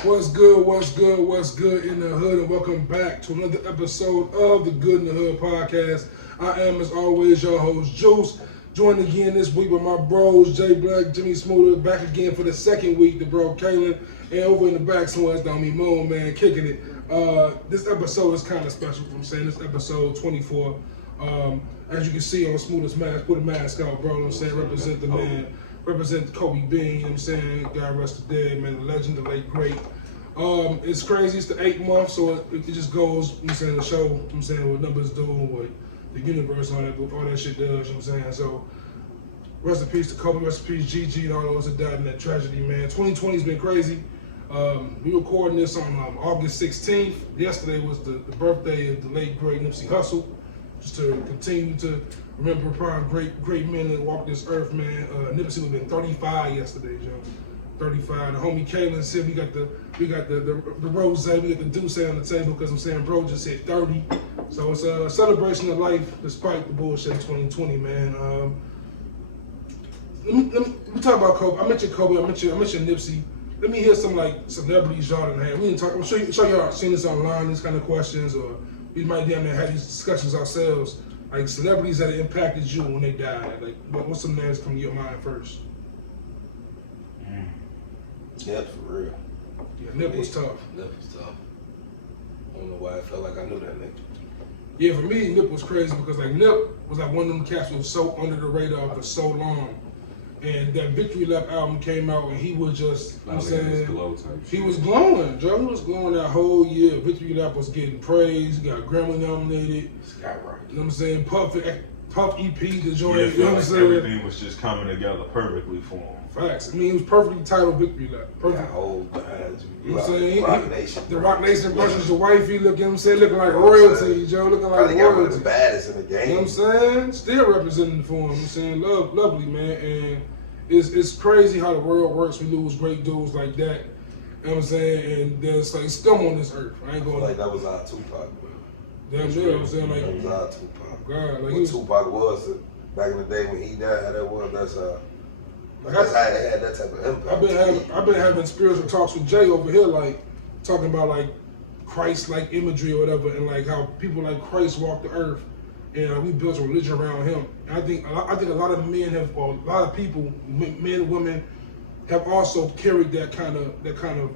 What's good, what's good, what's good in the hood, and welcome back to another episode of the Good in the Hood podcast. I am, as always, your host, Juice. Joined again this week with my bros, J Black, Jimmie Smooda, back again for the second week, the bro Kaylin, and over in the back somewhere, it's Domi Moon, man, kicking it. This episode is kind of special, I'm saying, this episode 24. As you can see on Smooda's mask, put a mask out, bro, you know what I'm saying, represent the man. Represent Kobe Bean, you know what I'm saying? God rest the dead, man, the legend, the late great. It's crazy, it's the 8th month, so it just goes, you know what I'm saying, the show, you know what I'm saying, what numbers do, what the universe, all that shit does, you know what I'm saying? So, rest in peace to Kobe, rest in peace Gigi and all those that died in that tragedy, man. 2020's been crazy. We recording this on August 16th. Yesterday was the birthday of the late great Nipsey Hussle. Just to continue to remember prime great men that walked this earth, man. Nipsey would have been 35 yesterday, Joe. 35. The homie Kaylin said we got the rose, we got the Deuce on the table because I'm saying bro just hit 30. So it's a celebration of life despite the bullshit of 2020, man. Let me talk about Kobe. I mentioned Kobe. I mentioned Nipsey. Let me hear some like celebrities y'all done had. We didn't talk. I'm sure y'all seen this online. These kind of questions, or we might damn near have these discussions ourselves. Like celebrities that impacted you when they died. Like what's some names come to your mind first? Nip for real. Yeah, Nip was tough. Nip was tough. I don't know why I felt like I knew that nigga. Yeah, for me, Nip was crazy because like Nip was like one of them cats who was so under the radar for so long. And that Victory Lap album came out and he was just, you know what I'm saying, he was glowing, Joe. He was glowing that whole year. Victory Lap was getting praise, he got Grammy nominated. Skyrocket. You know what I'm saying? Puff EP, the joint, Yeah, you know what I'm saying? everything was just coming together perfectly for him. Facts. I mean, it was perfectly titled Victory Lap. Perfect. That whole behind you. You know what I'm saying? Rock Nation. The Rock Nation versus your wifey, you know what I'm saying? Looking like royalty, Joe. Looking like Probably got one of royalty. the baddest in the game. You know what I'm saying? Still representing for him. You know what I'm saying? Lovely, man. And it's crazy how the world works. We lose great dudes like that. You know what I'm saying? And there's like scum on this earth. I ain't I feel going like that was our Tupac, bro. damn near, you know what I'm saying? That Like, was our Tupac. God, like What Tupac was back in the day when he died, how that was, that's how they had that type of impact. I've been having spiritual talks with Jay over here, like talking about like Christ-like imagery or whatever, and like how people like Christ walked the earth, and we built a religion around him. And I think a lot of men have, or a lot of people, men and women, have also carried that kind of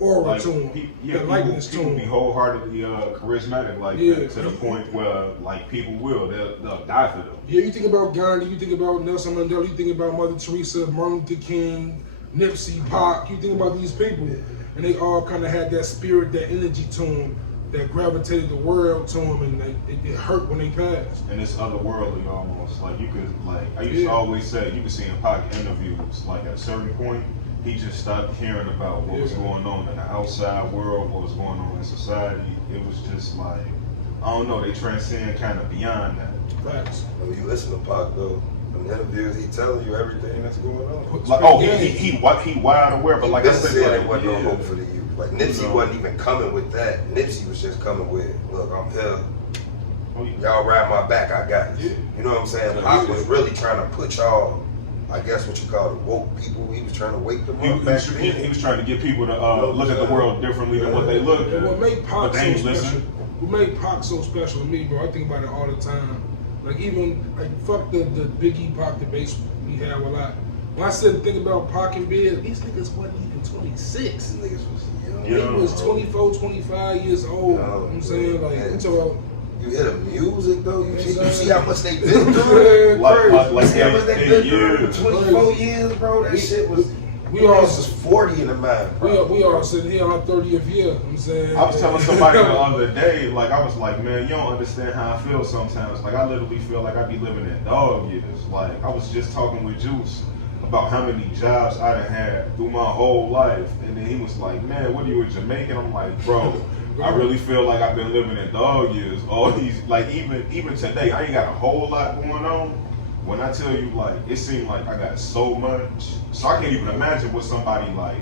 aura Like, to him, that likeness to people him. be wholeheartedly charismatic like that, to the point where like people they'll die for them. Yeah, you think about Gandhi, you think about Nelson Mandela, you think about Mother Teresa, Martin Luther King, Nipsey, Pac, you think about these people, and they all kind of had that spirit, that energy to them, that gravitated the world to them, and it hurt when they passed. And it's otherworldly almost. Like you could, like I used to always say, you could see in Pac interviews, like at a certain point, he just stopped caring about what was going on in the outside world, what was going on in society. It was just like, I don't know, they transcend kind of beyond that. Facts. When you listen to Pac though, in the interviews, he telling you everything that's going on. Like, oh, he wide aware, but like I said, there like, wasn't no hope for the youth. Like Nipsey wasn't even coming with that. Nipsey was just coming with, look, I'm here. Y'all ride my back, I got this. You know what I'm saying? Pac was really trying to put y'all, I guess what you call the woke people. He was trying to wake them up. He was trying to get people to look at the world differently than what they look at. And what made Pac But they so ain't special? listen. What made Pac so special to me, bro? I think about it all the time. Like even like fuck the Biggie Pac debates we have a lot. When I said think about Pac and Big, these niggas wasn't even 26. These niggas was young. He was 24, 25 years old. You know what I'm saying? Like, I'm talking about. You hear the music though, you see how much they been Yeah, through? Like You see how much they been years. through? 24 years, bro, that shit was, We all was 40 in the mind, bro. we all sitting here on our 30th year. You know what I'm saying? I was telling somebody the other day, like I was like, man, you don't understand how I feel sometimes. Like I literally feel like I be living in dog years. Like I was just talking with Juice about how many jobs I done had through my whole life, and then he was like, man, what are you, a Jamaican? I'm like, bro, I really feel like I've been living in dog years. All these, like even today, I ain't got a whole lot going on. When I tell you, like, it seemed like I got so much, so I can't even imagine what somebody like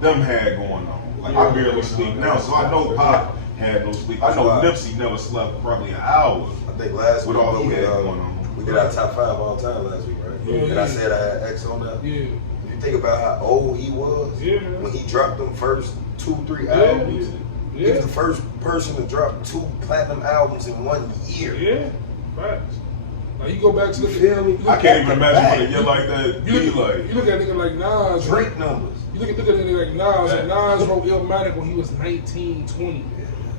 them had going on. Like I barely sleep now, so I know Pac had no sleep. I know Nipsey never slept probably an hour. I think last with week all he had going on. we did our top 5 all time last week, right? Yeah, and I said I had X on that. Yeah. You think about how old he was when he dropped them first 2-3 albums. He was the first person to drop 2 platinum albums in 1 year. Yeah, facts. Like you go back to the film. I can't even imagine what a year like that you be like. You look at a nigga like Nas. Drake numbers. You look at a nigga like Nas. And Nas wrote Illmatic when he was 19, 20.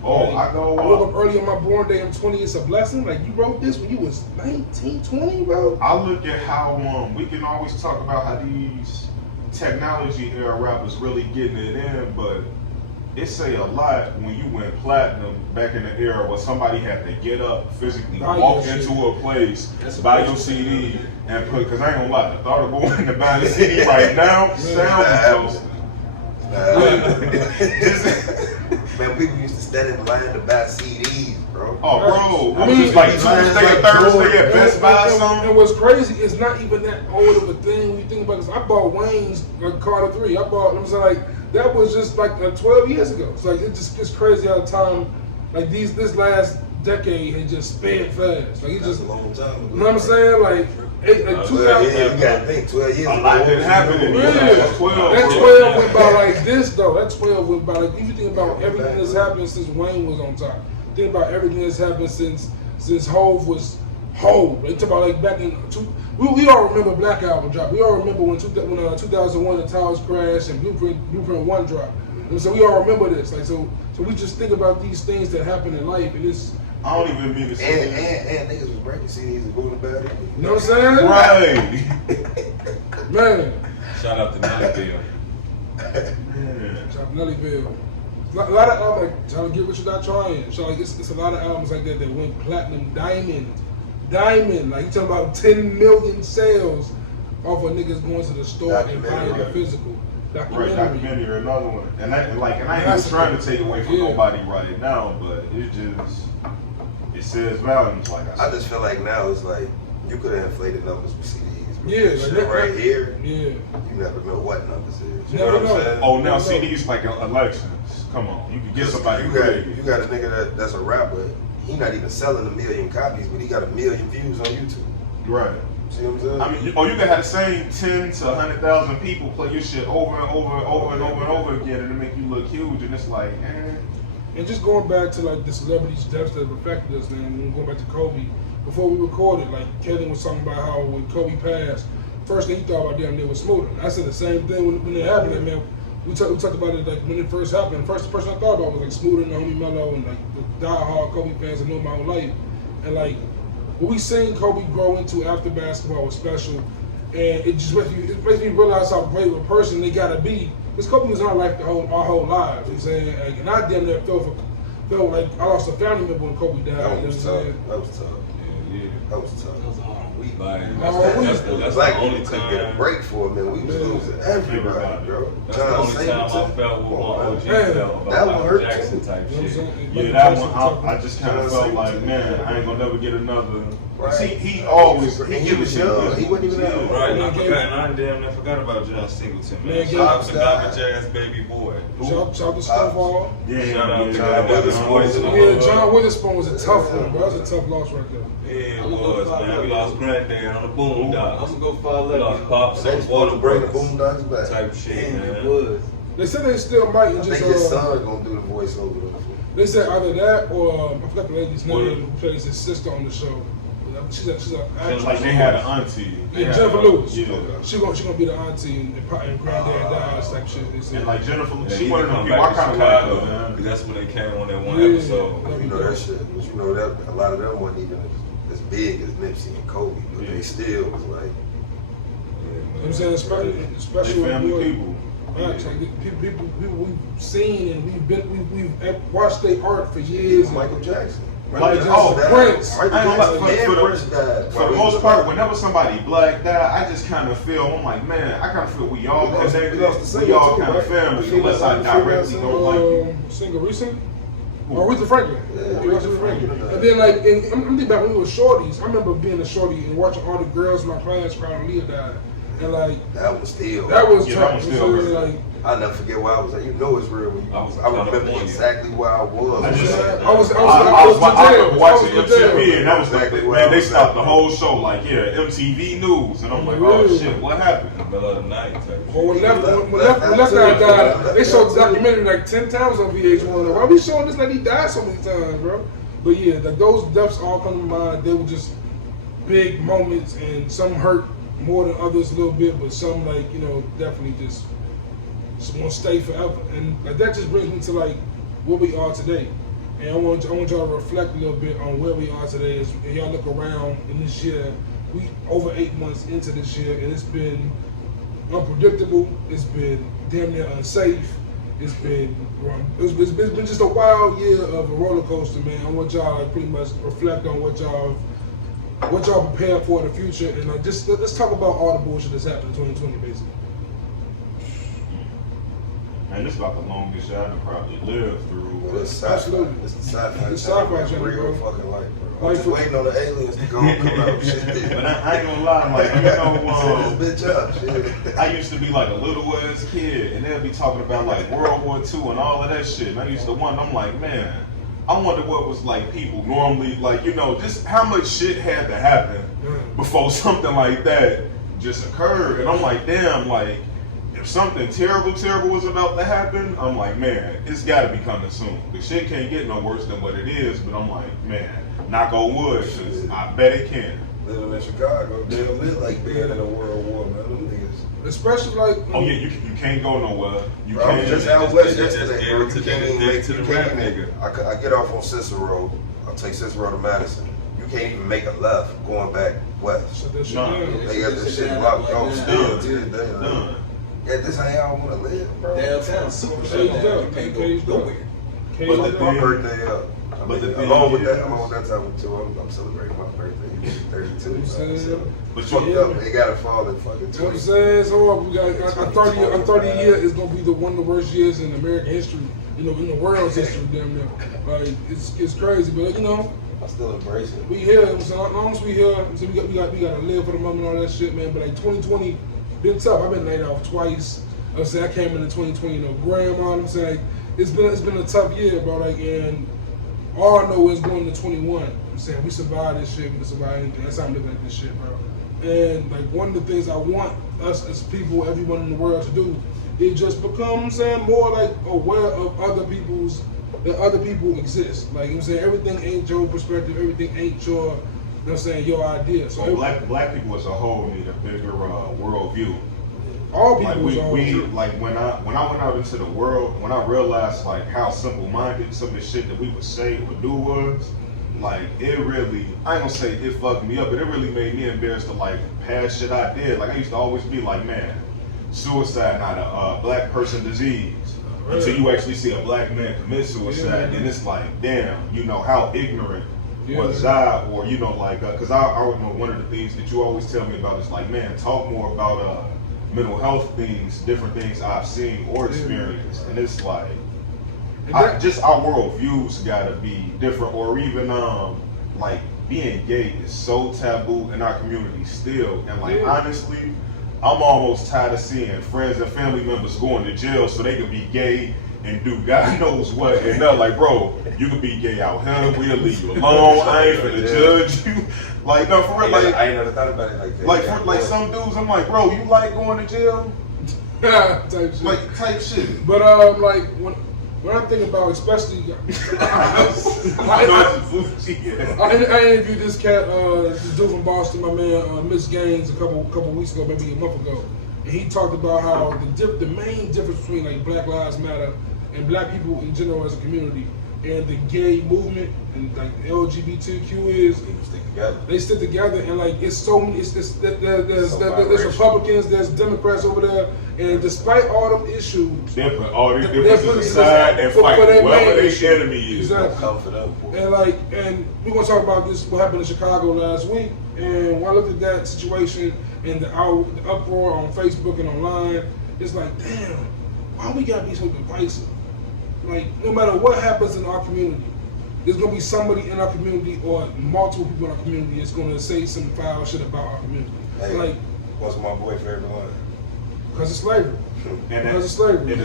Oh, like, I go. I woke up early on my born day. I'm 20. It's a blessing. Like you wrote this when you was 19, 20, bro. I look at how we can always talk about how these technology era rappers really getting it in, but it say a lot when you went platinum back in the era where somebody had to get up physically, walk into a place, buy your CD, and put. Cause I ain't gonna lie, the thought of going to buy the CD right now sounds. Man, people used to stand in line to buy CDs, bro. Oh, bro. I mean, just like Tuesday or Thursday at Best Buy or something. And what's crazy, it's not even that old of a thing when you think about it. I bought Wayne's Carter 3. I bought, I'm saying, like, that was just like 12 years ago. It's like, it's crazy how time, like, this last decade had just sped fast. Like, it just, a long time ago. You know what I'm saying? Like 2000. Yeah, you gotta think 12 years ago. A lot didn't happen in That 12 went by like this though. That 12 went by like, if you think about everything that's happened since Wayne was on top. Think about everything that's happened since Hov was Hov. They talk about like back in we all remember Black Album drop. We all remember when 2001 the towers crashed and Blueprint 1 dropped. And so we all remember this. Like so we just think about these things that happen in life, and it's. I don't even mean to say and niggas was breaking CDs and going about it. You know what I'm saying? Right. Man. Shout out to Nellyville. Shout out to Nellyville. A lot of albums like trying to get what you're not trying. So like it's a lot of albums like that went platinum, diamond. Like you talking about 10 million sales off of niggas going to the store and buying the physical. Documentary or another one. And I ain't even trying to take away from nobody right now, but it says volumes, like I said. I just feel like now it's like you could have inflated numbers with CDs. Yeah, shit like right here. Yeah. You never know what numbers is. You Never know what I'm saying? Oh, now CDs like elections. Come on, you can get somebody. You got a nigga that's a rapper. He not even selling 1 million copies, but he got 1 million views on YouTube. Right. See what I'm saying? I mean, you can have the same 10 to 100,000 people play your shit over and over and over and over and over again, and it make you look huge. And it's like, And just going back to like the celebrities' deaths that have affected us, man. Going back to Kobe, before we recorded, like Kaylin was talking about how when Kobe passed, first thing he thought about damn near was Smooda. I said the same thing when it happened, man. We talked about it like when it first happened. The first person I thought about was like Smooda and the homie Mello and like the diehard Kobe fans that know my whole life. And like what we seen Kobe grow into after basketball was special, and it just makes me realize how great of a person they gotta be. Because Kobe was in our life our whole lives. You know what I'm saying? Like, and I damn near felt like I lost a family member when Kobe died. That was tough. That was tough. Yeah. That was tough. That was a hard week. Like, That's the like only we couldn't get a time. break for a minute. We was losing everybody, bro. That's the only time I felt what my OG felt that about one Michael hurt Jackson too. type shit. yeah, that one, I just kind of felt like, man, I ain't gonna never get another. Right. See, he always, And he was young. He wasn't even that old. Right, and I damn near forgot about John Singleton, man. Man, Shout out to Garbage Ass Baby Boy. Shout out to Snowfall. yeah, Shout out to John Witherspoon. Yeah, John Witherspoon was a tough one, bro. That was a tough loss right there. Yeah, it was, man. We lost Granddad on the Boondocks. I'm gonna go follow We lost Pops They on supposed Water to bring the Brothers Boondocks back. type shit, Damn, it man. was. They said they still might I just think his son gonna do the voiceover. they said either that or I forgot the lady's What? name who plays his sister on the show. She's an actress. like they had an auntie. Yeah, Jennifer Lewis. Yeah. She gonna be the auntie and Granddad dies type shit. They said. And like Jennifer, Yeah, she he one of them come people I back kind to of like Chicago, her, man. because that's when they came on that one Yeah. episode. You know that shit. But you know that a lot of them wasn't even as big as Nipsey and Kobe, but they still was like. You know what I'm saying? They Special family people. Right, so people we've seen and we've watched their art for years. Even Michael Jackson. Like, Prince. Michael I ain't gonna lie, Jackson and for Prince died. For the most part, whenever somebody black died, I just kind of feel, I'm like, man, I kind of feel we all We lost connected. the singer We all too, kind of right? family, The unless I female directly singer, don't like you. Singer recent? Or Aretha Franklin. Yeah, Aretha Franklin. Aretha. And then like, I'm thinking back when we were shorties. I remember being a shorty and watching all the girls in my class cry when Leah died. And like that was still. That was yeah, tough. that was still real. Like, I never forget where I was at. You know it's real when you. I remember exactly where I was. I was watching in jail. MTV, and that was Exactly like, where I man, they was stopped at. the whole show, like, yeah, MTV News, and I'm like, oh shit, what happened? In the middle of the night type Well, when Left Eye died, they showed the documentary like 10 times on VH1. Why we showing this like he died so many times, bro? But yeah, like those deaths all come to mind. They were just big moments, and some hurt more than others a little bit, but some like definitely just won't stay forever. And like that just brings me to like where we are today. And I want y'all to reflect a little bit on where we are today. As y'all look around in this year, we over 8 months into this year, and it's been unpredictable. It's been damn near unsafe. It's been just a wild year of a roller coaster, man. I want y'all to pretty much reflect on what y'all prepared for in the future, and let's talk about all the bullshit that's happened in 2020, basically. Man, this is about the longest year I've probably lived through. It's Absolutely. It's the sci-fi. It's sci-fi channel, real bro. fucking life, bro. I'm just waiting on the aliens to go and come out. Shit. But I ain't gonna lie, like, Set this bitch up. Shit. I used to be like a little ass kid, and they'll be talking about like World War II and all of that shit. And I used to wonder, I'm like, man, I wonder what was like people normally like, just how much shit had to happen before something like that just occurred. And I'm like, damn, like if something terrible was about to happen, I'm like, man, it's got to be coming soon. The shit can't get no worse than what it is. But I'm like, man, knock on wood, 'cause I bet it can. Living in Chicago, they don't live like being in a world war, man. Them niggas. Especially like. Oh yeah, you can't go nowhere. You Bro, I was can't. just out west yesterday, just bro. gave You it can't even make to you the can't rap even. nigga. I get off on Cicero. I'll take Cicero to Madison. You can't even make a left going back west. Shut that shit Nah. down. They got this shit locked off still. Done. Yeah, this ain't how I want to live, bro. Downtown super shut Caged down. up. You can't go Caged up. nowhere. Caged But up. the My thing- birthday up. But the thing along with is- that time too. I'm celebrating my birthday. 32. You know what I'm saying? But Fucked you, up. They gotta fall in fucking You know what 20. I'm saying? So we got our 30 year is gonna be one of the worst years in American history. In the world's history, damn near. Like it's crazy, but I still embrace it. we here. So as long as we here, so we gotta live for the moment and all that shit, man. But like 2020 been tough. I've been laid off twice. I came into 2020, grandma. I'm saying like, it's been a tough year, bro. Like, and all I know is going to 21. I'm saying we survived this shit. We can survive anything. That's how I'm looking at this shit, bro. And like one of the things I want us as people, everyone in the world to do, is just become, I'm saying, more like aware of that other people exist. Like, I'm saying, everything ain't your perspective. Everything ain't your, I'm saying, your idea. So black people as a whole need a bigger worldview. all Like people is all we true. like when I went out into the world, when I realized like how simple-minded some of the shit that we would say or do was, like it really, I ain't gonna say it fucked me up, but it really made me embarrassed to like past shit I did. Like I used to always be like, man, suicide not a black person disease. Until you actually see a black man commit suicide, and it's like, damn, how ignorant was I, or because I one of the things that you always tell me about is like, man, talk more about mental health things, different things I've seen or experienced, and it's like, just our worldviews gotta be different, or even like being gay is so taboo in our community still, and like honestly, I'm almost tired of seeing friends and family members going to jail so they can be gay and do God knows what, and they're like, bro, you can be gay out here, we'll leave you alone, I ain't finna judge you. Like, no, for real, like, I ain't never thought about it like that. like some dudes, I'm like, bro, you like going to jail? type shit. Like, type shit. But like when I think about, especially, I interviewed this cat, this dude from Boston, my man, Miss Gaines, a couple weeks ago, maybe a month ago, and he talked about how the main difference between like Black Lives Matter and black people in general as a community and the gay movement and like LGBTQ is they stick together, and like it's so many. There's Republicans, there's Democrats over there, and despite all them issues, they put all these differences aside and fight whoever their enemy is. Exactly. Come for them. And we're gonna talk about this. What happened in Chicago last week, and when I looked at that situation and the uproar on Facebook and online, it's like, damn, why we gotta be so divisive? Like, no matter what happens in our community, there's gonna be somebody in our community or multiple people in our community that's gonna say some foul shit about our community. Hey, Like, What's my boy favorite line? Because of slavery. And Because of slavery. And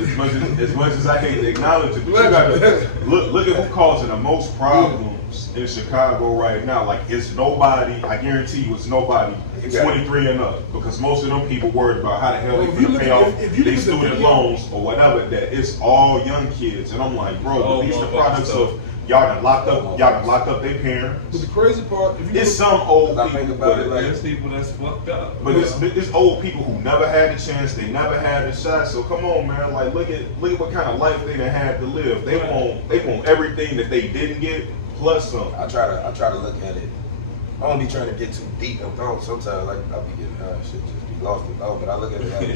as much as I hate to acknowledge it, but you gotta look at who causing the most problems in Chicago right now. Like it's nobody. I guarantee you, it's nobody 23 and up, because most of them people worried about how the hell they gonna pay off these student loans or whatever. That it's all young kids, and I'm like, bro, these the products of y'all done locked up their parents. But the crazy part, if you it's some old I think people, about it like There's people that's fucked up. but it's old people who never had the chance, they never had the shot. So come on, man, like look at what kind of life they done had to live. They want everything that they didn't get plus some. I try to look at it. I don't be trying to get too deep in thought. Sometimes like I be getting high and shit, just be lost in thought. But I look at it like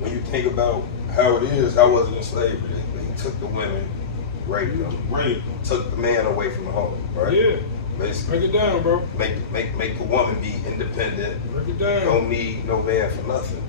when you think about how it is, how was it in slavery? They took the women, raped them, took the man away from the home, right? Yeah. Basically, break it down, bro. make the woman be independent. Break it down. Don't need no man for nothing.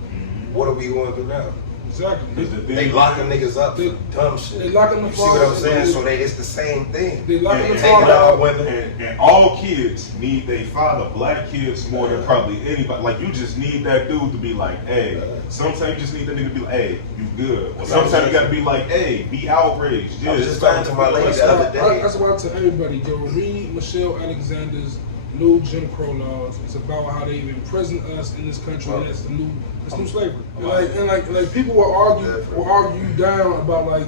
What are we going to do now? Exactly. They locking niggas up for dumb shit. They locking the You see what I'm saying? So it's the same thing. They locking the taking our women. And all kids need their father, black kids more than probably anybody. Like you just need that dude to be like, hey. Sometimes you just need that nigga to be like, hey, you good. Or sometimes you gotta be like, hey, be outraged. I was just talking to my lady the other day. That's why I tell everybody, yo, read Michelle Alexander's new Jim Crow laws. It's about how they imprison us in this country, and that's new slavery. And like people will argue you down about like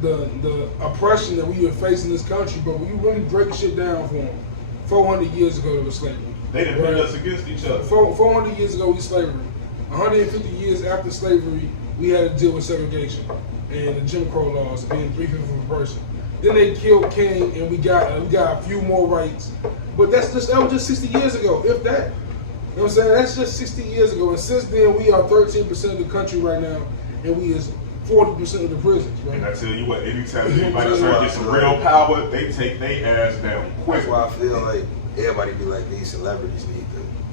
the oppression that we were facing in this country, but when you really break shit down for them, 400 years ago there was slavery. They didn't put us against each other. 400 years ago we slavery. 150 years after slavery, we had to deal with segregation and the Jim Crow laws, being 3/5 of a person. Then they killed King, and we got a few more rights. But that was just 60 years ago, if that. You know what I'm saying? That's just 60 years ago. And since then, we are 13% of the country right now, and we is 40% of the prisons, right? And I tell you what, anytime anybody try to get some real power, they take their ass down quick. That's why I feel like everybody be like, these celebrities need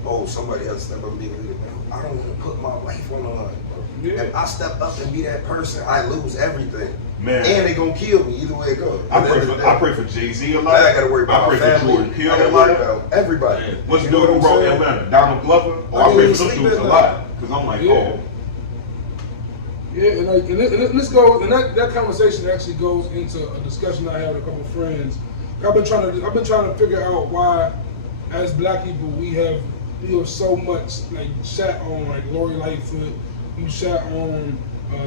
to, somebody else step up and be a leader. I don't want to put my life on the line, bro. Yeah. If I step up and be that person, I lose everything. Man. And they gonna kill me either way it goes. I pray for Jay-Z a lot. I gotta worry about I pray my for family. Jordan Peele I a gotta worry lot. about everybody. What's the dude who wrote Atlanta? Donald Glover? I pray for them dudes a lot. Because I'm like, Yeah, and this goes, and that conversation actually goes into a discussion I had with a couple of friends. I've been trying to figure out why, as black people, we have so much like shot on like Lori Lightfoot, we shot on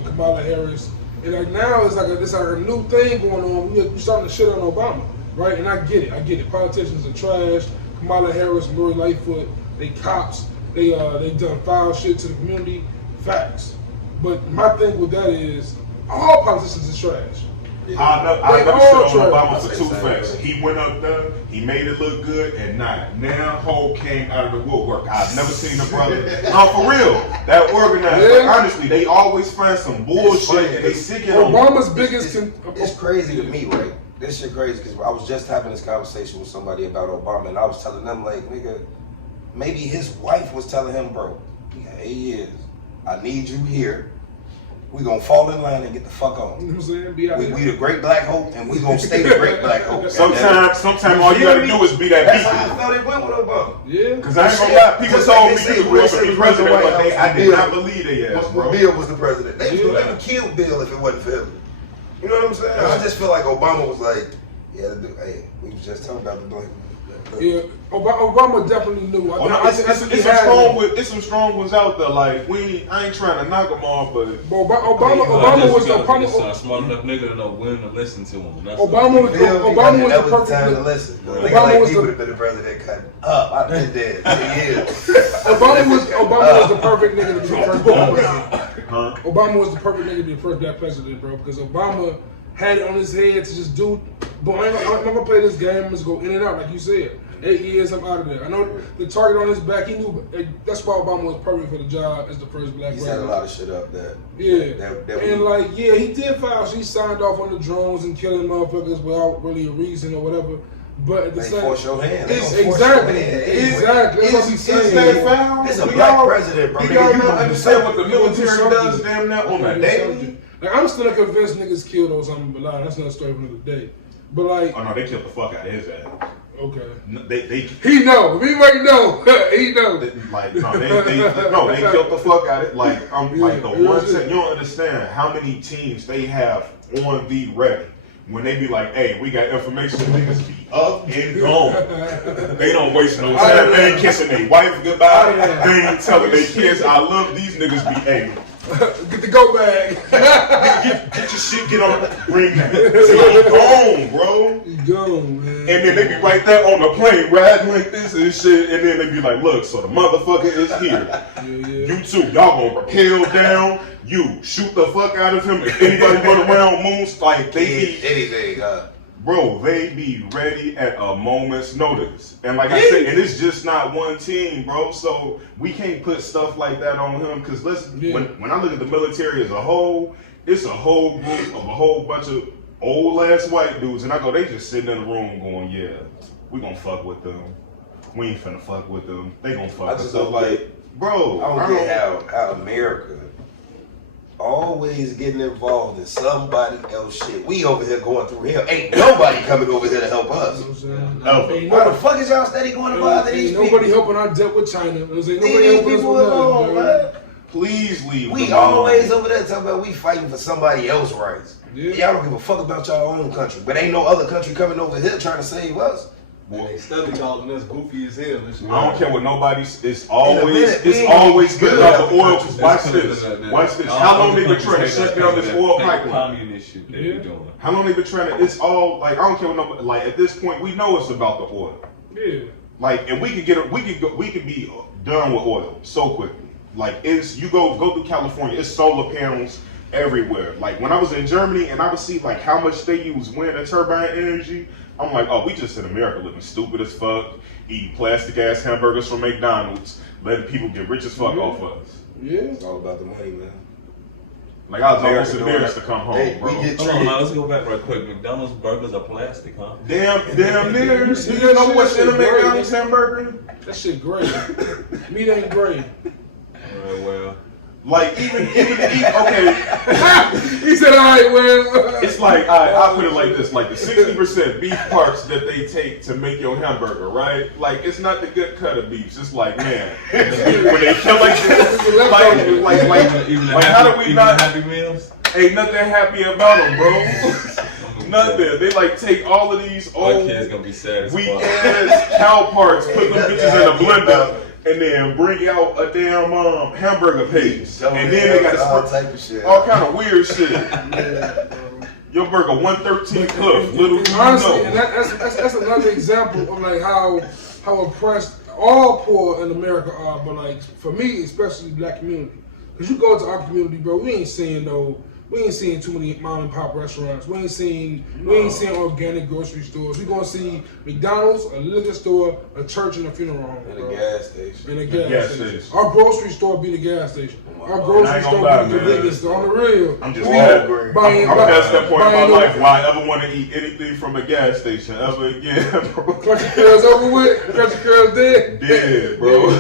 Kamala Harris, and like now it's like a new thing going on. We're starting to shit on Obama, right? And I get it. Politicians are trash. Kamala Harris and Lori Lightfoot, they cops. They done foul shit to the community. Facts. But my thing with that is all politicians are trash. I never shit on Obama for two facts. He went up there, he made it look good, and now Ho came out of the woodwork. I've never seen a brother. No, for real. That organized. Yeah. Like, honestly, they always find some bullshit. They sick it on. Obama's biggest. It's crazy to me, right? This shit crazy because I was just having this conversation with somebody about Obama, and I was telling them like, nigga, maybe his wife was telling him, bro, we got 8 years. I need you here. We gonna fall in line and get the fuck on. You know what I'm saying? We the great black hope, and we gonna stay the great black hope. Sometimes all you gotta do is be that That's beacon. how I felt it went with Obama. Yeah. Because I ain't gonna lie, people Just told like me they you say, was Bush going to be was president, the White but House, I did Bill- not believe they ass, bro. Bill was the president. They Yeah. would never kill Bill if it wasn't for him. You know what I'm saying? I just feel like Obama was like, hey, we was just talking about the black. Yeah, Obama definitely knew. It's some strong ones out there. Like I ain't trying to knock them off, but Obama was the a smart enough nigga to know when to listen to him. Obama was the perfect time to listen. Obama was would have been the president cut up. I've been dead 10 years. Obama was the perfect nigga to be the first black president. Huh? Obama was the perfect nigga to be the first black president, bro. Because Obama had it on his head to just do. But I'm gonna play this game. Let's go in and out, like you said. 8 years, I'm out of there. I know the target on his back. He knew. That's why Obama was perfect for the job as the first black president. He's had a lot of shit up there. He did file. He signed off on the drones and killing motherfuckers without really a reason or whatever. But at the same, force your hand. Exactly. That's what he's saying. Is that foul? It's a black president, bro. You don't understand what the military does damn near on a daily. Like, I'm still convinced niggas killed Osama bin Laden. That's another story for another day. But like, oh no, they killed the fuck out of his ass. Okay. He know. He might know. He know. Like they killed the fuck out of it. Like like the one you don't understand how many teams they have on the ready. When they be like, hey, we got information, niggas be up and gone. They don't waste no time. They ain't kissing their wife goodbye. They ain't telling their kids, I love these niggas be able. Get the go bag. get your shit, get on, bring that. He gone, bro. He gone, man. And then they be right there on the plane, riding like this and shit. And then they be like, look, so the motherfucker is here. Yeah. You two, y'all gonna rappel down. You shoot the fuck out of him. If anybody run around moons, like they be anything, bro, they be ready at a moment's notice. And like I said, and it's just not one team, bro. So we can't put stuff like that on him. Because when I look at the military as a whole, it's a whole group of a whole bunch of old ass white dudes. And I go, they just sitting in the room going, yeah, we gonna fuck with them. We ain't finna fuck with them. They gonna fuck with us. Like, bro, I don't get how America always getting involved in somebody else shit. We over here going through hell. Ain't nobody coming over here to help us. Why the fuck is y'all steady going to bother these people? Nobody helping our debt with China. Leave these people alone, man. Please leave We them alone. always over there talking about we fighting for somebody else's rights. Yeah. Y'all don't give a fuck about y'all own country. But ain't no other country coming over here trying to save us. And they study calling us goofy as hell. I don't care what nobody's. It's always good about the oil. Watch this. How long they been trying to shut down this oil pipeline? Communist shit they be doing. How long they been trying to? It's all like I don't care what nobody. Like at this point, we know it's about the oil. Yeah. Like, and we could be done with oil so quickly. Like it's you go through California. It's solar panels everywhere. Like when I was in Germany and I would see like how much they use wind and turbine energy. I'm like, oh, we just in America living stupid as fuck, eating plastic ass hamburgers from McDonald's, letting people get rich as fuck off us. Yeah. It's all about the money, man. Like I was almost embarrassed to come home, bro. Hold on, now let's go back real quick. McDonald's burgers are plastic, huh? Damn near. You know what's in a McDonald's hamburger? That shit great. Meat ain't great. Well. Like even okay. He said, all right, well. It's like I put it like this: like the 60% beef parts that they take to make your hamburger, right? Like it's not the good cut of beef. It's like man, when they kill like how do we not? Happy Meals? Ain't nothing happy about them, bro. Nothing. They like take all of these old kid's gonna be sad as weak ass cow parts, put them bitches in a blender. And then bring out a damn hamburger paste. And then they got all type of shit. All kind of weird shit. Your burger 113 Cliff, little do you honestly, know. and that's another example of like how oppressed all poor in America are, but like for me, especially black community. Cause you go to our community, bro, we ain't seeing too many mom and pop restaurants. We ain't seeing organic grocery stores. We gonna see McDonald's, a liquor store, a church, and a funeral home. And a gas station. And a gas station. Our grocery store be the gas station. Our grocery store be the convenience store. On the real. I'm just I'm past that point in my life why I ever want to eat anything from a gas station ever again, bro. Country Curls over with. Country Curls dead. Dead, bro.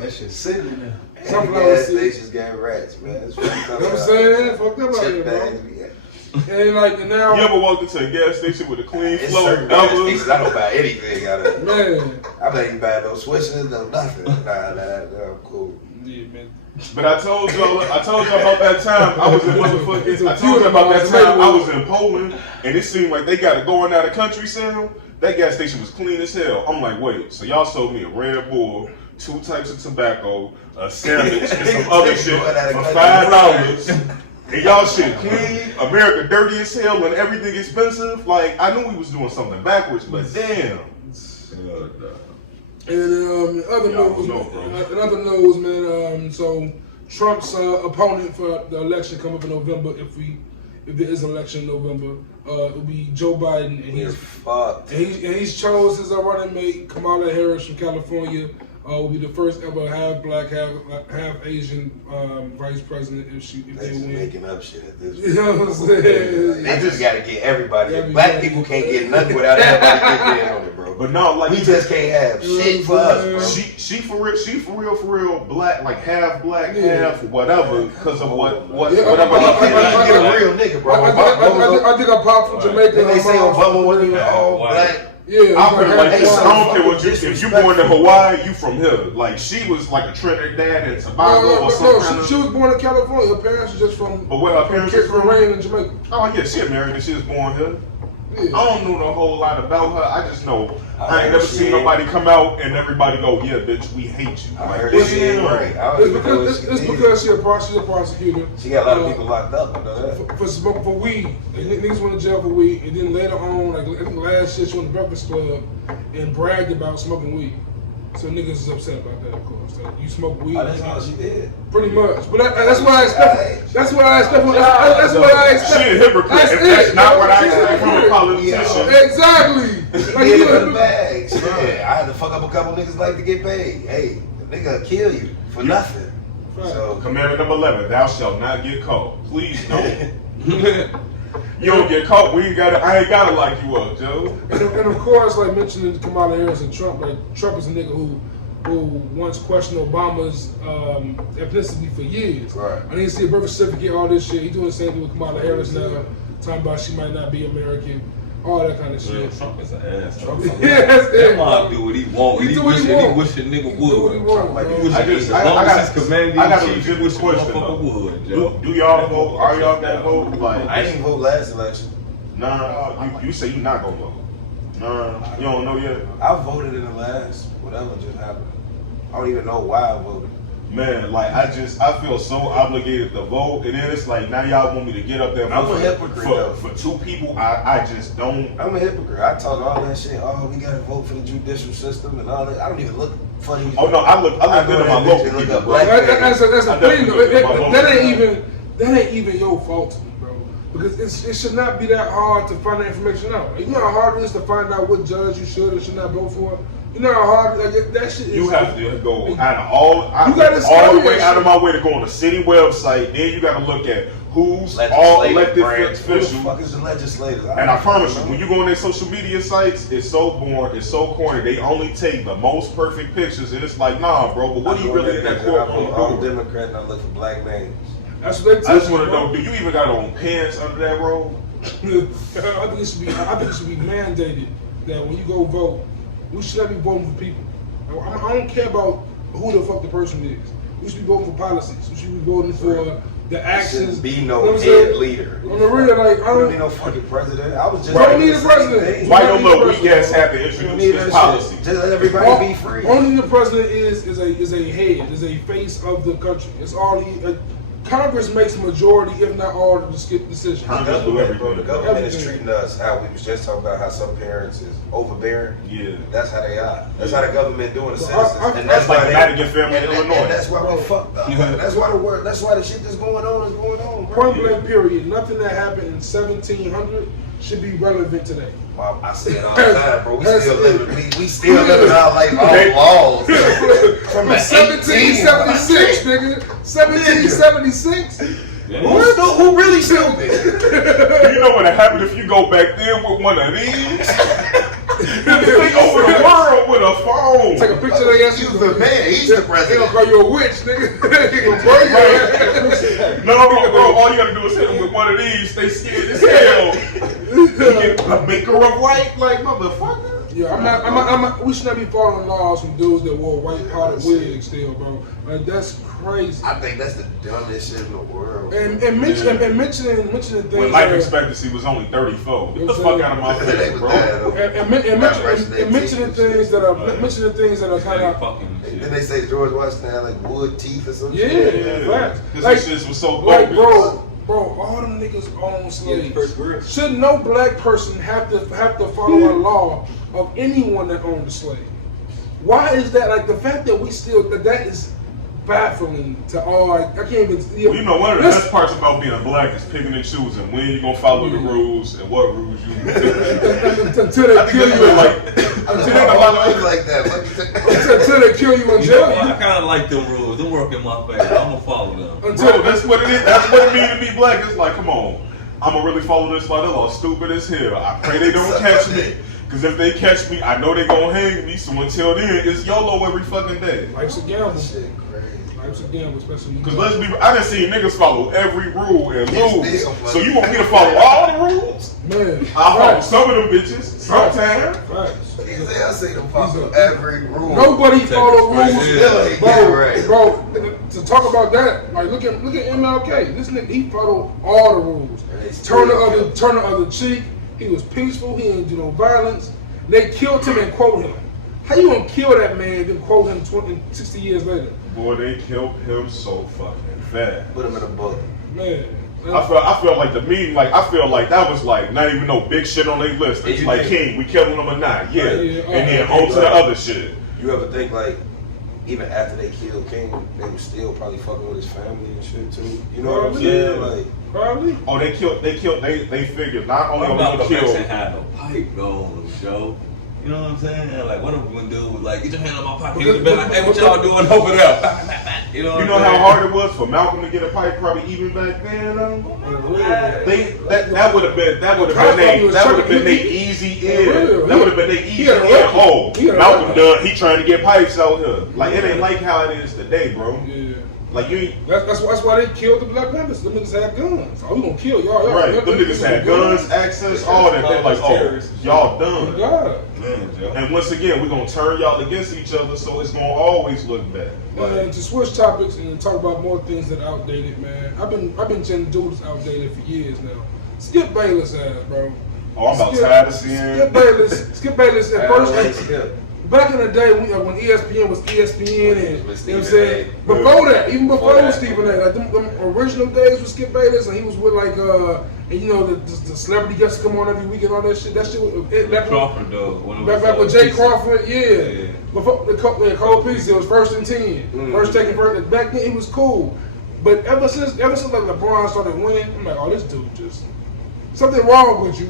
That shit sitting in there. Gas stations got rats, man. You know what I'm saying? Fucked up out here, bro. And like now, you ever walked into a gas station with a clean flow? I don't buy anything out of it. Man, I'm not even buying no switches, no nothing. Nah, I'm cool. Yeah, man. But I told y'all about that time I was in motherfucking. I told you about that time I was in Poland, and it seemed like they got a going out of country sale. That gas station was clean as hell. I'm like, wait, so y'all sold me a Red Bull, 2 types of tobacco, a sandwich, and some other shit for $5. And y'all shit clean, America dirty as hell, and everything expensive. Like I knew we was doing something backwards, but damn. And other news, man. So Trump's opponent for the election come up in November. If there is an election in November, it'll be Joe Biden, and he's chose his running mate Kamala Harris from California. Will be the first ever half black, half Asian vice president if they win. Making up shit at this point. You know what I'm saying? They just gotta get everybody. Black people can't get nothing without everybody getting in on it, bro. But no, like we just can't have shit for us, bro. She for real, black, like half black, half whatever, because of whatever. I get a real nigga, bro. I think I popped from Jamaica. They say Obama wasn't even all black. Yeah, I feel like I don't care what if you born in Hawaii, you from here. Like she was like a Trinidad and Tobago or something. No, she was born in California. Her parents were just from. But where her parents are from? In Jamaica. Oh yeah, she American. She was born here. Yeah. I don't know a whole lot about her. I just know I ain't never seen nobody come out and everybody go, "Yeah, bitch, we hate you." I heard she ain't right. It's because she's a prosecutor. She got a lot of people locked up. I know that. For smoking for weed. Niggas went to jail for weed, and then later on, like I think last year, she went to Breakfast Club and bragged about smoking weed. So niggas is upset about that, of course. That you smoke weed. That's all she did. Pretty much, but that's what I expect. That's what I expect. That's what I expect. She a hypocrite. That's not what I expect from a politician. Exactly. Like you in the bag. Yeah, I had to fuck up a couple niggas like to get paid. Hey, the nigga kill you for nothing. So commandment number 11: Thou shalt not get caught. Please don't. You don't get caught. I ain't gotta like you up, Joe. And of course, like mentioning Kamala Harris and Trump, like Trump is a nigga who once questioned Obama's ethnicity for years. Right. I didn't see a birth certificate, all this shit. He doing the same thing with Kamala Harris now, talking about she might not be American, all that kind of shit. Trump is an ass. That man do what he want. He wish a nigga would. I got a legitimate question. Do y'all vote? Are y'all gonna vote? Like I didn't vote last election. Nah, you say you not gonna vote. Nah, you don't know yet. I voted in the last whatever just happened. I don't even know why I voted. Man, like I feel so obligated to vote, and then it's like now y'all want me to get up there. I'm a hypocrite for two people. I just don't. I'm a hypocrite. I talk all that shit. Oh, we gotta vote for the judicial system and all that. I don't even look funny. Oh no, I look good at my local people. That's the thing. That ain't even your fault to me, bro. Because it should not be that hard to find that information out. You know how hard it is to find out what judge you should or should not vote for. You know how hard that shit is. You have to go out of all the way out of my way to go on the city website. Then you got to look at who's all elected officials. Who the fuck is the legislators? And I promise you, when you go on their social media sites, it's so boring, it's so corny. They only take the most perfect pictures, and it's like, nah, bro. But what do you really in that courtroom? I'm a Democrat, and I look for black names. That's what they I just want to know: do you even got on pants under that robe? I think it should be mandated that when you go vote, we should not be voting for people. I don't care about who the fuck the person is. We should be voting for policies. We should be voting for the actions. Be no head leader. On the real, like I don't need no fucking president. I was just don't need a president. Why don't little weak ass have to introduce this policy? Just let everybody be free. Only the president is a head, is a face of the country. It's all Congress makes majority, if not all, of the decisions. The government is treating us how we was just talking about how some parents is overbearing. Yeah, that's how they are. That's how the government doing the citizens, and that's like the Madigan family in Illinois. And that's why we fucked up. That's why That's why the shit that's going on is going on. Point blank. Period. Nothing that happened in 1700 should be relevant today. Well, I say it all the time, bro. We still living our life all laws. From 1776, nigga. 1776? Who really stupid? You know what happened if you go back there with one of these? Take over the world with a phone. Take a picture of their ass. He's the man. He's the president. They gonna call you a witch, nigga. He gonna burn your ass. No, bro. All you gotta do is hit them with one of these. They scared as hell. You get a maker of white, like motherfucker. Yeah, I'm not. We should not be following laws from dudes that wore white powdered wigs still, bro. Like that's crazy. I think that's the dumbest shit in the world. And mentioning things. When life expectancy was only 34. Get the fuck out of my face, bro. And mentioning things that are kind of. Then they say George Washington had like wood teeth or something. Yeah. Because this shit was so like, bro, all them niggas own slaves. Should no black person have to follow a law of anyone that owned a slave? Why is that? Like the fact that we still that is baffling to all. I can't even. You know, one of the best parts about being black is picking and choosing when you're gonna follow the rules and what rules you. Until they kill you. Until they kill you in jail. I kind of like them rules. Them work in my favor. I'm gonna follow them. Bro, that's what it is. That's what it means to be black. It's like, come on, I'm gonna really follow this law. That law stupid as hell. I pray they don't catch me. Because if they catch me, I know they gonna hang me. So until then, it's YOLO every fucking day. Life's a gamble. Shit, crazy. Life's a gamble, especially when you. Because let's be, I done seen niggas follow every rule and lose. So you want me to follow all the rules? Man, I follow some of them bitches. Sometimes. Right. I see them follow every rule. Nobody follow rules. Yeah. Bro, to talk about that, like look at MLK. This nigga, he followed all the rules. Turn the other cheek. He was peaceful. He didn't do no violence. They killed him and quote him. How you gonna kill that man and then quote him 60 years later? Boy, they killed him so fucking fast. Put him in a book. Man. I felt like the meeting, like I feel like that was like not even no big shit on their list. It's like King, we killed him or not, yeah. And then on to the other shit. You ever think like even after they killed King, they were still probably fucking with his family and shit too? You know what I'm saying? Like probably. Oh, they figured not only What are we killed. had no pipe though on the show. You know what I'm saying? Like, what if one dude was like, get your hand on my pocket? He would have been like, hey, what y'all doing over there? You know how hard it was for Malcolm to get a pipe, probably even back then. That would have been their easy end. That would have been their easy end. Oh, Malcolm done. He trying to get pipes out here. Like it ain't like how it is today, bro. Yeah. Like you. That's why they killed the Black Panthers. Them niggas had guns. Oh, we gonna kill y'all. Right. Them niggas had guns, access, all that. They're like, oh, y'all done. God. And once again, we're gonna turn y'all against each other, so it's gonna always look bad. Man, to switch topics and talk about more things that are outdated, man. I've been trying to do this outdated for years now. Skip Bayless ass, bro. Oh, I'm about tired of seeing. Skip Bayless at first. Back in the day when ESPN was ESPN and you know what I'm saying? Before that, even before it was Stephen A. Like them original days with Skip Bayless and he was with like and you know the celebrity guests come on every week and all that shit. That shit was Crawford though. Back with Jay Crawford, yeah. Before the Cole Piece, it was 1st and 10. First taking first. Back then he was cool. But ever since like LeBron started winning, I'm like, oh, this dude just something wrong with you,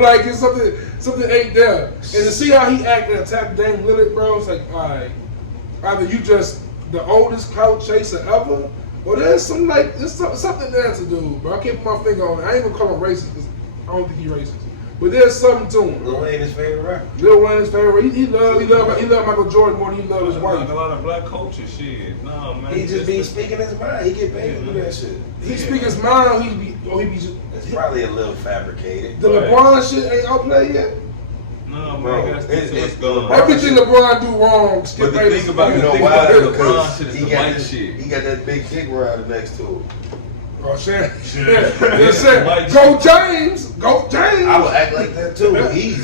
like it's something ain't there. And to see how he acted and attacked Dame Lillard, bro, it's like, all right, either you just the oldest clout chaser ever, or there's something there to do, bro. I can't put my finger on it. I ain't gonna call him racist because I don't think he's racist, but there's something to him. Lil Wayne his favorite rapper. Lil Wayne his favorite. He loved Michael Jordan more than he loved his wife. A lot of black culture shit. No man. He just be speaking his mind. He get paid to do that shit. He speak his mind. He be just. It's probably a little fabricated. The LeBron shit ain't outplayed yet. No, Bro, man, it's going on. Everything LeBron do wrong, Skip But the Bayless. thing about You know the why? LeBron Because shit is he the got white that shit. He got that big dick rider next to him. Oh, Shannon. White Go James. Go James. I would act like that too. But he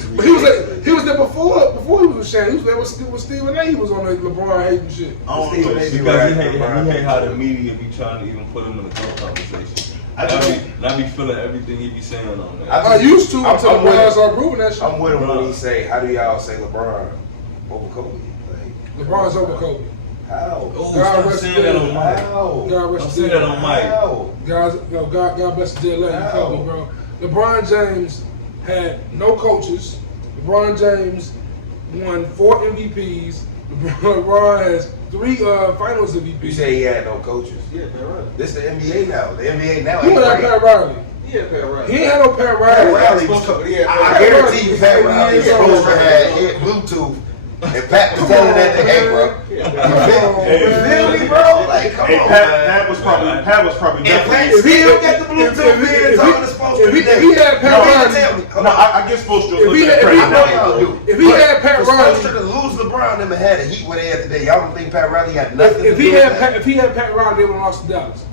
was there before he was with Shannon. He was there with Stephen A. He was on the LeBron hating shit. I don't Stephen know. A. Because he hate how the media be trying to even put him in a group conversation. I be feeling everything he be saying on that. I used to until I'm the with Browns him. started proving that shit. I'm with him when he say, "How do y'all say LeBron over Kobe?" Like, LeBron's over Kobe. how? Oh, God stop rest saying his that dead. on mic. How? God rest Don't his say dead. that on mic. How? God bless his dead lady, Kobe, bro. LeBron James had no coaches. LeBron James won 4 MVPs. LeBron has 3 Finals MVPs. You say he had no coaches? Yeah, Pat Riley. This the NBA now. The NBA now Who ain't had great. Pat Riley? Yeah, Pat Riley. He ain't had no Pat Pat Riley. Riley was. I guarantee you, Pat Riley was supposed to have Bluetooth, and Pat was telling that to, hey, bro. You feel me, bro? Like, come Hey, on, Pat was probably And Pat definitely. still got the Bluetooth in, talking to supposed to be If he had Pat Riley, No, I get supposed to If he look had- at if he- crazy know now. y'all do. if he had Pat For Riley, Spoelstra to lose LeBron, them had a heat where they had today. Y'all don't think Pat Riley had nothing if to he do had with that? Pat, if he had Pat Riley, they would have lost to Dallas.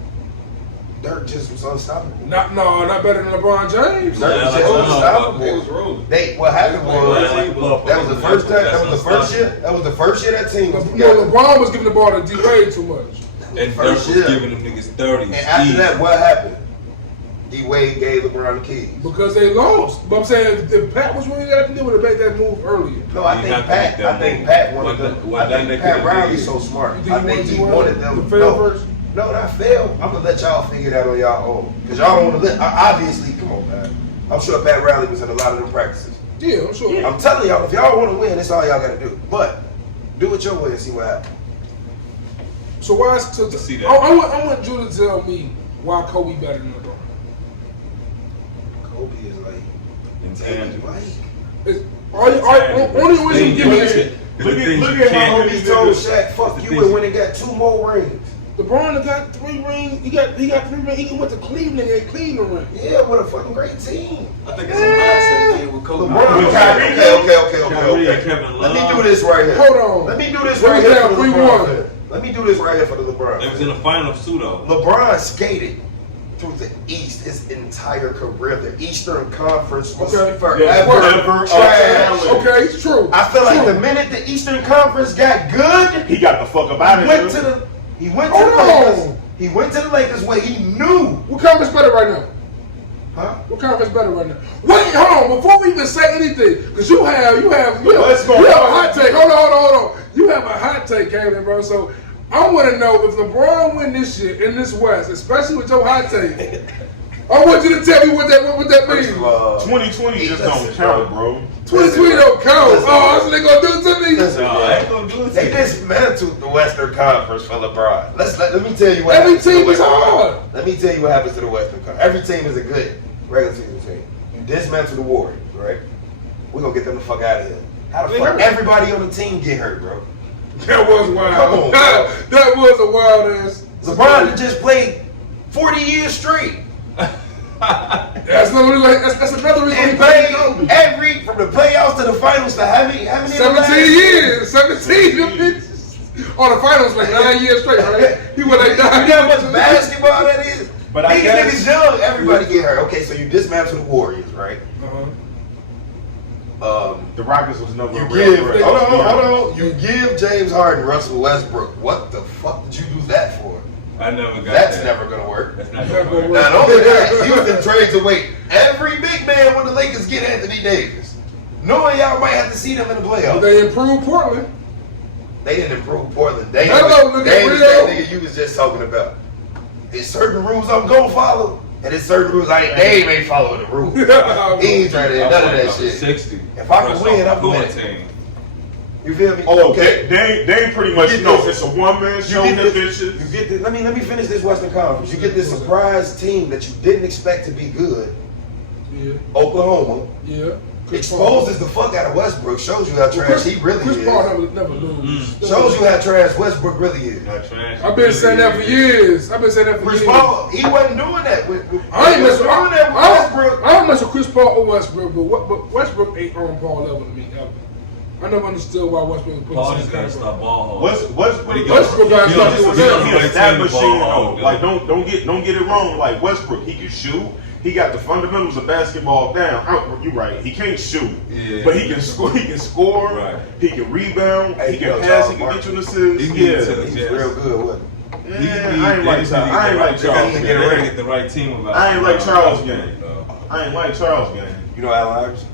Dirk just was unstoppable. Not better than LeBron James. Dirk was just They was unstoppable. rolling. What happened was that was the first time. That was the first year. That was the first year that team was together. LeBron was giving the ball to D-Wade too much. And Dirk First was year. giving them niggas 30. And after that, what happened? D-Wade gave LeBron the keys. Because they lost. But I'm saying if Pat was really there, they would have made that move earlier. No, I You think have to make Pat. that I think move. Pat wanted What them. that I think nigga Pat did. Riley's so smart. You think I think he wanted them to fail first? No, not fail. I'm gonna let y'all figure that on y'all own. Cause y'all don't want to. Obviously, come on, man. I'm sure Pat Riley was in a lot of them practices. Yeah, I'm sure. I'm telling y'all, if y'all want to win, that's all y'all got to do. But do it your way and see what happens. So why is To see that. I want you to tell me why Kobe better than LeBron. Kobe is like Intangible. Mike. It's, Only reason you give me this. Look Look at at how how he told Shaq, "Fuck you," and when he got 2 more rings. LeBron got 3 rings. He got 3 rings. He went to Cleveland and Cleveland ring. Yeah, with a fucking great team. I think it's a mindset thing with Kobe. LeBron, okay. Kevin Love. Let me do this right here. Hold on. Let me do this right here for the 3-1. LeBron. Let me do this right here for the LeBron. They was in the finals too, though. LeBron skated through the East his entire career. The Eastern Conference was forever trash. Okay, it's true. I feel like the minute the Eastern Conference got good, he got the fuck up out of here. He went to the Lakers. He went to the Lakers where he knew. What conference better right now? Huh? What conference better right now? Wait, hold on. Before we even say anything, because you have Let's go. a hot take. Hold on. You have a hot take, Kaylin, bro. So I want to know if LeBron win this shit in this West, especially with your hot take. I want you to tell me what that means. 2020 just don't count, bro. 2020 don't count. That's what they gonna do to me. Listen, I ain't gonna do it. they dismantled the Western Conference for LeBron. Let me tell you what Every happens to the team is Western hard. Conference. Let me tell you what happens to the Western Conference. Every team is a good regular season team. You dismantle the Warriors, right? We're gonna get them the fuck out of here. How the fuck everybody on the team get hurt, bro? That was wild. Come on, bro. That was a wild ass. LeBron had just played 40 years straight. That's another reason And he played played from the playoffs to the finals to how many 17 years. 17 on the finals like 9 years straight, right? He went like 9 You years. know how much basketball that is? But I These guess- niggas young, everybody get hurt. Okay, so you dismantle the Warriors, right? The Rockets was never You a real give, threat. hold on. You give James Harden, Russell Westbrook. What the fuck did you do that for? I never got That's that. never gonna work. That's not gonna work. Not only that, Houston trades away every big man when the Lakers get Anthony Davis, knowing y'all might have to see them in the But playoffs. they improved Portland. They didn't improve Portland. They Hello, look at was Rio. that nigga you was just talking about. There's certain rules I'm gonna follow, and there's certain rules Dame ain't following the rules. He ain't trying to do none of that shit. 60. If I can win, I'm winning. team. You feel me? Oh, okay. They pretty much You get know this- it's a one-man show. You Them get this, bitches. you get this. Let me finish this Western Conference. You get this surprise team that you didn't expect to be good. Yeah. Oklahoma Yeah. exposes the fuck out of Westbrook. Shows you how trash he really Chris is. Paul never lose. Shows you how trash Westbrook really is. Not trash. I've been saying that for years. Chris Paul, he wasn't doing that with I ain't he messing wasn't doing that with Westbrook. I don't mess with Chris Paul or Westbrook, but Westbrook ain't on Paul level to me ever. I never understood why Westbrook was put Paul in the just same gotta category. stop ball Westbrook Westbrook got he nothing to do. he established like don't get it wrong. Like Westbrook, he can shoot. He got the fundamentals of basketball down. You're right. He can't shoot, but he can score. He can score. Right. He can rebound. Hey, he can yo, pass. Charles He can get you an He assist. can Yeah. get to the- He was real good, wasn't he? I ain't like Charles. I ain't like Charles. They gotta get the right team about. I ain't like Charles game. I ain't like Charles game. You know Allen Iverson?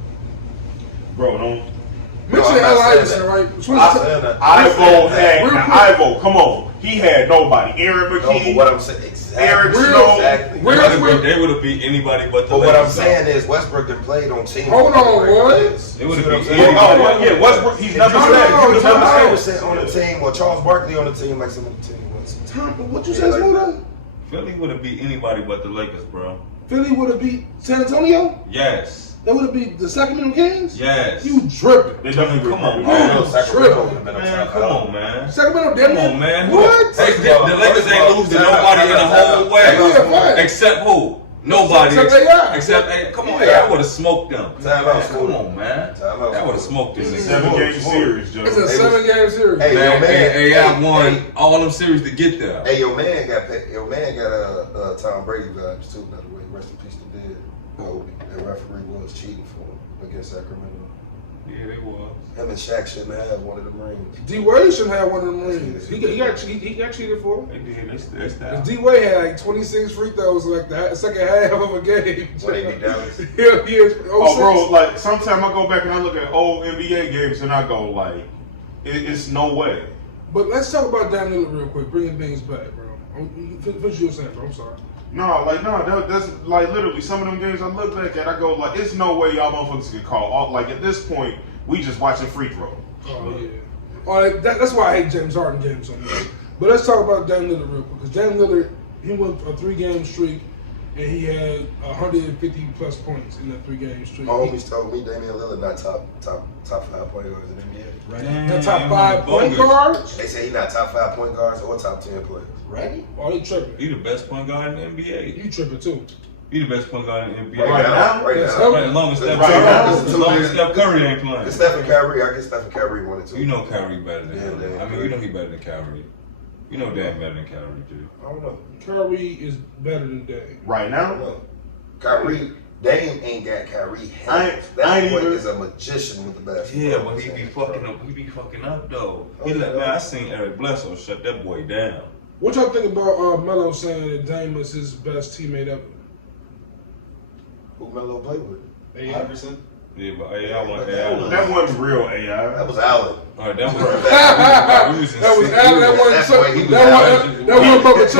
Bro, don't. Mention I'm not Allen saying Iverson, that. right? I'm saying that. Ivo had Real quick. Ivo. Come on, he had nobody. Aaron No, but McKee. what I'm saying, Eric exactly. Snow. Exactly. They would have beat anybody but the But what I'm Lakers, though. saying is Westbrook done played on teams. Hold on, with great what? players. It would've See what been I'm saying? anybody. Yeah, Westbrook. He's never No, said. no, He was no, never no. said. was sitting on the team, or Charles Barkley on the team, like some of the team was. Tom, what you Yeah, say, like Smooda? Philly would have beat anybody but the Lakers, bro. Philly would have beat San Antonio? Yes. They would have beat the Sacramento Kings? Yes. You dripping. They definitely Come on, were. man. Oh, no, Sacramento would have been Man, on come on, man. Sacramento Come damn on, man. What? The Lakers ain't lose to nobody in the whole Yeah, way. right. Except who? Nobody. Except AI. Except, come on, Yeah. I would have smoked them. Time out, Man, Smooda. come on, man. Time out, That would have Smooda. smoked them. It's a 7-game series, Joe. It's a They 7-game series. Hey, Man, yo, man. AI won Hey. all them series to get there. Hey, your man got Tom Brady vibes too. By the way, rest in peace to dead. Kobe. That referee was cheating for him against Sacramento. Yeah, they was. Him and Shaq shouldn't have one of them rings. D-Wade shouldn't have one of them rings. He got cheated for it. They did. They stopped. D-Wade had like 26 free throws like the second half of a game. When they beat Dallas. Yeah, he is. Oh, bro, like sometimes I go back and I look at old NBA games and I go like, it's no way. But let's talk about Dame Lillard real quick, bringing things back, bro. Finish your saying, bro. I'm sorry. That's like literally some of them games I look back at. I go like, it's no way y'all motherfuckers can call off. Like at this point, we just watching free throw. Oh yeah. Oh, that's why I hate James Harden games so much. But let's talk about Dame Lillard real quick, because Dame Lillard, he went a 3-game streak, and he had 150 plus points in that 3-game streak. My homies told me Damian Lillard not top 5 point guards in the NBA. Right. Not top 5 point guards? They say he's not top 5 point guards or top 10 players. Ready? Oh, they tripping. He the best point guard in the NBA. You tripping too. He the best point guard in the NBA. Right now? Right Yes, now. Right, as long as Steph Right now. Curry, as long as Steph Curry ain't playing. It's Steph and Kyrie. I guess Steph and Kyrie 1 and 2. You know Kyrie better than Yeah, him. damn. I mean, you know he better than Kyrie. You know Dame better than Kyrie, too. I don't know. Curry is better than Dame. Right I don't now? know. Kyrie, Dame ain't got Kyrie I hands. ain't That boy even- is a magician with the basketball. Yeah, but he be fucking up. He be fucking up though. He Oh, let yeah. man. I seen Eric Bledsoe shut that boy down. What y'all think about Melo saying that Dame was his best teammate ever? Who Melo played with? 100%. Yeah, but AI want AI. That wasn't real That AI. was Allen. All right, that was. That was Allen. That wasn't Bubba He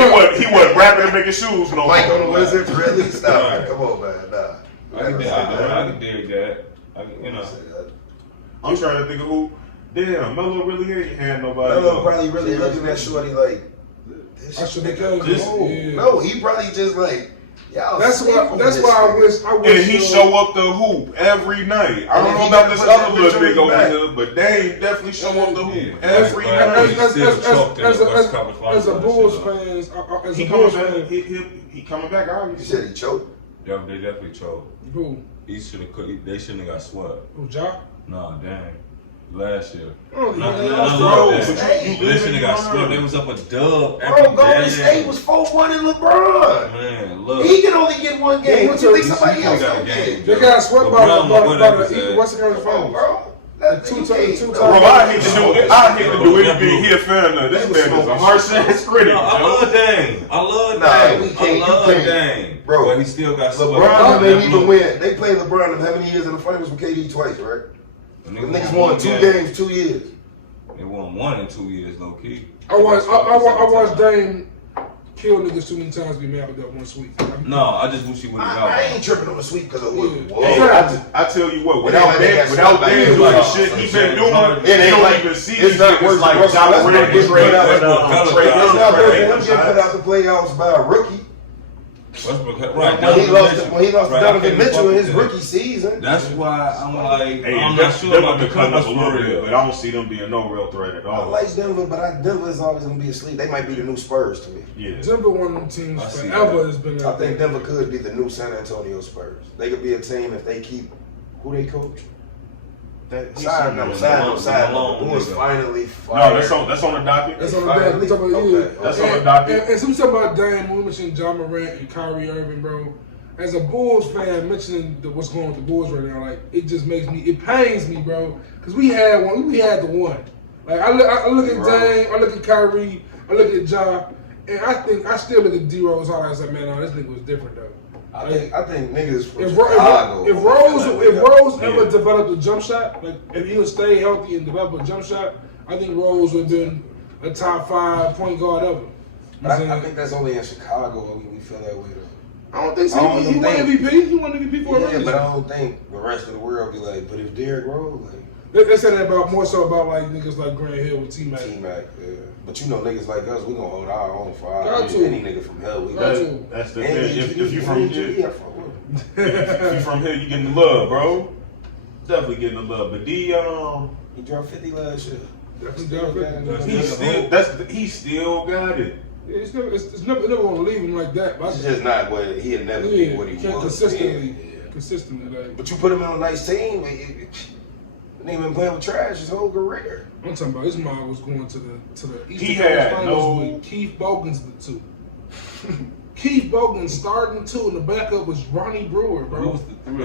Chuck. wasn't rapping and making shoes no Mike on the more. Wizard. Really? Stop Right. it. Come on, man. Nah. I can dig that. I can dig that. You know. I'm trying to think of who. Damn, Melo really ain't had nobody. Melo probably really looking at Shorty like, I should have killed This- him. no, he probably just like, y'all. That's why I wish. And he show up the hoop every night. I don't know about this other little nigga over here, but they definitely show up the hoop every night. As a Bulls fans, as He a coming Bulls back. fan, He coming back. You Obviously. said he choked. They definitely choked. who? He should have. They shouldn't have got swept. Who? Ja? Nah, dang. Last year. Oh, Nah, yeah, nah, bro, nah, but nah. you They shouldn't have got believe swept. They was up a dub. Bro, Golden State was 4-1 in LeBron. Man, look. He can only get one game. What you think somebody else got a gonna game. get? They got swept by LeBron, the Western Conference Come on, Finals. bro. That Two nigga times- can't- Bro, I hate to do anything he a fan of. This man is a harsh ass critic, No, I Joe. love Dame. I love Nah, Dame. we I can't- you love can't. Dame. Bro, But he still got swept. LeBron didn't even win. They played LeBron in how many years in the finals with KD twice, right? The niggas won 2 games, 2 years. They won 1 in 2 years, low key. I watched Dame kill niggas too many times to be mad with that one sweep. No, I just wish he would have got I one. ain't tripping on the sweep because of what it was. Hey, I tell you what, without Yeah, Dame doing the shit he been doing, It you ain't don't like- even see it's these not niggas worse like than Russell John Westbrook Morant, getting Trey put out Young, the- Trey It's Young, not worse Trey than him getting put out the playoffs by a rookie. Westbrook, right? When he lost to Right, I Donovan can't Mitchell in his fuck with rookie season. That's why I'm like, Hey, I'm not that's sure about the come up Clippers a little for bit, real. but I don't see them being no real threat at I all. like Denver, but Denver is always going to be asleep. They might be the new Spurs to me. Yeah. Denver, one of them teams I see forever that. has been. I think Denver could be the new San Antonio Spurs. They could be a team if they keep who they coach. Sign them. The Bulls finally No, fired. that's on the docket. That's on the docket. We talking about Okay. That's on the docket. And some stuff about Dame, when we mentioned John Morant and Kyrie Irving, bro. As a Bulls fan, mentioning what's going on with the Bulls right now, like it just makes me, it pains me, bro. Because we had the one. Like I look at Dame, I look at Kyrie, I look at Ja, and I still look at D-Rose hard. I was like, man, no, this nigga was different though. I think niggas from If Chicago. Rose ever developed a jump shot, like if he would stay healthy and develop a jump shot, I think Rose would have been a top 5 point guard ever. But I think that's only in Chicago we feel that way though. I don't think so. I don't He won think- MVP. He won MVP for a Yeah, reason. but I don't think the rest of the world be like, but if Derrick Rose, like They said that about more so about like niggas like Grant Hill with T-Mac. T-Mac, yeah. But you know niggas like us, we gonna hold our own for our Got to. any nigga from hell. We Got got to. That's the thing. If you from here, yeah, fuck with him. if you from here, you getting the love, bro. Definitely getting the love. But He dropped 50 last year. Definitely got it. he still got it. It's never gonna leave him like that. But It's just not what he'll never be what he can't was. consistently like. But you put him on a nice team, he ain't been playing with trash his whole career. I'm talking about his mom was going to the Eastern He Conference had Finals no- with Keith Bogan's the 2. Keith Bogan starting 2, and the backup was Ronnie Brewer, Who bro. was the 3?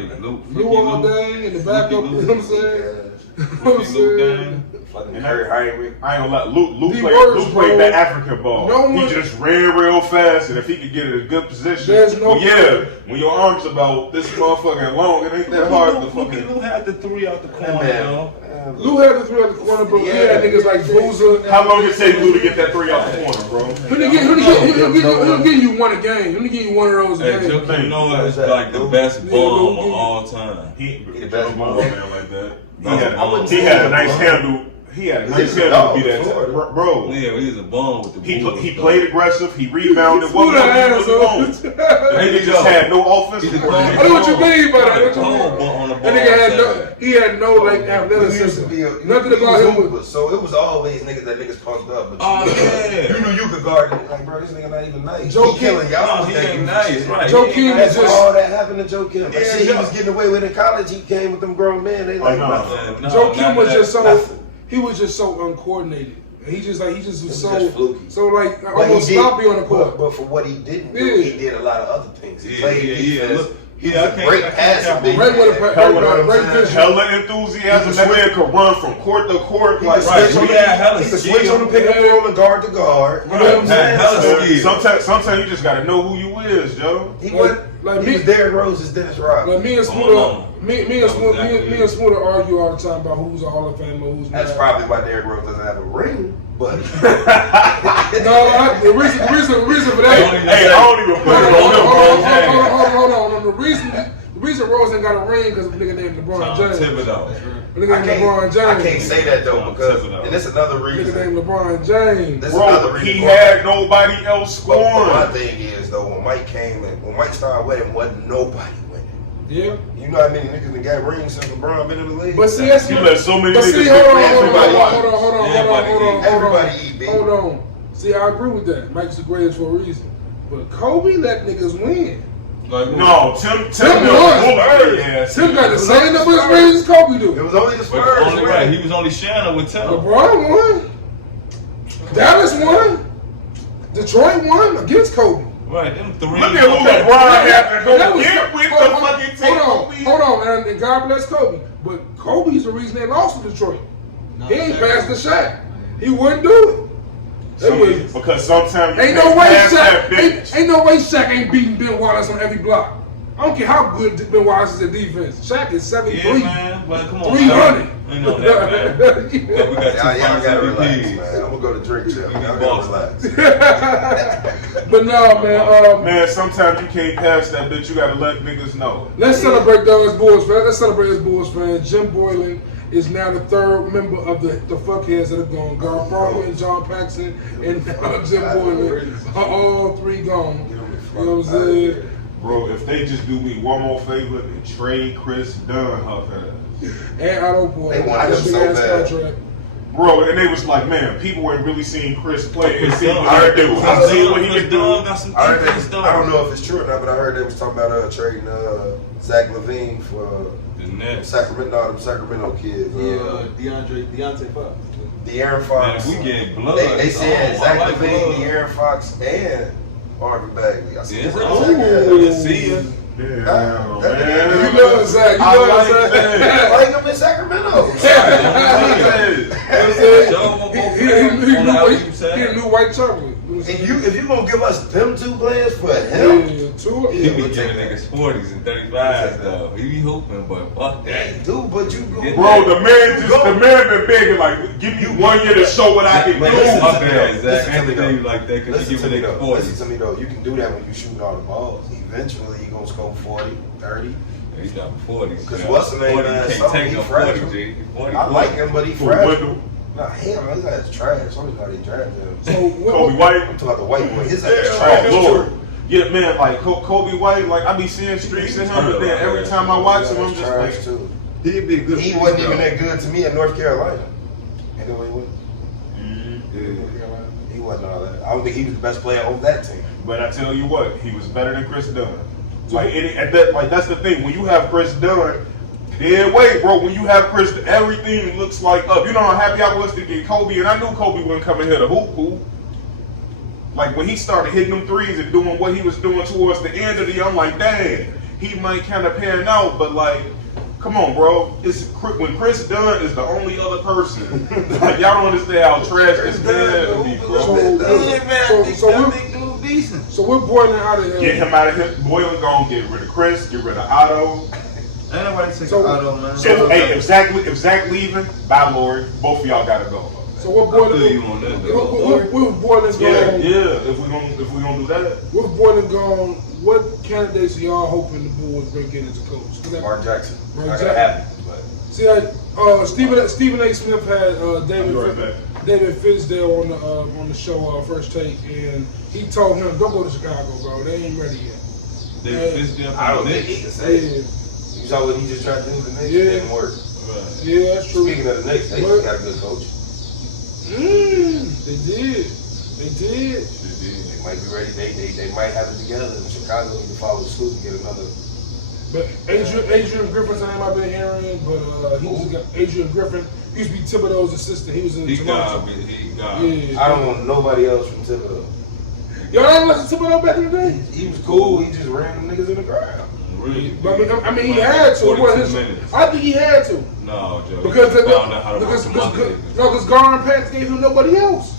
Lou all day, and the backup, you know what I'm saying? You know what I'm saying? Fucking Harry Heinrich. I ain't gonna lie. Lou The played worst, Lou played bro. that African ball. No he one- just ran real fast, and if he could get in a good position, There's no- well, yeah. When your arms about this motherfucking long, it ain't that hard to fucking. Lou had the 3 out the corner, Man. though. Lou had the 3 out the corner, but we had niggas like Boozer. How long it take Lou to get that 3 out the corner, bro? He'll give you one a game. He'll give you one of those a Hey, game. Joe, you know what? It's like the best bum of all time. He the best ball ball. man like that. I would He had a nice handle. He had a nice head to be that bro. Yeah, he was a bum with the Bulls. He played aggressive. He rebounded. What was he Nigga just had no offensive. I know what you mean by that. That nigga had no like athleticism. Nothing about him. So it was always niggas that niggas pumped up. But you knew you could guard him. Like, bro, this nigga not even nice. Joe he killing y'all. He ain't nice, right? Joe Kim was just all that happened to Joe Kim. That shit he was getting away with in college. He came with them grown men. They like nothing. Joe Kim was just so. He was just so uncoordinated. He just was so like almost sloppy on the court. But for what he didn't do, he did a lot of other things. He played defense. He's a great passer. Hella enthusiasm. That man could run from court to court. He could switch on the pick and roll and guard to guard. You know what I'm saying? Sometimes you just gotta know who you is, Joe. He was Derrick Rose's Dennis Rodman. Like me and Smooda argue all the time about who's a Hall of Famer, who's not. That's probably why Derrick Rose doesn't have a ring. But the reason for that. Hey, I don't even put it on him. Hold on. The reason Rose ain't got a ring because of a nigga named LeBron James. I can't say that though because, and that's another reason. Nigga named LeBron James. That's another reason. He had nobody else scoring. My thing is though, when Mike started winning, wasn't nobody winning. Yeah. You know how many niggas that got rings since LeBron been in the league? But see, that's you let so many niggas everybody eat big. Hold on. See, I agree with that. Mike's the greatest for a reason. But Kobe let niggas win. No, Tim won. Tim got the same number of rings as Kobe do. It was only the Spurs. Right, he was only sharing with Tim. LeBron won. Dallas won. Detroit won against Kobe. Right, them three. Look at who LeBron had to go get with the fucking team. Hold on, and God bless Kobe. But Kobe's the reason they lost to Detroit. He ain't passed the shot. He wouldn't do it. Because sometimes ain't no way Shaq ain't beating Ben Wallace on every block. I don't care how good Ben Wallace is at defense. Shaq is 7'3". Yeah, man. But come on, 300. Ain't no that, man. But we got y'all gotta relax, MVPs. man. I'm gonna go to drink chill. Y'all gotta relax. But no, man. Man, sometimes you can't pass that bitch. You gotta let niggas know. Let's celebrate those Bulls fans. Let's celebrate as Bulls fans. Jim Boylan is now the third member of the fuckheads that are gone. Gar Farmer and John Paxson and Jim Boylan are all three gone. You know what I'm saying? Bro, if they just do me one more favor and trade Chris Dunn, huff ass. And Otto Boy. They wanted him so bad. Contract. Bro, and they was like, man, people weren't really seeing Chris play. I heard they was seeing what he could do. I don't know if it's true or not, but I heard they was talking about trading Zach LaVine for Sacramento kids. Deontay Fox. De'Aaron Fox. Man, we get blood. They said Zach LaVine, De'Aaron Fox, and Marvin Bagley. I said, see ya. You love Zach. You love Zach. I like him in Sacramento. He a new white chocolate. If you gonna give us them two players for him, he be giving niggas 40s and 35s though. He be hooping, but fuck that. Dude, but you bro, the man been begging like, give me 1 year to show what I can do. Zach, I ain't tell you like that because you give a nigga 40s. Listen to me though, you can do that when you shooting all the balls. Eventually, you gonna score 40, 30. He's dropping 40s. Because what's the name? Can't take no 40, G. I like him, but he fragile. Nah, hell, his ass trash. Somebody drafted him. So Kobe White. I'm talking about the white boy. His ass trash. Lord. Yeah, man, like Kobe White, like I be seeing streaks in him, but then every time I watch him, I'm just like, he'd be good. He wasn't even that good to me in North Carolina. Anyway, he wasn't all that. I don't think he was the best player on that team. But I tell you what, he was better than Chris Dunn. Like that's the thing. When you have Chris Dunn, dead weight, bro. When you have Chris, everything looks like up. You know how happy I was to get Kobe, and I knew Kobe wouldn't come in here to hoop. Like when he started hitting them threes and doing what he was doing towards the end of the year, I'm like, dang, he might kind of pan out, but like, come on, bro. When Chris Dunn is the only other person, like y'all don't understand how trash this man is, bro. So we're boiling out of here. Get him out of here. Boiling gone. Get rid of Chris. Get rid of Otto. Ain't nobody taking Otto, man. If Zach leaving, bye, Lord. Both of y'all gotta go. So what I feel you on that, though. with Boylan gone? Yeah. If we gonna do that, With Boylan gone, what candidates are y'all hoping the Bulls bring in as a coach? Mark Jackson. Mark I Jackson. gotta have it, but See, like Stephen A. Smith had David Fizdale on the show First Take, and he told him, "Don't go to Chicago, bro. They ain't ready yet." David Fizdale. I don't think he can say it. You saw what he just tried to do with the Knicks. It didn't work. Yeah, that's true. Speaking of the Knicks, they got a good coach. They did. They might be ready. They might have it together. And Chicago need to follow suit and get another. But Adrian Griffin's name I've been hearing, but he just got Adrian Griffin. He used to be Thibodeau's assistant. He was in Toronto. I don't want nobody else from Thibodeau. Y'all don't listen to Thibodeau back in the day? He was cool. He just ran them niggas in the ground. But I mean, he had to. I think he had to. No, Joe. Because because Gar and Pats gave him nobody else.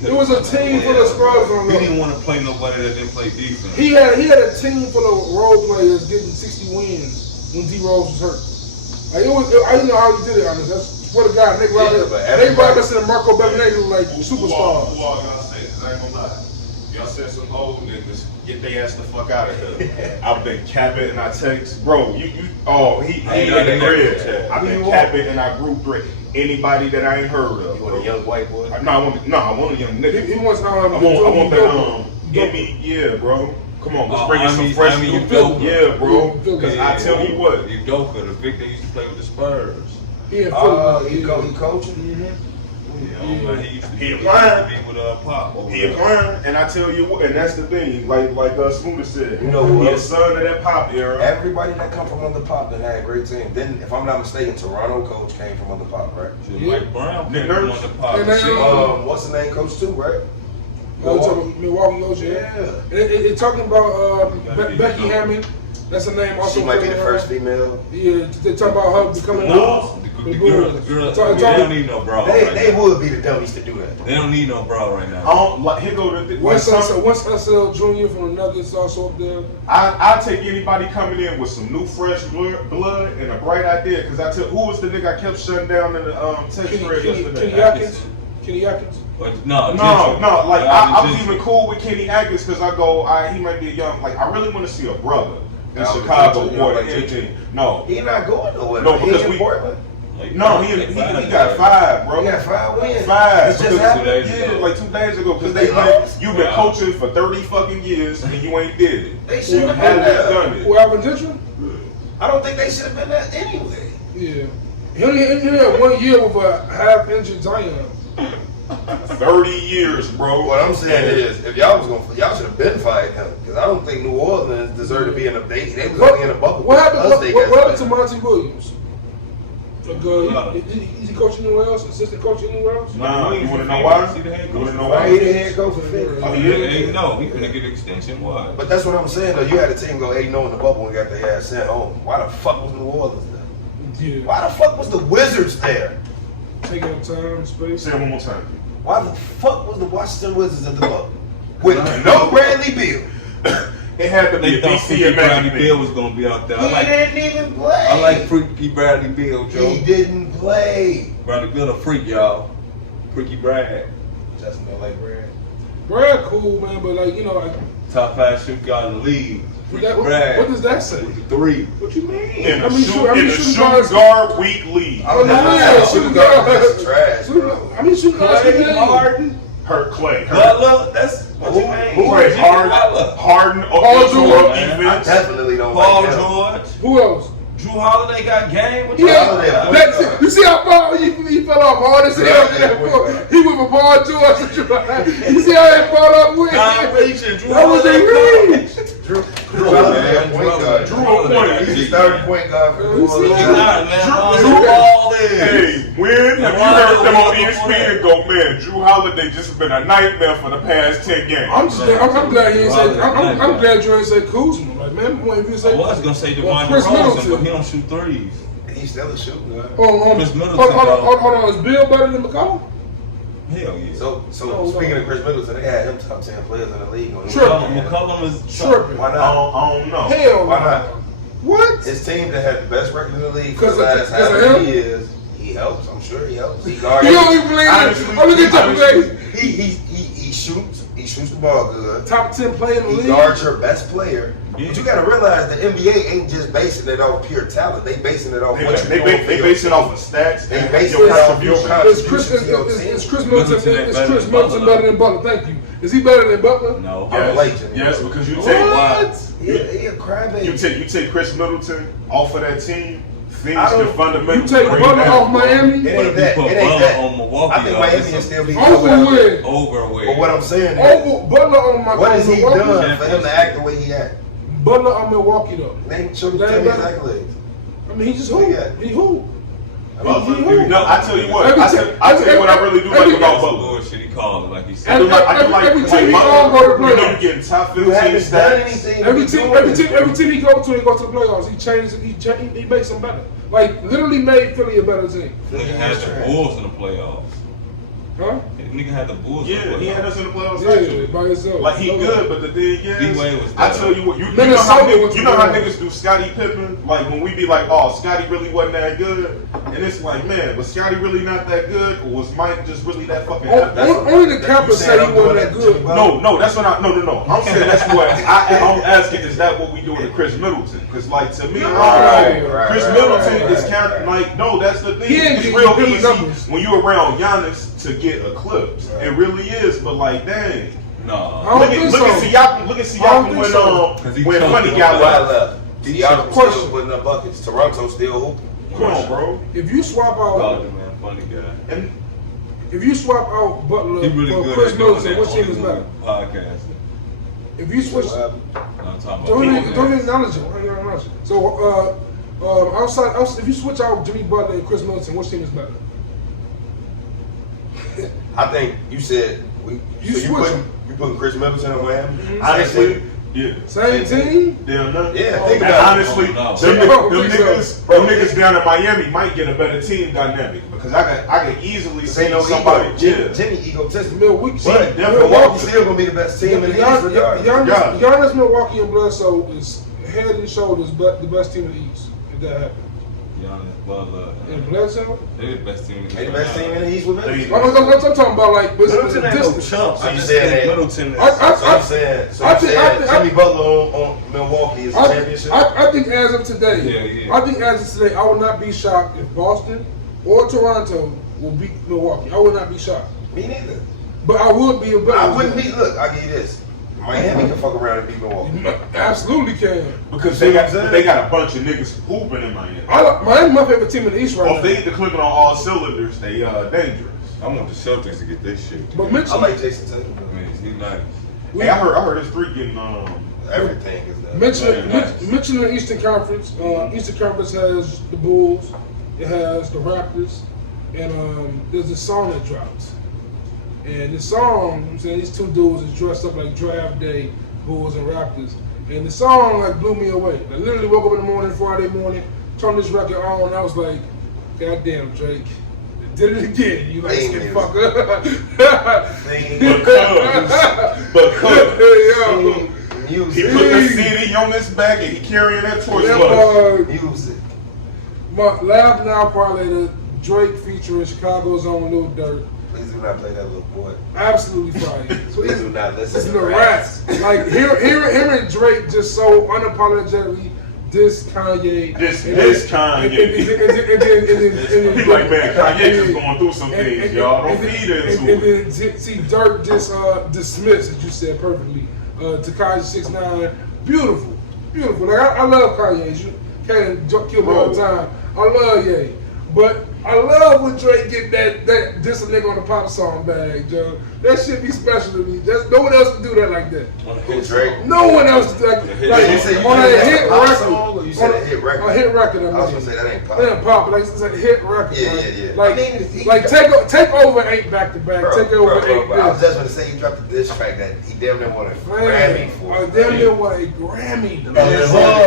There was a team full of scrubs on He them. didn't want to play nobody that didn't play defense. He had a team full of role players getting 60 wins when D Rose was hurt. Like I didn't know how he did it. Honestly, that's what the guy Nick Robinson and Marco Bellinelli look like superstars. Who all y'all say? 'Cause I ain't gonna lie. Y'all said some old niggas, get their ass the fuck out of here. I've been capping and I text, bro. He in the grid. I've been capping and I group thread anybody that I ain't heard of. You want a young white boy? I want a young nigga. He wants I want that yeah, bro. Come on, let's bring in some fresh new dope. Yeah, bro. Because I tell you what, you dope. The Victor used to play with the Spurs. He coaching. He applying. Be with Pop. He applying, and I tell you what, and that's the thing. Like Smooda said, you know what? He a son of that Pop era. Everybody that come from under Pop that had a great team. Then, if I'm not mistaken, Toronto coach came from under Pop, right? Mike Brown came Nick from Nurse. under Pop. What's the name, Coach too, right? Milwaukee Coach, yeah. It talking about Becky Hammond. That's her name. Also, she might be the first female. Yeah, they talking about her becoming The girls, they don't need no bra. They would be the dummies to do that. They don't need no bra right now. Here go the What's SL Jr. from the Nuggets also up there? I take anybody coming in with some new fresh blood and a bright idea. Because I tell who was the nigga I kept shutting down in the text thread yesterday? Kenny Atkins. No. Like I was even cool with Kenny Atkins because I go, he might be a young. Like I really want to see a brother in Chicago more than anything. No, he not going nowhere. No, because we Portland. No, he got 5, bro. He got 5 wins. 5. It's just happened. Yeah, like 2 days ago. Because you've been coaching for 30 fucking years and you ain't did it. They should have been there. Done it. Well, Gentry? I don't think they should have been there anyway. Yeah. He only had 1 year with a half-injured Zion. 30 years, bro. What I'm saying is, if y'all should have been fired him. Because I don't think New Orleans deserved to be in a base. They was only in a bubble. What happened to Monty Williams? Is he coaching anywhere else? Assistant coaching anywhere else? Nah, you want to know why? He the head coach for Philly. Oh, yeah, no, he finna get an extension. Why? But that's what I'm saying, though. You had a team go 8-0 in the bubble and got their ass sent home. Why the fuck was New Orleans there? Yeah. Why the fuck was the Wizards there? Taking up time, space. Say it one more time. Why the fuck was the Washington Wizards in the bubble? With no Bradley Beal. It had to be They thought Freaky Bradley Beal was gonna be out there. He didn't even play. I like Freaky Bradley Beal, Joe. He didn't play. Bradley Beal a freak, y'all. Freaky Brad. Justin don't like Brad. Brad cool, man, but like, you know, like, Top 5 shooting guard in the league. Freaky what Brad. does that say? With the 3. What you mean? In a shooting guard week league. Shooting guard is trash, bro. I mean, shooting guard Clay Harden. Hurt Clay. Butler. That's what you mean. Clay Harden. Paul George. I definitely don't Paul like him. George. Who else? Drew Holiday got game. What Yeah, you see how far he fell off hard as hell? He went for Paul George. You see how he fell off with? That was a reach. Drew Holiday, point guard. Drew a point. He's the third point guard for New Orleans. Hey, when have you heard them on ESPN go, man, Drew Holiday just been a nightmare for the past 10 games. I'm glad you ain't said. I'm glad you ain't said Kuzma. Like, man, if you say, I was gonna say DeMar Chris DeRozan, Middleton. but he don't shoot threes. He's still a shooting guard. Chris Middleton, Hold on. Is Bill better than McCollum? Hell yeah. So speaking of Chris Middleton, they had him top 10 players in the league. McCollum is tripping. Why not? I don't know. Hell, Why not? What? His team that had the best record in the league for Because the last of how many him? years, he helps. I'm sure he helps. He You guards. don't even believe it. Oh, look at that, baby. He shoots. He shoots the ball good. Top 10 player in the He league. guards your best player. Yeah. But you gotta realize the NBA ain't just basing it off pure talent. They basing it off what you They base it off of stats. They and base your it off your contribution. Is Chris Middleton better than Butler? Thank you. Is he better than Butler? No. Yes, because you take What? He a crybaby. you take Chris Middleton off of that team. Things I don't- can fundamentally. You take break Butler down. off Miami? It ain't that. Put It ain't Butler that. on Milwaukee, I think Miami will still be Over with. Over with. But what I'm saying is, Over Butler on my what has he Milwaukee? done for him to act the way he act? Butler on Milwaukee though. Show me his accolades. I mean, he just hoop. Yeah. He hoop. No, I tell you what. Every I team- tell you what I really do like about Butler. Butler. Bullshit, he called it like he said. Every team he all go to You know, you playoffs. getting top 15 You haven't done stats. anything. Every team he go to the playoffs. He changes. He makes them better. Like literally made Philly a better team. Nigga had the Bulls in the playoffs. Huh? Nigga had the Bulls in the Yeah, playoffs. he had us in the playoffs. Yeah, actually. by himself. Like he good, but the thing is, D-Wade was I dope. tell you what, you know Minnesota how niggas, was you know how dope. niggas do Scottie Pippen. Like when we be like, oh, Scottie really wasn't that good, and it's like, man, was Scottie really not that good, or was Mike just really that fucking? Only the Campers say he wasn't that good. No, that's what no. I'm saying that's what I'm asking. Is that what we doing to Chris Middleton? Because like to me, Chris Middleton is kind of like that's the thing. He ain't It's getting real good easy numbers. when you around Giannis to get eclipsed. It really is, but like dang. No. I don't Look think at so. Siakam. Look at Siakam think so. when Money Why got left. left? Siakam Question. still putting up buckets. Toronto still hooping. Come on, bro. If you swap out, Butler, man, funny guy. And if you swap out Butler He really for good Chris at doing Middleton, that what team on is his better? podcast. If you switch, I'm talking don't about even acknowledge it. So outside, if you switch out Jimmy Butler and Chris Middleton, which team is better? I think you said you putting Chris Middleton in Miami. honestly, yeah. Same team? Damn, no. Yeah, think And about it. honestly, No. them niggas down in Miami might get a better team dynamic because I can easily This see ain't no somebody. ego. Jimmy egotistical. Milwaukee. But definitely. Milwaukee's still gonna be the best team in the East regardless. Giannis, Milwaukee, and Bledsoe is head and shoulders the best team in the East. If that happens. Giannis, Butler, And Bledsoe? they the best team in the They the best team in the East with Middleton. I'm talking about like Middleton ain't no distance. chump. So I you just saying think that- Middleton is. I I'm saying, I- Jimmy Butler on Milwaukee is a championship. I think as of today, Yeah. I think as of today, I would not be shocked if Boston or Toronto will beat Milwaukee. I would not be shocked. Me neither. But I would be a better. I wouldn't be. Look, I'll give you this. Miami can fuck around and beat Milwaukee. Absolutely can. Because See they what I'm got saying? they got a bunch of niggas hooping in Miami. Miami's my favorite team in the East right If now. they get to clicking on all cylinders, they dangerous. I want the Celtics to get this shit. But I Mitchell, like Jason Tatum. I mean, he's nice. Hey, I heard his three getting Everything is there. Mitchell in the Eastern Conference. Eastern Conference has the Bulls. It has the Raptors, and there's a song that dropped. And the song, I'm saying these two dudes is dressed up like draft day, Bulls and Raptors. And the song like blew me away. I literally woke up in the morning, Friday morning, turned this record on, and I was like, "God damn, Drake, did it again." You like skin fucker. Because Yo. he Music. put the CD on his back and he carrying that torch That bus. Music. my Laugh Now Parlay, Drake featuring Chicago's own Lil Durk. Please do not play that little boy. Absolutely fire. So Please do not listen Listen to to rats. rats. Like hearing him and Drake just so unapologetically diss Kanye. Diss Kanye. And He like, man, Kanye just going through some things, y'all. Don't feed into and it. then see Dirk just dismissed, as you said perfectly, Tekashi 6ix9ine. Beautiful. Like I love Kanye. Kaylin kill me all the time. I love Ye. But I love when Drake get that diss a nigga on the pop song bag, Joe. That shit be special to me. There's no one else to do that like that. Who, Drake? No one else to do that. Like, You said you on did a that hit pop record. song, or you said a hit record? A hit record. I was gonna say that ain't pop. That ain't pop, but like it's a hit record. Yeah, right? yeah. Like, I mean, like take over Aint back to back. Take over Aint. I was just gonna say he dropped a diss track that he damn near won a Grammy for. I damn near won a Grammy.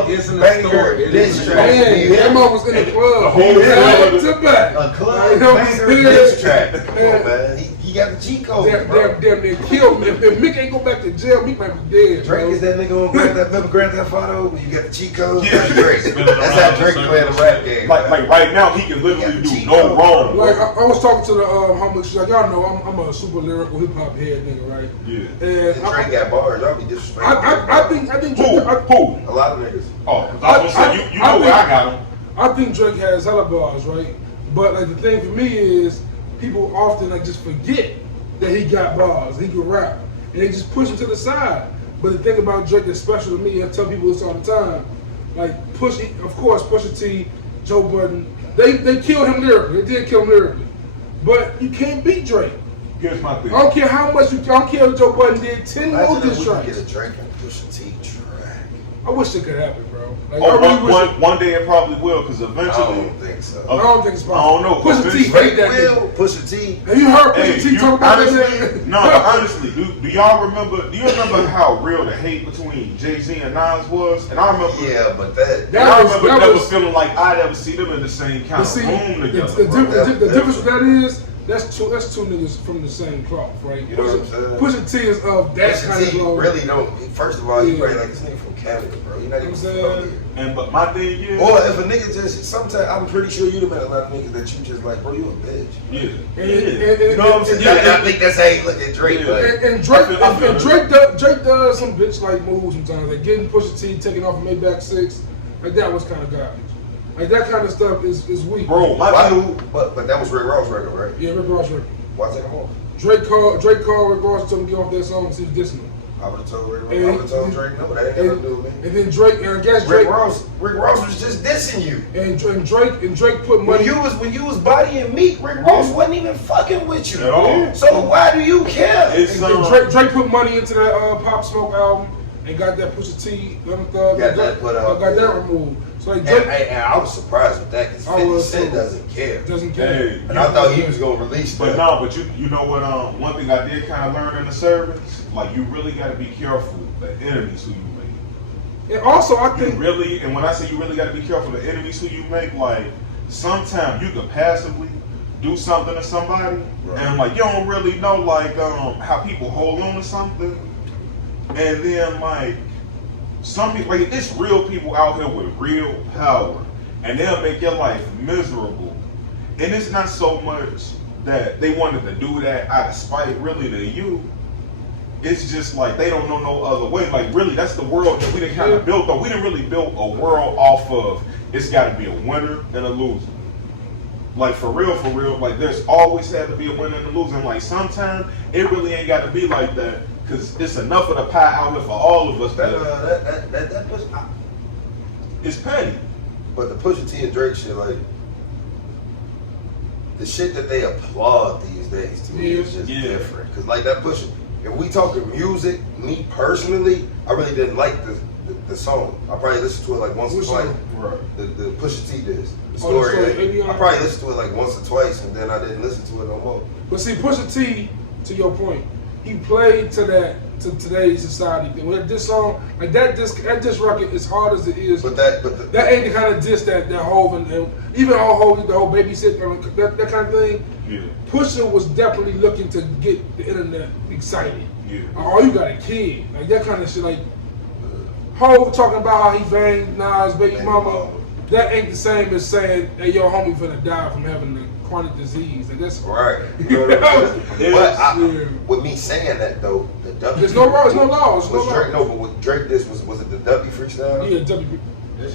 It's in the story. It Diss is. track. Man, that man was in the club. The whole Back club. to back. A club You know what I'm banger saying? diss track. Come on, man. He got the cheat code. Damn near killed me. If Mick ain't go back to jail, Mick might be dead. Drake bro. is that nigga on Grand Theft Auto when you got the cheat code? Yeah. That's Drake. That's how Drake playing the rap game. Like right now, he can literally do no wrong. Like I was talking to the homies, like y'all know I'm a super lyrical hip hop head nigga, right? Yeah. And Drake got bars. Y'all be disrespectful. I think Who? A lot of niggas. Oh, I was gonna say, you know where I got him. I think Drake has hella bars, right? But like the thing for me is people often like just forget that he got bars, he can rap, and they just push him to the side. But the thing about Drake that's special to me, I tell people this all the time, like of course Pusha T, Joe Budden, they killed him lyrically. They did kill him lyrically, but you can't beat Drake. Here's my thing. I don't care how much I don't care if Joe Budden did 10 more diss Get tracks. a Drake and Pusha T track. I wish it could happen, bro. Like, I really wish One day it probably will, because I eventually. don't think so. I don't think it's possible. I don't know. Pusha T hate that nigga. Will, Pusha T. Have you heard Hey, Pusha T talk about that honestly, nigga? no, but honestly, do y'all remember? Do you remember how real the hate between Jay-Z and Nas was? And I remember. Yeah, but that. And I remember that never was- feeling like I'd ever see them in the same kind But see, of room the together. difference with that is that's two niggas from the same cloth, right? You know what I'm saying? Pusha T is of that kind of Pusha T cloth. really don't. First of all, you Yeah. probably like this nigga from Canada, bro. You're not even You from know what I'm here. saying? But my thing is. Or if a nigga just, sometimes I'm pretty sure you'd have met a lot of niggas that you just like, bro, you a bitch. Yeah. You know what I'm saying? Yeah. I think that's how he look at Drake. Yeah. Like, And Drake, I feel Drake does some bitch like moves sometimes, like getting Pusha T taking off a Maybach 6, like that was kind of garbage. Like that kind of stuff is weak. Bro, why do? But that was Rick Ross record, right? Yeah, Rick Ross record. Why take him off? Drake called Rick Ross and told him to get off that song and see if dissing him. I would have told Rick Ross. I would have told Drake no, that ain't got nothing to do with me. And then Drake, and I guess Drake, Rick Ross was just dissing you. and Drake put money. When you was bodying Meek, Rick Ross wasn't even fucking with you At all. So why do you care? It's And Drake put money into that Pop Smoke album and got that Pusha T, got that removed. So like Drake and I was surprised with that because I 50 was Cent too. doesn't care. doesn't care. Hey, And I thought he was gonna release But that. no, but you know what? One thing I did kind of learn in the service, like you really got to be careful the enemies who you make. And also I You think really, and when I say you really got to be careful the enemies who you make, like sometimes you can passively do something to somebody, Right. and like you don't really know like how people hold on to something, and then like some people, like it's real people out here with real power, and they'll make your life miserable. And it's not so much that they wanted to do that out of spite, really, to you. It's just like they don't know no other way. Like really, that's the world that we didn't kind of build. Though we didn't really build a world off of. It's got to be a winner and a loser. Like for real, like there's always had to be a winner and a loser. And like sometimes it really ain't got to be like that because it's enough of the pie out here for all of us. That push, It's petty. but the Pusha T and Drake shit, like the shit that they applaud these days to me is just Yeah. different. Cause like that Pusha, if we talking music, me personally, I really didn't like the song. I probably listened to it like once or Which twice. song? Right. The Pusha T disc. The Oh, the story. story, I Avion? probably listened to it like once or twice, and then I didn't listen to it no more. But see, Pusha T, to your point, he played to today's society. With this song, like that disc record, as hard as it is, But that ain't the kind of disc that Hov and even all Hov, the whole babysit, that kind of thing. Yeah. Pusha was definitely looking to get the internet excited. Yeah. Oh, you got a kid, like that kind of shit. Like Hov talking about how he banged Nas' baby mama. That ain't the same as saying, "Hey, your homie finna die from having the chronic disease." Like that's right. You know what I'm saying? But Yeah. with me saying that though, the W. There's no law. There's no laws. Was Drake but with Drake this was it the W freestyle? Yeah, WP.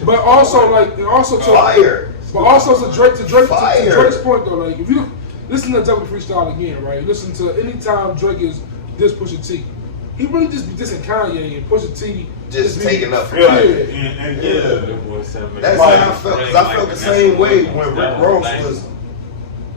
But also like, and also to Fire. But also to Drake's Fire. point though, like if you listen to W Freestyle again, right? Listen to anytime Drake is this Pusha T, he really just be dissing Kanye and Pusha T Just be- taking up for Yeah. Kanye. And That's how I felt. Cause I felt the same way when Rick Ross was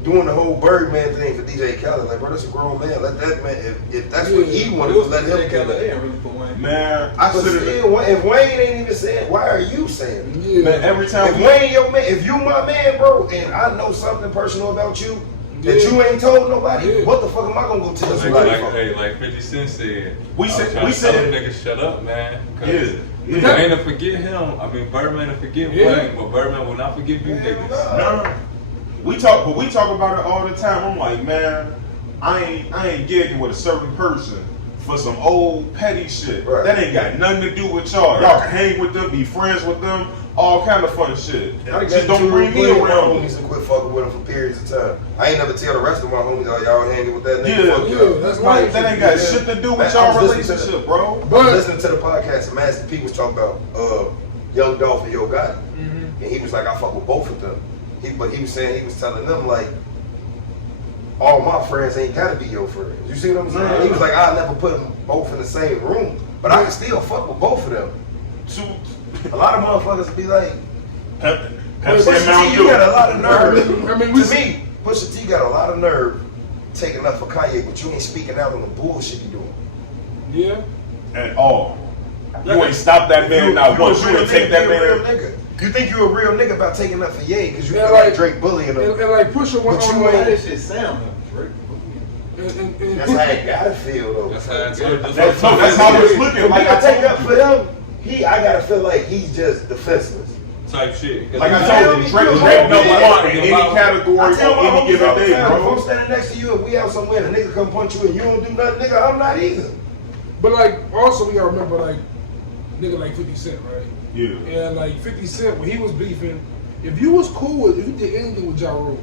doing the whole Birdman thing for DJ Khaled. Like, bro, that's a grown man. Let that man. If that's what he wanted, to let him do that. Man, But still, if Wayne ain't even saying, why are you saying it? Yeah. man, every time If Wayne your man, if you my man, bro, and I know something personal about you that you ain't told nobody, Yeah. what the fuck am I gonna go tell somebody for? Like 50 Cent said, We I was said- trying we to tell said- them niggas shut up, man. Yeah. You Yeah. ain't to forget him. I mean, Birdman to forget Yeah. Wayne, but Birdman will not forgive you niggas. No. We talk about it all the time. I'm like, man, I ain't gigging with a certain person for some old petty shit. Right. That ain't got nothing to do with y'all. Y'all can hang with them, be friends with them, all kind of fun shit. Just don't bring me around. Homies and quit fucking with them for periods of time. I ain't never tell the rest of my homies, oh, y'all hanging with that nigga. Yeah, that's right. That ain't got shit to do with y'all relationship, bro. I was listening to the podcast and Master P was talking about Young Dolph and Yo Gotti. And he was like, I fuck with both of them. But he was saying, he was telling them like, all my friends ain't gotta be your friends. You see what I'm saying? He was like, I'll never put them both in the same room, but I can still fuck with both of them. A lot of motherfuckers be like, Pepsi and Mountain you Dew. got a lot of nerve. I mean, to me, Pusha T got a lot of nerve taking up for Kanye, but you ain't speaking out on the bullshit he doing. Yeah. At all. You ain't stop that man not once. You ain't take that man. You think you a real nigga about taking up for Ye because you feel like Drake bullying him. And like Pusha went But on you ain't- That shit sound Drake. That's how it gotta feel though. That's how it's good. That's how it's looking. For Like me to I take told up you. for him, I gotta feel like he's just defenseless. Type shit. Like I told you, Drake rank number one in any category I tell my on any homies given all the day, time, if I'm bro. standing next to you and we out somewhere and a nigga come punch you and you don't do nothing, nigga, I'm not either. But like, also we gotta remember like, nigga like 50 Cent, right? Yeah. And like 50 Cent, when he was beefing, if you was cool with, if you did anything with Ja Rule,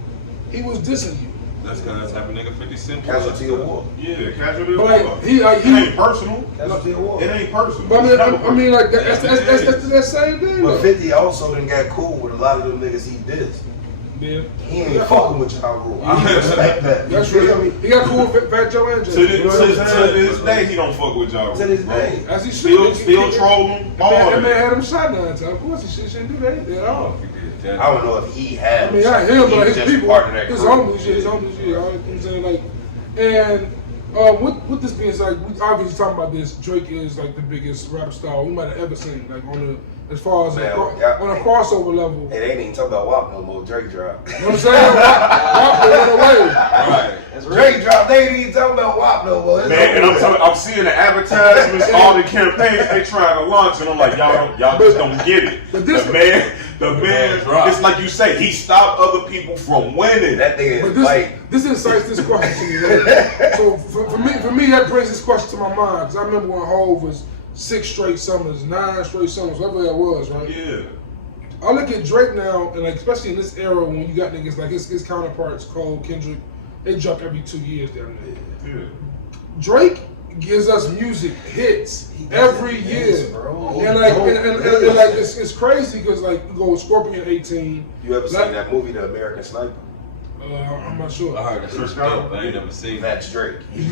he was dissing you. That's because that's type of nigga 50 Cent. Casualty of war. Yeah, casualty of But war. like, he It ain't personal. Casualty of war. It ain't personal. But It's I never mean like, personal. that's that same thing But though. 50 also done got cool with a lot of them niggas he dissed. Yeah. He ain't fucking with Ja Rule. I respect that. That's You feel true. me? He got cool with Fat Joe and To Jay. this day, he don't fuck with y'all. To this day. As he should. Still troll him. All That of man it. had him shot 9 times. Of course he shouldn't do that at all. I don't know if he had. I mean, I him, He but was his just people, part of that his crew. homies, his homies, you know what I'm saying? Like, and with this being said, we obviously talking about this. Drake is like the biggest rap star we might have ever seen, like on the as far as Man, on a crossover level. Hey, they ain't even talking about WAP no more. Drake drop. You know what I'm saying? Wap went away. Right. Drake drop. They ain't even talking about WAP no more. It's Man, and over. I'm seeing the advertisements, all the campaigns they trying to launch, and I'm like, y'all just don't get it. But this- The man, it's like you say, he stopped other people from winning. That nigga But is like. this incites this question to me. Right? So for me, that brings this question to my mind because I remember when Hov was 6 straight summers, 9 straight summers, whatever that was, right? Yeah. I look at Drake now, and like especially in this era when you got niggas like his counterparts, Cole, Kendrick, they drop every 2 years down there. Yeah. Drake gives us music hits every year, Bro. and like and like it's crazy because like you go Scorpion 18. You ever like, seen that movie, The American Sniper? I'm not sure. I heard that shit's dope. I ain't never seen that. That's Drake. He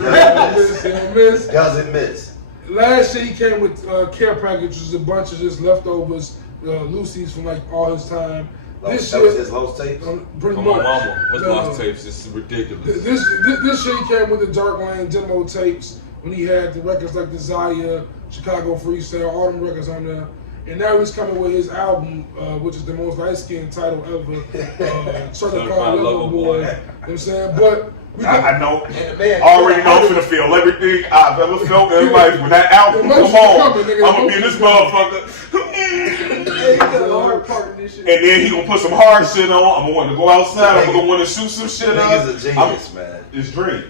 Miss. doesn't miss. Last year he came with care packages, a bunch of just leftovers, Lucy's from like all his time. This That was year, his Lost tapes? pretty On much. my mama. His No. lost tapes is ridiculous. This year he came with the Dark Lane demo tapes when he had the records like Desire, Chicago Freestyle, all them records on there. And now he's coming with his album, which is the most light-skinned title ever, Certified Lover Boy. You know what I'm saying? But we I know. Man, Already know I'm finna feel everything I've ever felt in life. When that album come on, I'm gonna be in this motherfucker. Hey, the hard part of this shit. And then he gonna put some hard shit on. I'm gonna want to go outside. I'm gonna want to shoot some shit up. Nigga's a genius, man. It's Drake.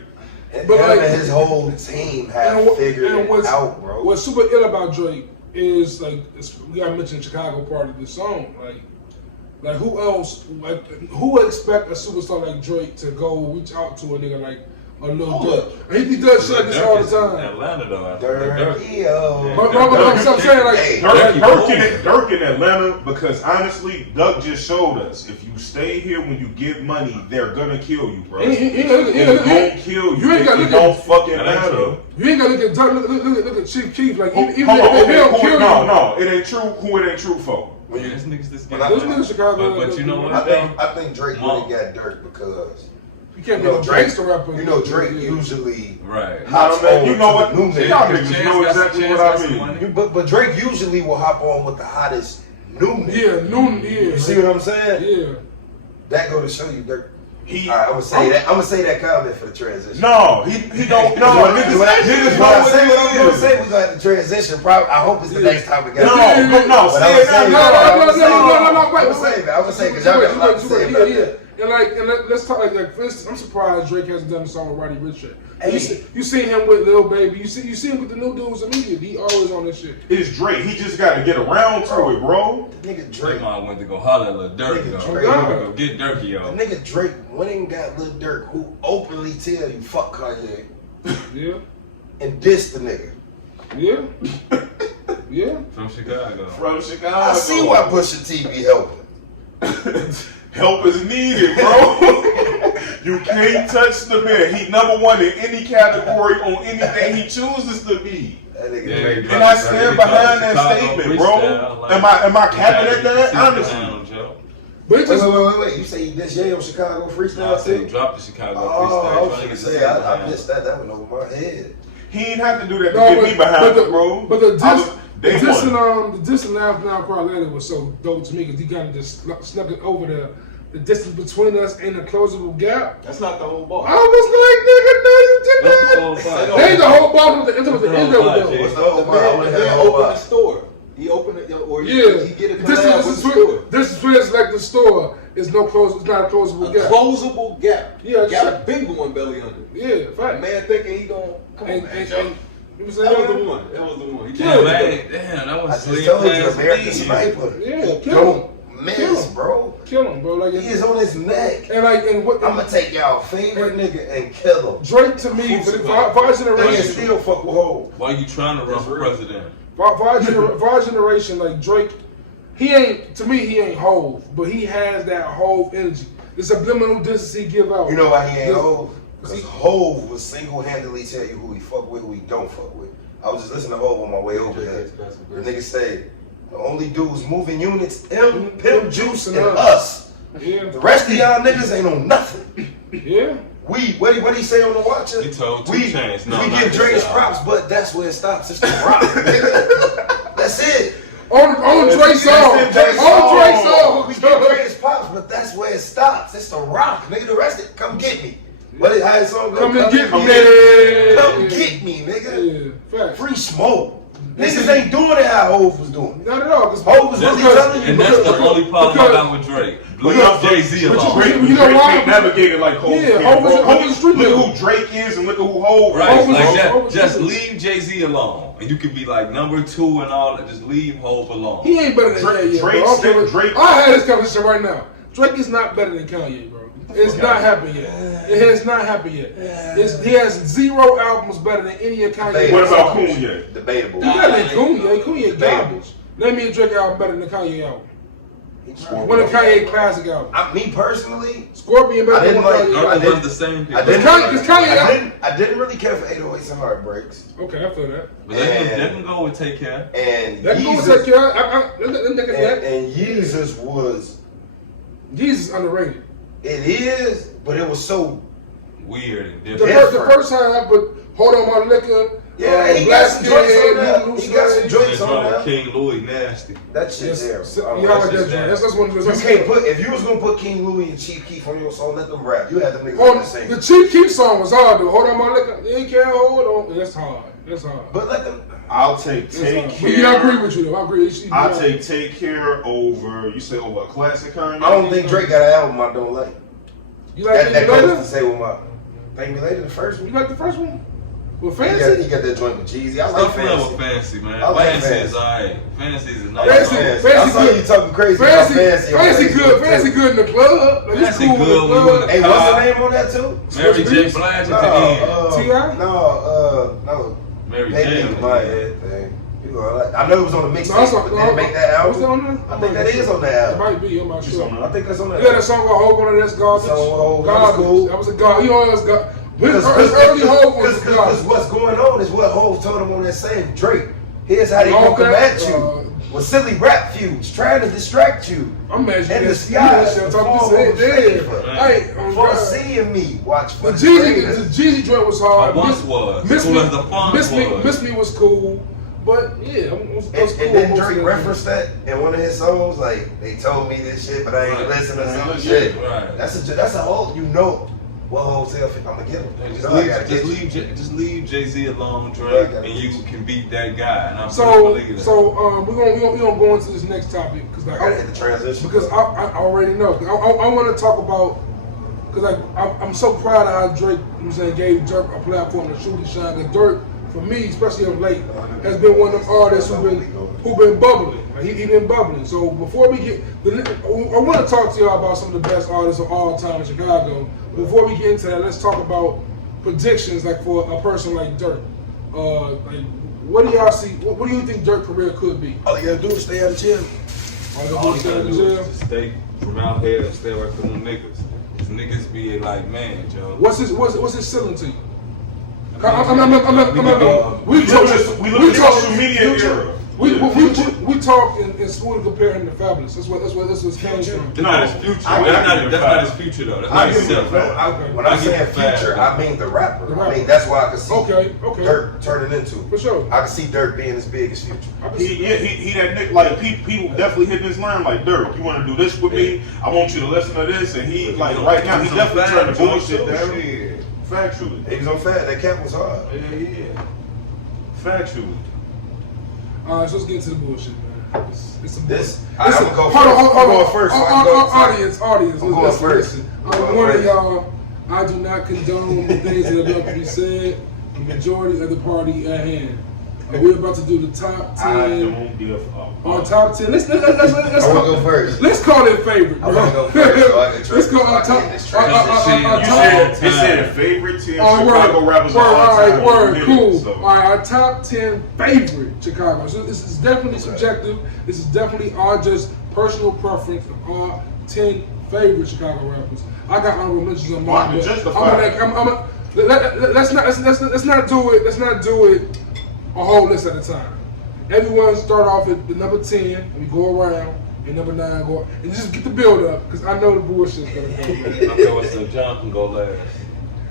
And But him like- and his whole team have figured it out, bro. What's super ill about Drake is like we gotta mention the Chicago part of this song. Like who else? Like who would expect a superstar like Drake to go reach out to a nigga like a Lil Durk? And he does shit like this all the time. Atlanta though. Dirk, But I'm saying like. Hey, Dirk in Atlanta, because honestly, Duck just showed us if you stay here when you get money, they're gonna kill you, bro. They're gonna kill you. You ain't gotta It look don't at. fucking matter. You ain't gotta look at Durk. Look at Chief Keef. Like even if Hold on, they don't kill you. no, it ain't true. Who it ain't true for? Yeah, this nigga's this But guy. This nigga Chicago. But you know what? I think Drake really got Dirk because You can't you be know a Drake. gangster rapper. You know Drake usually Right. hops man, on you know to what? the new Y'all nigga. niggas know exactly what I mean. But Drake usually will hop on with the hottest new nigga. Yeah, noon. Yeah. You see what I'm saying? Yeah. That go to show you Dirk. He, All right, I'm gonna say that comment for the transition. no, he don't. No, niggas When I know say what what I'm it gonna is. say, we got the transition. Probably, I hope it's the next time we got. No, But say it now. No, I'm gonna say because y'all got a lot to say about that. let's talk like for instance, I'm surprised Drake hasn't done a song with Roddy Ricch yet. Hey. You seen him with Lil Baby. You see him with the new dudes immediately. He always on this shit. It's Drake. He just got to get around to it, bro. The nigga Drake Drake. went to go holler at Lil Durk, Nigga Get Durky, yo. The nigga Drake went and got Lil Durk, who openly tell you fuck Kanye. Yeah. And diss the nigga. Yeah. Yeah. From Chicago. I see why Pusha T be helping. Help is needed, bro. You can't touch the man. He #1 in any category on anything he chooses to be. That nigga Drake. And I stand behind that statement, bro. Am I capping at that? Honestly. But wait. You say he dissed Ye on Chicago freestyle? I said he dropped the Chicago freestyle. I was gonna say I missed that. That went over my head. He ain't have to do that to get me behind it, bro. But the diss and Now Cry Later was so dope to me because he kind of just snuck it over there. The distance between us ain't a closable gap. That's not the whole ball. I was like, nigga, no, you did not. That ain't the whole ball. The end of the What's the whole ball? I want to hear the whole Open ball. the store. He opened it, or he get a collab this with the store. This is between like the store. It's not a closable gap. Closable gap. Yeah, got been going belly under. Yeah, fact. Man thinking he gonna come on, man. You know That was the one. He Damn, that was I just told you, American Sniper. Yeah, kill him. Miss, bro. Kill him, bro. Like he is on his neck. And what? I'm gonna take y'all favorite nigga and kill him. Drake to me, for our generation, still fuck with Hov. Why you trying to run for president? For our generation, like Drake, he ain't Hov, but he has that Hov energy. The subliminal distance he give out. You know why he ain't Hov? Because Hov will single-handedly tell you who he fuck with, who he don't fuck with. I was just listening to Hov on my way over there. The nigga say, the only dudes moving units, him, Pimp Juice, and us. Yeah. The rest of y'all niggas ain't on nothing. Yeah. What he say on the Watcher? He told 2 Chainz. No, we give Drake his props, but that's where it stops. It's the rock, nigga. That's it. On Drake's song. On Drake's song. We give Drake his props, but that's where it stops. It's the rock, nigga. The rest of it, come get me. What is how his song go? Come get me. Come get me, nigga. Yeah. Free smoke. Niggas ain't doing it how Hov was doing it. Not at all. Hov was really telling you. And that's the only problem I got with Drake. Look up Jay-Z alone. Drake can't navigate it like Hov can, bro. Look who Drake is and look at who Hov is. Right, like just leave Jay-Z alone. And you can be like #2 and all that. Just leave Hov alone. He ain't better than Kanye. Drake. I had this conversation right now. Drake is not better than Kanye, bro. It's not happened yet. It has not happened yet. He has 0 albums better than any of Kanye. What about Kanye? Debatable. You better than Kanye. Kanye garbage. Name me a Drake album better than the Kanye album. One of Kanye classic album. Me personally, Scorpion better than Kanye album. I didn't really care for 808s and Heartbreaks. Okay, I feel that. But they can go with Take Care. And that can go with Take Care. And Yeezus was. Yeezus underrated. It is, but it was so weird and different. The first time I put Hold On My Liquor. Yeah, he got some joints on that. He got some joints on that. King Louis nasty. That shit's there. Yeah, I like that joint. That's one of the. You can't put, if you was gonna put King Louis and Chief Keef on your song, let them rap. You had them niggas on the same. The Chief Keef song was hard though. Hold On My Liquor. You can't hold on. That's hard. That's hard. But let them. I'll take Care. Yeah, I agree with you though. I agree. I'll take Care over. You say over a classic Kanye. I don't think Drake got an album I don't like. You like that goes to say with my Thank Me Later, the first one. You like the first one? With Fancy? He got that joint with Jeezy. I like Fancy. Fancy, man. I like Fancy is alright. Fancy is nice. Fancy good. You talking crazy Fancy, about Fancy. Fancy good in the club. Like, Fancy cool good. Hey, what's the name on that too? Mary J. Blige at the end. T.I.? No. Mary J. My head thing. I know it was on the mixtape, but didn't make that album. Was it on there? I think that is on that album. It might be, I'm not sure. I think that's on that album. Yeah, that song called Hope on it, that's garbage. Garbage. That was a garbage. You know, it was garbage. His early Hope was garbage. Because what's going on is what Hov told him on that same Drake. Here's how they gonna come at you. With silly rap feuds, trying to distract you. I'm imagining in the sky. For seeing me, watch for the Jeezy joint was hard. Miss Me was cool. But yeah, and then Drake referenced that in one of his songs. Like, they told me this shit, but I ain't listening to some shit. Right. That's a whole, what hotel I'm gonna get him. Just leave Jay-Z alone, Drake, and you can beat that guy. And I'm so we're gonna go into this next topic because I gotta hit the transition. Because I already know. I want to talk about because I'm so proud of how Drake, gave Durk a platform to truly shine. Because Durk, for me, especially of late, has been one of them artists who been bubbling. Like he been bubbling. So before we get, I want to talk to y'all about some of the best artists of all time in Chicago. Before we get into that, let's talk about predictions, like for a person like Durk. Like, what do y'all see? What do you think Durk's career could be? All you gotta do is stay out of jail. All you gotta do is just stay from out here and stay away from them niggas. Cause niggas be like, man, Joe. What's his ceiling to you? We live in social media era. We talk and Smooda compare him to Fabulous. That's what came from. That's not his future. That's not his future though. That's not himself. When I'm saying future, I mean the rapper. I mean that's why I can see Durk turning into. For sure. I can see Durk being as big as Future. He that nigga, like people definitely hitting his line like, Durk, you want to do this with me? I want you to listen to this, and he like right now he definitely trying to bullshit down. Factually, he was on Fat. That cap was hard. Yeah. Factually. All right, so let's get into the bullshit, man. It's a This. I'm gonna go first. Audience. I'm going first. One of y'all, I do not condone the things that are about to be said. The majority of the party at hand. We're about to do the top 10. I don't give a fuck. On top 10. Let's I want to go first. Let's call it favorite, bro. I want to go first so I can Let's go on top. You said favorite 10 Chicago rappers of all time. Word, cool. All right, our top 10 favorite Chicago. So this is definitely subjective. This is definitely our just personal preference of our 10 favorite Chicago rappers. I got honorable mentions on mine. Let's not do it a whole list at a time. Everyone start off at the number 10, and we go around, and number 9 go, and just get the build up, because I know the bullshit's gonna come. Okay, so John can go last.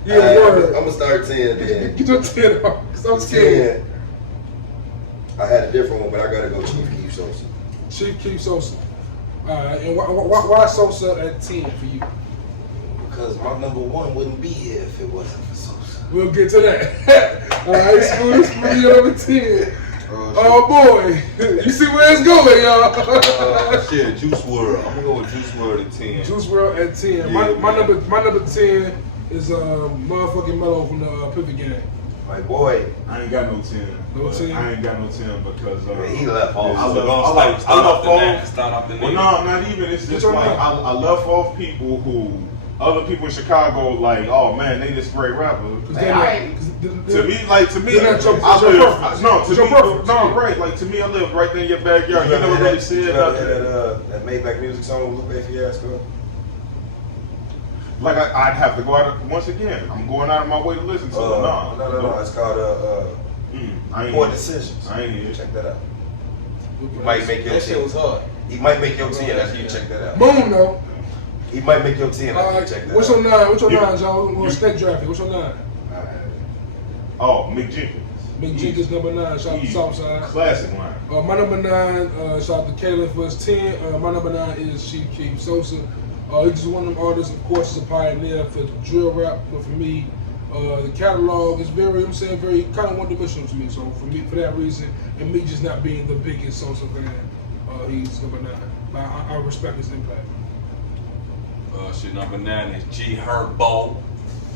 Yeah, word. I'm gonna start 10 then. Get your 10 off, because I'm scared. 10. I had a different one, but I gotta go Chief Keef Sosa. Chief Keef Sosa. Alright, and why Sosa at 10 for you? Because my number 1 wouldn't be here if it wasn't for Sosa. We'll get to that. Alright, Smooda, your number 10. Oh boy, you see where it's going, y'all. Shit, Juice WRLD. I'm gonna go with Juice WRLD at 10. Juice WRLD at 10. Yeah, my number 10 is motherfucking Mellow from the Pivot Gang. My boy. I ain't got no 10. No 10? I ain't got no 10 because he left off. I left off. Well, no, not even. It's just like I left off people who other people in Chicago like, oh man, they just great rappers. To me, I live right there in your backyard. You never really said nothing. That Maybach music song with Lupe Fiasco. Like I'd have to go out once again. I'm going out of my way to listen to it. No. It's called Poor Decisions. I ain't here. Check that out. He might make your 10. That shit was hard. He might make your 10 after you check that out. Moon though. He might make your 10 after you check that What's out. your 9? What's your 9, John? We're going to snake draft it. What's your 9? Oh, Mick Jenkins. Mick Jenkins, number 9. Shout out to Southside. Classic line. My number 9, shout out to Kaylin for his 10. My number 9 is Chief Keef Sosa. He's just one of them artists, of course, is a pioneer for the drill rap, but for me, the catalog is very kind of one-dimensional to me. So for that reason, and me just not being the biggest Sosa fan, he's number 9. I respect his impact. Shit, number 9 is G Herbo.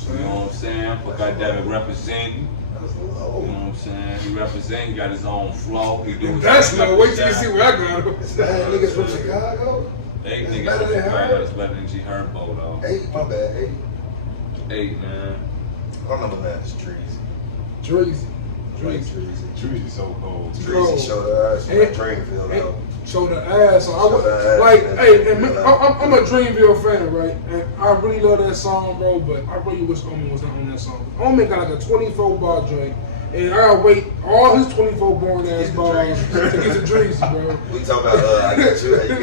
You know what I'm saying? For goddamn representing. You know what I'm saying? He represent, he got his own flow. He do That's no, wait till you see where I got him. Niggas from Chicago? 8 niggas from Chicago is better than G Herbo though. 8, my bad, 8, man. My number 9 is Treasy. Treasy so cold. Treasy showed her ass from Dreamville though. Showed her ass. So I'm a Dreamville fan, right? And I really love that song, bro. But I really wish Omen was not on that song. Omen got like a 24 bar joint, and I gotta wait all his 24 boring ass bars to get to Dreasy, bro. We talk about I got you. I like that.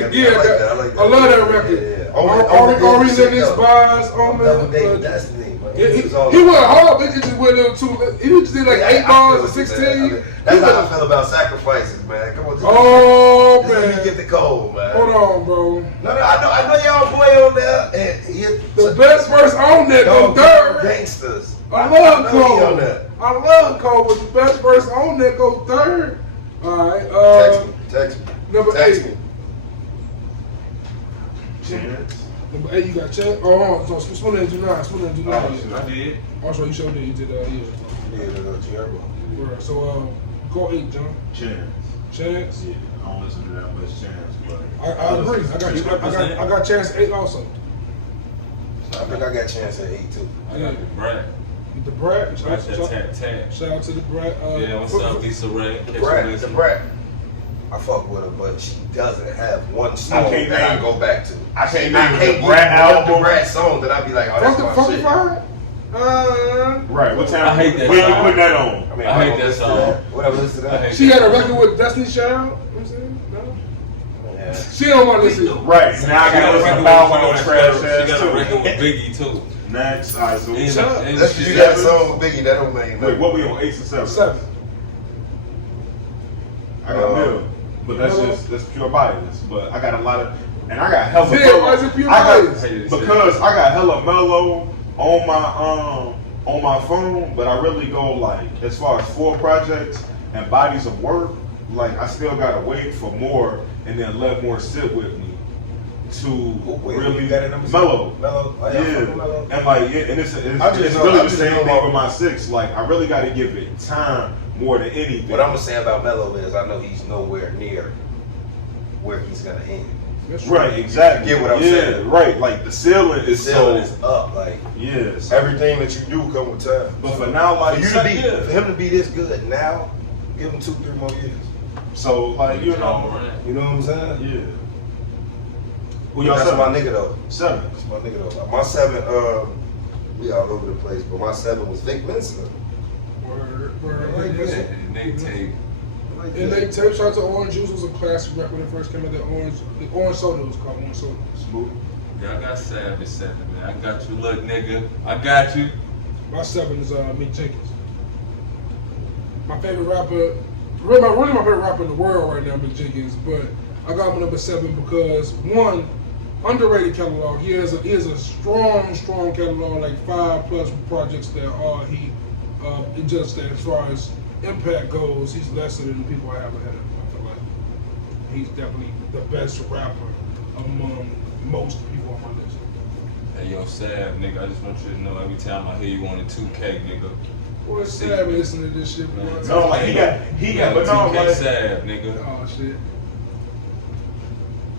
I like that. I love that record. Yeah. Ari Lennox bars, Double Date Omen. Destiny. He went hard, but he just went a little too. He just did like 8 bars or 16. That's how I feel about Sacrifices, man. Come on, man. Let me get the cold, man. Hold on, bro. No, I know y'all play on there. And the best verse on there go third. Gangsters. I love Cole. I love Cole, but the best verse on there go third. All right. Text me. Number Chance. Number 8 8 you got Chance. Oh, so Smooda didn't do 9. Smooda didn't do 9. shit. I did. Also, you showed me you did yeah. Yeah, G Herbo. Right, so go 8, John. Chance. Chance. Yeah, I don't listen to that much Chance, but I agree. I got Chance 8 also. I think I got Chance at 8 too. I got the Brat. The Brat. Shout Shout out to the Brat. Yeah, what's up, Lisa Ray? The Brat. I fuck with her, but she doesn't have one song can't that I name- go back to. I can't I name can't the Brat the album. Brat song that I be like, oh, that's my Funky shit. Fire? Right, what time? I hate that When you song. putting that on? I mean, I I'm hate gonna that listen to song. Whatever, listen to I that. hate She had a record with Destiny's Child. You know what I'm saying? No. Yeah. She don't want to listen. Right, now I She got gotta a listen record to with Bow Wow trash She ass got a record too. with Biggie too. Next, alright, so And- Shut up. and That's she you got a seven. song with Biggie that don't make wait, nothing. what we on 8 to 7? 7. I got Mill, but that's pure bias. But I got a lot of, and I got hella Yeah, mellow. why is it pure I got- bias? Because I got hella mellow on my phone, but I really go like as far as 4 projects and bodies of work. Like I still gotta wait for more and then let more sit with me to Wait, really you got it, number mellow. Mellow. Oh, yeah, Yeah, fuck with Mellow. and like, yeah, and it's I just really know- I the just same know thing about- with my 6. Like, I really got to give it time more than anything. What I'm gonna say about Mello is I know he's nowhere near where he's gonna end. That's Right, exactly. You get what I'm yeah, saying? right. Like the ceiling The is ceiling so is up. Like yes. everything that you do come with time. But for now, like For you to be, for him to be this good now, give him 2-3 more years. so like you know, You know what I'm saying? yeah. Who y'all That's seven? my nigga though. 7. That's my nigga though. My 7, we all over the place, but my 7 was Vic Mensa. Word. And Nate Tate. And they tape shout out to Orange Juice was a classic rap when it first came out. The Orange Soda was called Orange Soda. Smooth. Yeah, I got Savage 7, man. I got you, little nigga. I got you. My 7 is Mick Jenkins. My favorite rapper, really my favorite rapper in the world right now, Mick Jenkins. But I got him number 7 because 1, underrated catalog. He has a strong catalog, like 5+ projects that he just as far as impact goes, he's lesser than the people I have ahead of him. I feel like he's definitely the best rapper among most people on my list. Hey, yo, Sav, nigga, I just want you to know every time I hear you on the 2K, nigga. Boy, it's sad listening to this shit, boy. Man, No, like he got, but no, 2K like Sav, nigga. Oh shit.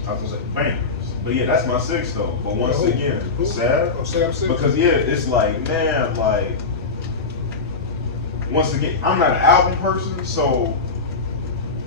I was gonna say bangers. But yeah, that's my 6 though. But once Who? again, Who? Sav. Oh, Sav 6. Because yeah, it's like, man, like once again, I'm not an album person, so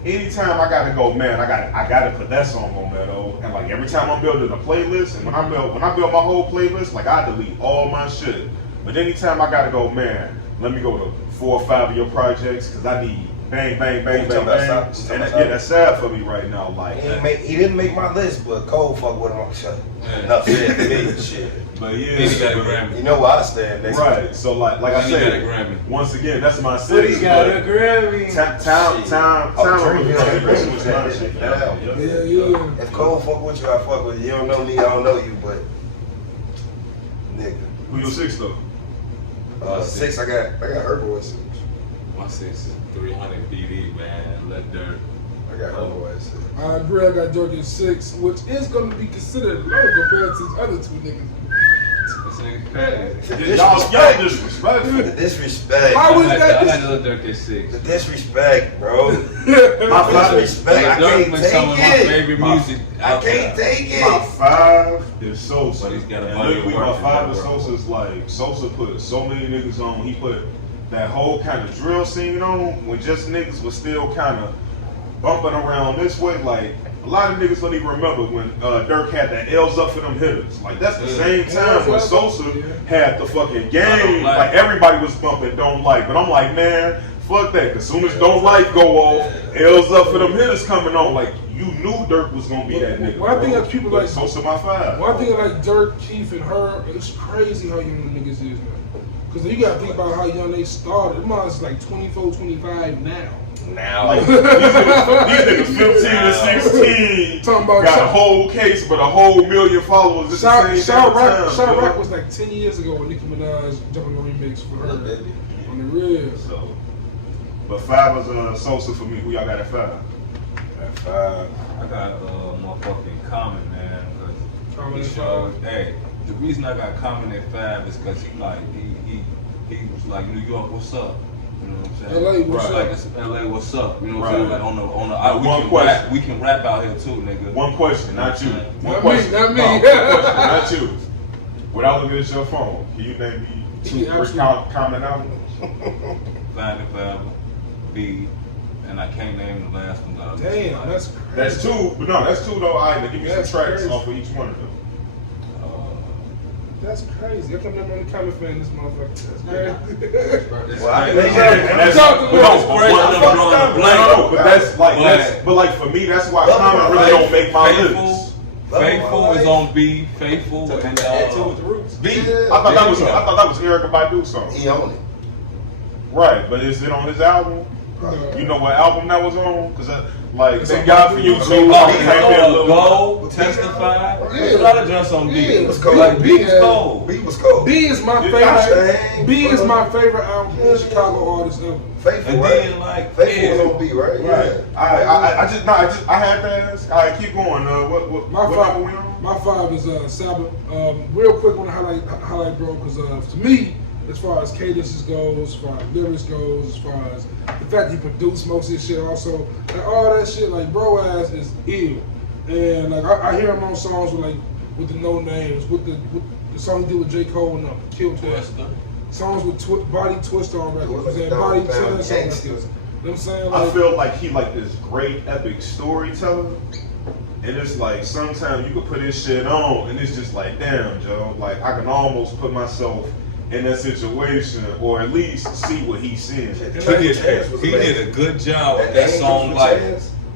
anytime I gotta go, man, I gotta put that song on there though. And like every time I'm building a playlist, and when I build my whole playlist, like I delete all my shit. But anytime I gotta go, man, let me go to 4 or 5 of your projects because I need bang, bang, bang, You bang, talking about bang. South? And yeah, that's sad for me right now. Like, He didn't make my list, but Cole fuck with him. I'm shut. Yeah. Enough said for me. Shit. but yeah, Then he got a but- Grammy. You know where I stand next right. So like I Then he got a said, Grammy. once again, that's my 6. But he got but a Grammy. Time. Oh, Dream was Hill was that my shit shit. down. Yeah. If Cole fuck with you, I fuck with you. You don't know me, I don't know you, but nigga. Who your 6 though? 6, I got Herbo at 6. My 6 is 300 BD, man. Lil Durk. I got Herbo at 6. I agree. I got Durk at 6, which is going to be considered low compared to his other 2 niggas. This nigga crazy. Y'all disrespectful. The disrespect. Why was I that? had Lil Durk at 6. The disrespect, bro. My My 5 disrespect. I Lil Durk can't makes some of my take it. favorite music I out can't there. take My it. 5 is Sosa. But he's got a And body of literally work my in 5 that is work. Sosa's like Sosa put so many niggas on. He put that whole kind of drill scene on when just niggas was still kind of bumping around this way. Like a lot of niggas don't even remember when Durk had the L's up for them hitters. Like that's the same time when Sosa had the fucking game. Like everybody was bumping Don't Like, but I'm like, man, fuck that. Cause soon as Don't Like go off, L's up for them hitters coming on. Like you knew Durk was gonna be that nigga. One thing bro. that people But like- Sosa my 5. One thing like Durk, Keith, and her, it's crazy how young the niggas is now. Because you gotta think about how young they started. Them is like 24, 25 now. Now. Like, these niggas 15 to 16 Talking about got a Shaq. whole case, but a whole million followers at the same damn time. Shaq bro. Rock was like 10 years ago when Nicki Minaj jumping on remix for her on the real. So, but 5 was Sosa for me. Who y'all got at 5? At 5. I got motherfucking Common, man. 'Cause Common He at showed, 5. hey, the reason I got Common at 5 is because he was like, New York, what's up? You know what I'm saying? LA, what's Like up? it's LA, what's up? You know what Right. I'm saying? Like on the One we question. can rap out here too, nigga. One question, not you. One Not question. me, not me. No, one question, not you. Without looking at your phone, can you name me two Yeah, great absolutely. common albums? Find it forever, B, and I can't name the last one. Damn, that's crazy. That's two, but no, that's two though. All right, now give me That's some tracks crazy. off of each one of them. That's crazy. I can't remember on the Common fan this motherfucker. That's crazy. Well, I And think that's Talk to me. no, It's crazy but- that I'm drawing a blank. no, but that's like But- but like for me, that's why Love common my really life. don't make my Faithful, list. Faithful is on B. Faithful and Add to with the roots. B. Yeah. I thought that was Erykah Badu's song. he owned it. Right, but is it on his album? No. You know what album that was on? Because like It's thank on God my for you dude. too. Oh, Like, Go, he had me a little. go, testify. There's a lot of joints on B. Yeah, It was cold. Like B is Yeah. cold. B was cold. B is my Yeah, favorite. B is my favorite album in Chicago artist ever. Faithful, And right? then like Faithful yeah. was on B, right? Right. I had to ask. All right, keep going. What My album we on? My 5 is Sabbath. Real quick, I want to highlight bro, because to me, as far as cadences goes, as far as lyrics goes, as far as the fact he produced most of his shit, also like all that shit, like bro ass is ill, and like I hear him on songs with the no names, with the song he did with J. Cole and Kill Test, songs with Body Twist on records, you know what I'm saying? Body Twist on records. You know what I'm saying? I Like, feel like he like this great epic storyteller. And it's like sometimes you can put his shit on and it's just like, damn, Joe, like I can almost put myself in that situation or at least see what he's seeing. He did a good job with that song. Like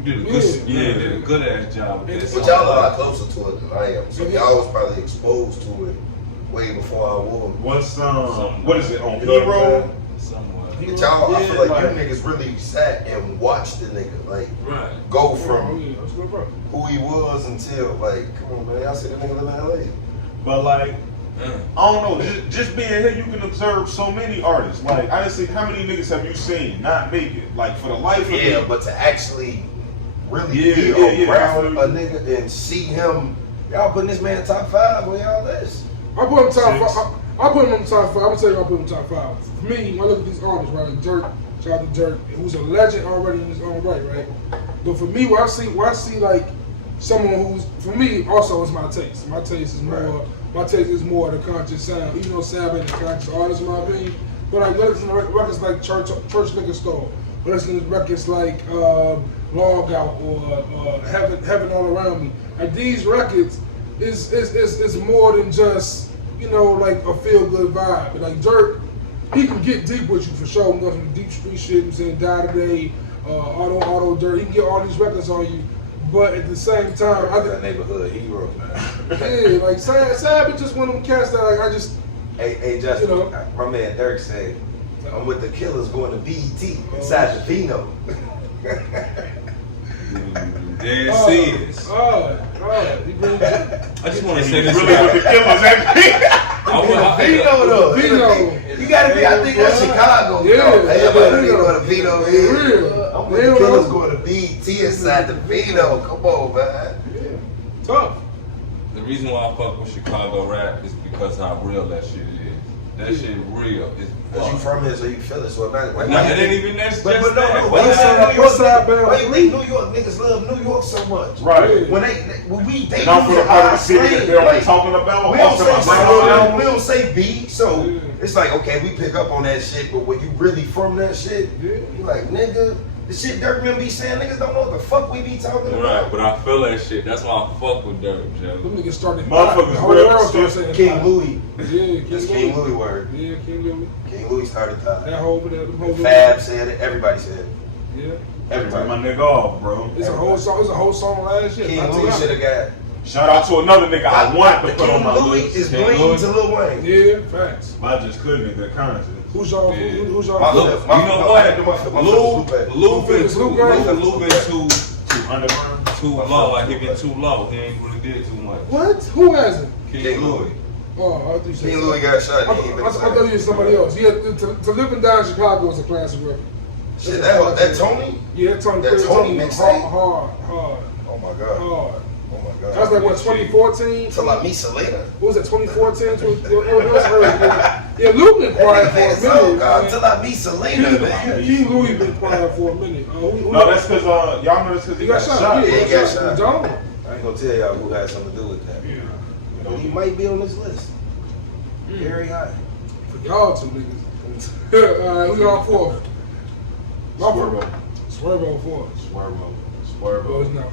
he did a good, did a good ass job with that But song. y'all a lot closer to it than I am. So y'all was probably exposed to it way before I was. What's what is it on You know what I'm Hero? saying? Somewhat. But y'all, I Yeah, feel like like- you niggas really sat and watched the nigga like Right. go oh from yeah, that's good, bro. who he was until like, come on man, y'all see the nigga live in LA. But like I don't know, just being here, you can observe so many artists. Like, I just think, how many niggas have you seen not make it? Like, for the life of Yeah, me. but to actually really Yeah, be yeah, around yeah. a nigga and see him, y'all putting this man top 5 on y'all list. I put him top Six. 5. I put him on top 5. I'm gonna tell you, I put him top 5. For me, when I look at these artists, right? Dirk, shout out to Dirk, who's a legend already in his own right? But for me, where I see like someone who's, for me, also is my taste. My taste is more. Right. My taste is more the conscious sound, even though Sab ain't a conscious artist in my opinion. But like listening to records like Church Liquor Store, or listening to records like Log Out or Heaven All Around Me. Like these records is more than just, you know, like a feel good vibe. But like Dirk, he can get deep with you for sure. You know, some deep street shit. I'm saying Die Today, Auto Dirt. He can get all these records on you. But at the same time, I that think, neighborhood hero, man. yeah, like Sab is just one of them cats that like I just. Hey, Justin, You know. my man Dirk said, I'm with the Killers going to BET inside the Vino. Dead serious. He brings I just want to say Really this. with the killers, Vino though. Vino. You gotta be, I think that's Chicago. Yeah. Everybody Vino. going to Vino here. Real. I'm with the Killers going to BET inside the Vino. Come on, man. tough. The reason why I fuck with Chicago rap is because how real that shit is. That shit real. It's Cause you from here, so you feel it. So it matters. No, it ain't even that. But no, that. why you say New York? West Side Bound Why you Three. think New York niggas love New York so much? Right. When they And I'm from the part of the city that they're only like, talking about. we don't Also say about so, my we don't say B, so Yeah. it's like okay, we pick up on that shit, but when you really from that shit, Yeah. you like nigga, the shit Dirk men be saying, niggas don't know what the fuck we be talking Right, about. but I feel that shit. That's why I fuck with Dirk, Joe. Them niggas started. Motherfuckers the whole real world started stiff. saying King five. Louis, Yeah, that's King Louis word. Yeah, King Louis. King Louis started That that. whole over there, them whole Fab said it. Everybody said it. Yeah. Turn Everybody. my nigga off, bro. It's a whole song. It's a whole song last year. King Tatiana. Louis should have got. Shout out to another nigga I want to put on my King Louis list. is King bling Louis. to Lil Wayne. Yeah, facts. I just couldn't in good conscience. Who's y'all? Yeah. Who's My y'all? lil- Look, my- you know no, I had to do my- what? my Lou Flippers been too Underground. too low. Like he been too low. He ain't really did too much. What? Who hasn't? King Louis. Oh, I thought you said. King Louis got shot. I He ain't been thought you was somebody else. Yeah, to live and die in Chicago was a classic record. Shit, that Tony? Yeah, Tony. That Tony mixtape? Hard. Oh my god. Hard. Oh my God. That was like what, 2014? Till I meet Selena. What was it, 2014? It was early. Yeah, Luke been quiet for a minute. Oh God, till I meet Selena, man. King Louis been quiet for a minute. No, that's because y'all know that's because he got shot. Yeah, he got shot. Don't. I ain't gonna tell y'all who had something to do with that. Yeah. He might be on this list. Very high. For y'all two niggas. Alright, we on fourth. Swervo. Swervo fourth. Swervo. Oh, Swervo. it's not.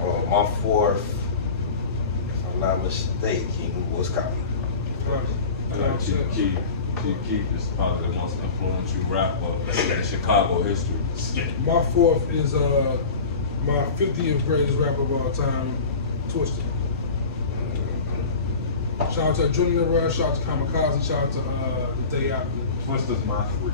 Oh, my fourth, if I'm not mistaken, was Kamala. Chief Keef. Chief Keef is probably the most influential rapper in Chicago history. My fourth is my 50th greatest rapper of all time, Twista. Shout out to Adrenaline Rush, shout out to Kamikaze, shout out to The Day After. Twista's my three.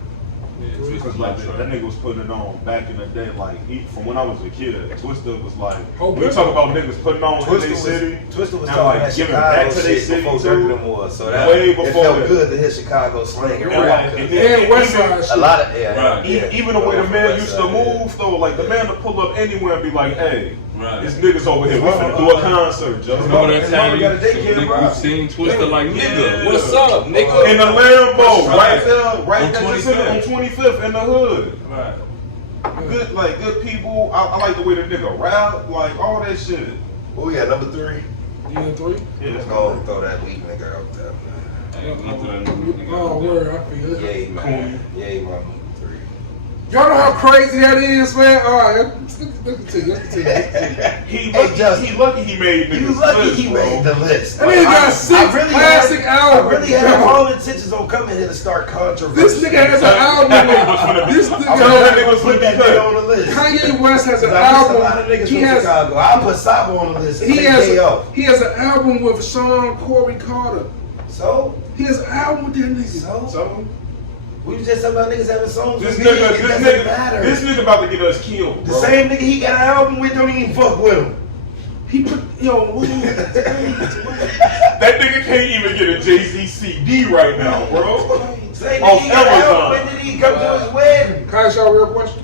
Yeah, Because like that nigga was putting it on back in the day, like from when I was a kid. Twista was like, when you talk about niggas putting on in their city, Twista was and talking like that giving Chicago back to their shit city before too. Durk was. So that Way it before felt that. good to hear Chicago slang and And rap. like, And West Side shit. A lot of Right. even the way the man used to move though, like the man to pull up anywhere and be like, hey, this niggas over here, we finna do a concert, Joe. You know that His time mama got a daycare, you bro. seen Twista like, nigga, Yeah. what's up, nigga? In the Lambo, right there, right On there, just 25th. on 25th in the hood. Right. Good, like good people. I like the way the nigga rap, like all that shit. What we got, number 3? Yeah, 3? Yeah, Let's go and throw that weak nigga out there, man. Ain't nothing to do. Oh, word, I feel it. Yay, man. Yay, my number 3. Y'all know how crazy that is, man? Alright, let's continue. He Hey, lucky he made He niggas was lucky list, he bro. made the list. That nigga got 6 classic albums. I really had all intentions on coming here to start controversy. This nigga has an album with this I'm nigga. gonna put that nigga on the list. Kanye West has an I miss a lot of album. niggas He from has Chicago. I'll put Sabo on the list. he Take has KO. he has an album with Sean Corey Carter. So? He has an album with that nigga. So We was just talking about niggas having songs this with me. nigga, It doesn't matter. this nigga about to get us killed, The bro. same nigga he got an album with don't even fuck with him. He put what That nigga can't even get a Jay-Z CD right now, bro. Same Off nigga he got an Amazon. album. When did he come to his wedding? Can I ask y'all a real question?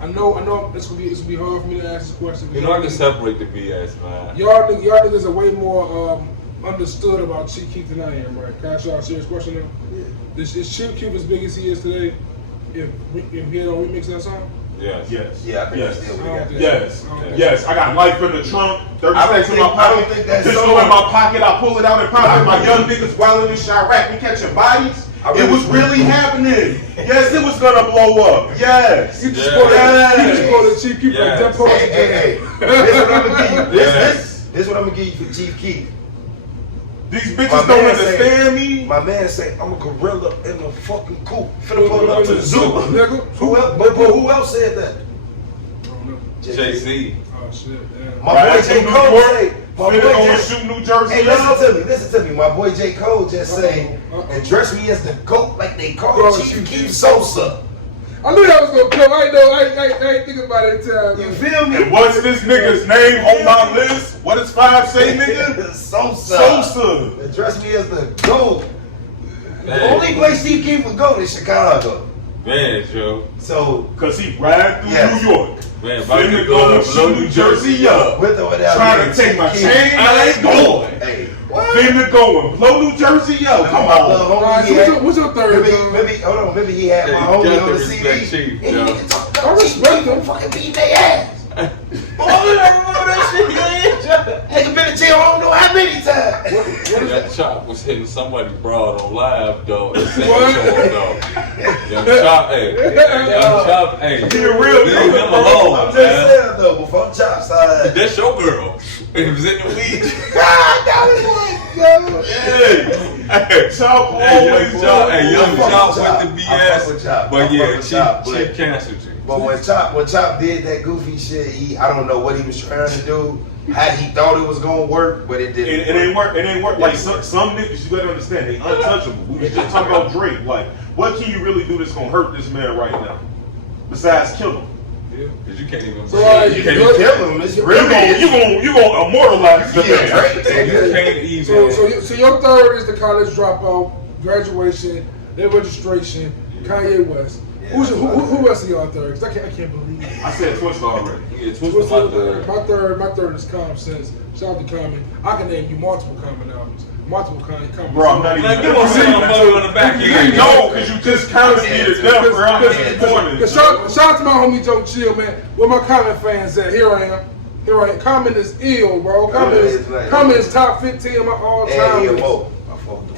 I know it's gonna be hard for me to ask this question. You know, I can separate the BS, man. Y'all niggas are way more understood about Chief Keef than I am, right? Can I ask y'all a serious question though? Yeah. Is Chief Keef as big as he is today if he had on remix that song? Yes. Yes. Yeah, I think Yes. that's still we I got don't that. Yes. Okay. Yes. I got life in the trunk. 30 I don't stacks in my think- I don't pocket. think that's Pistol so. in my pocket. I pull it out and pop it. My young niggas wilding in Chirac and catching bodies. I It was really happening. Yes, it was gonna blow up. Yes. You just Yeah. quoted Chief Keef like Yes. that post. Hey. This what I'm gonna give you. Yes. This what I'm gonna give you for Chief Keef. These My bitches don't man understand me. My man say, I'm a gorilla in the fucking coop. Finna pull up to the zoo. Nigga. Who else? But who else said that? I don't know. Jay-Z. Oh shit, damn. My Right, boy J. New Cole York, say, my finna boy go J. and shoot New Jersey. Hey, up. listen to me. My boy J. Cole just say, address me as the GOAT like they call Bro, Chief Chief Keef Sosa. I knew that was gonna come. I ain't thinking about it time. You feel me? And what's this nigga's name on my list? What does 5 say, nigga? Sosa. Sosa. Address me as the GOAT. The Man. only place Chief Keef would go is Chicago. Man, Joe. So, Cause he ride through Yes. New York. Man, about Finna to go and blow shoot New Jersey up. with or without Trying me, to take my Chief chain, Keef- I ain't going. Hey, what? Finna go and blow New Jersey up. Come My on. little homie, Alright, he so had- what's your third? Maybe, hold on, maybe he had Yeah, my you homie got on to the respect CD. Chief, and he yo. can talk I about respect Chief, him. fucking beat their ass. Oh, I remember that shit, man. Nigga been in jail, I don't know how many times. That Chop was hitting somebody broad on live, though. It seemed What? so, though. Young Chop, hey. Young Chop, hey. He a real Leave nigga, him bro. alone, I'm just man. saying though, before I'm chop side. That's your girl. It was in the weed. God, that was Hey, Chop Hey, always Young Chop, hey, Young I fuck Chop with with the Chop. I fuck with BS. Chop. But I yeah, fuck with Chop, but- Chief canceled you. But when Chop did that goofy shit, I don't know what he was trying to do. How he thought it was gonna work, but it didn't. It ain't work. It ain't work. Like some niggas, you gotta understand, they untouchable. We was just talking about Drake. Like, what can you really do that's gonna hurt this man right now? Besides kill him. Because you can't even. So, like, you can't you- even. Kill him. It's really. You gonna immortalize the Yeah, man. Drake. You can't even. So your third is the college dropout, graduation, their registration, Kanye West. Yeah, Who else are y'all third? 'Cause I can't believe it. I said Twista already. Yeah, Twista My third is Common Sense. Shout out to Common. I can name you multiple Common albums. Multiple Common. Bro, I'm not even. Man, give us a motherfucker on the back end. No, because you just counted me to death earlier this morning. Shout out to my homie Joe Chill, man. Where my Common fans at? Here I am. Common is ill, bro. Common is top 15 of my all-time.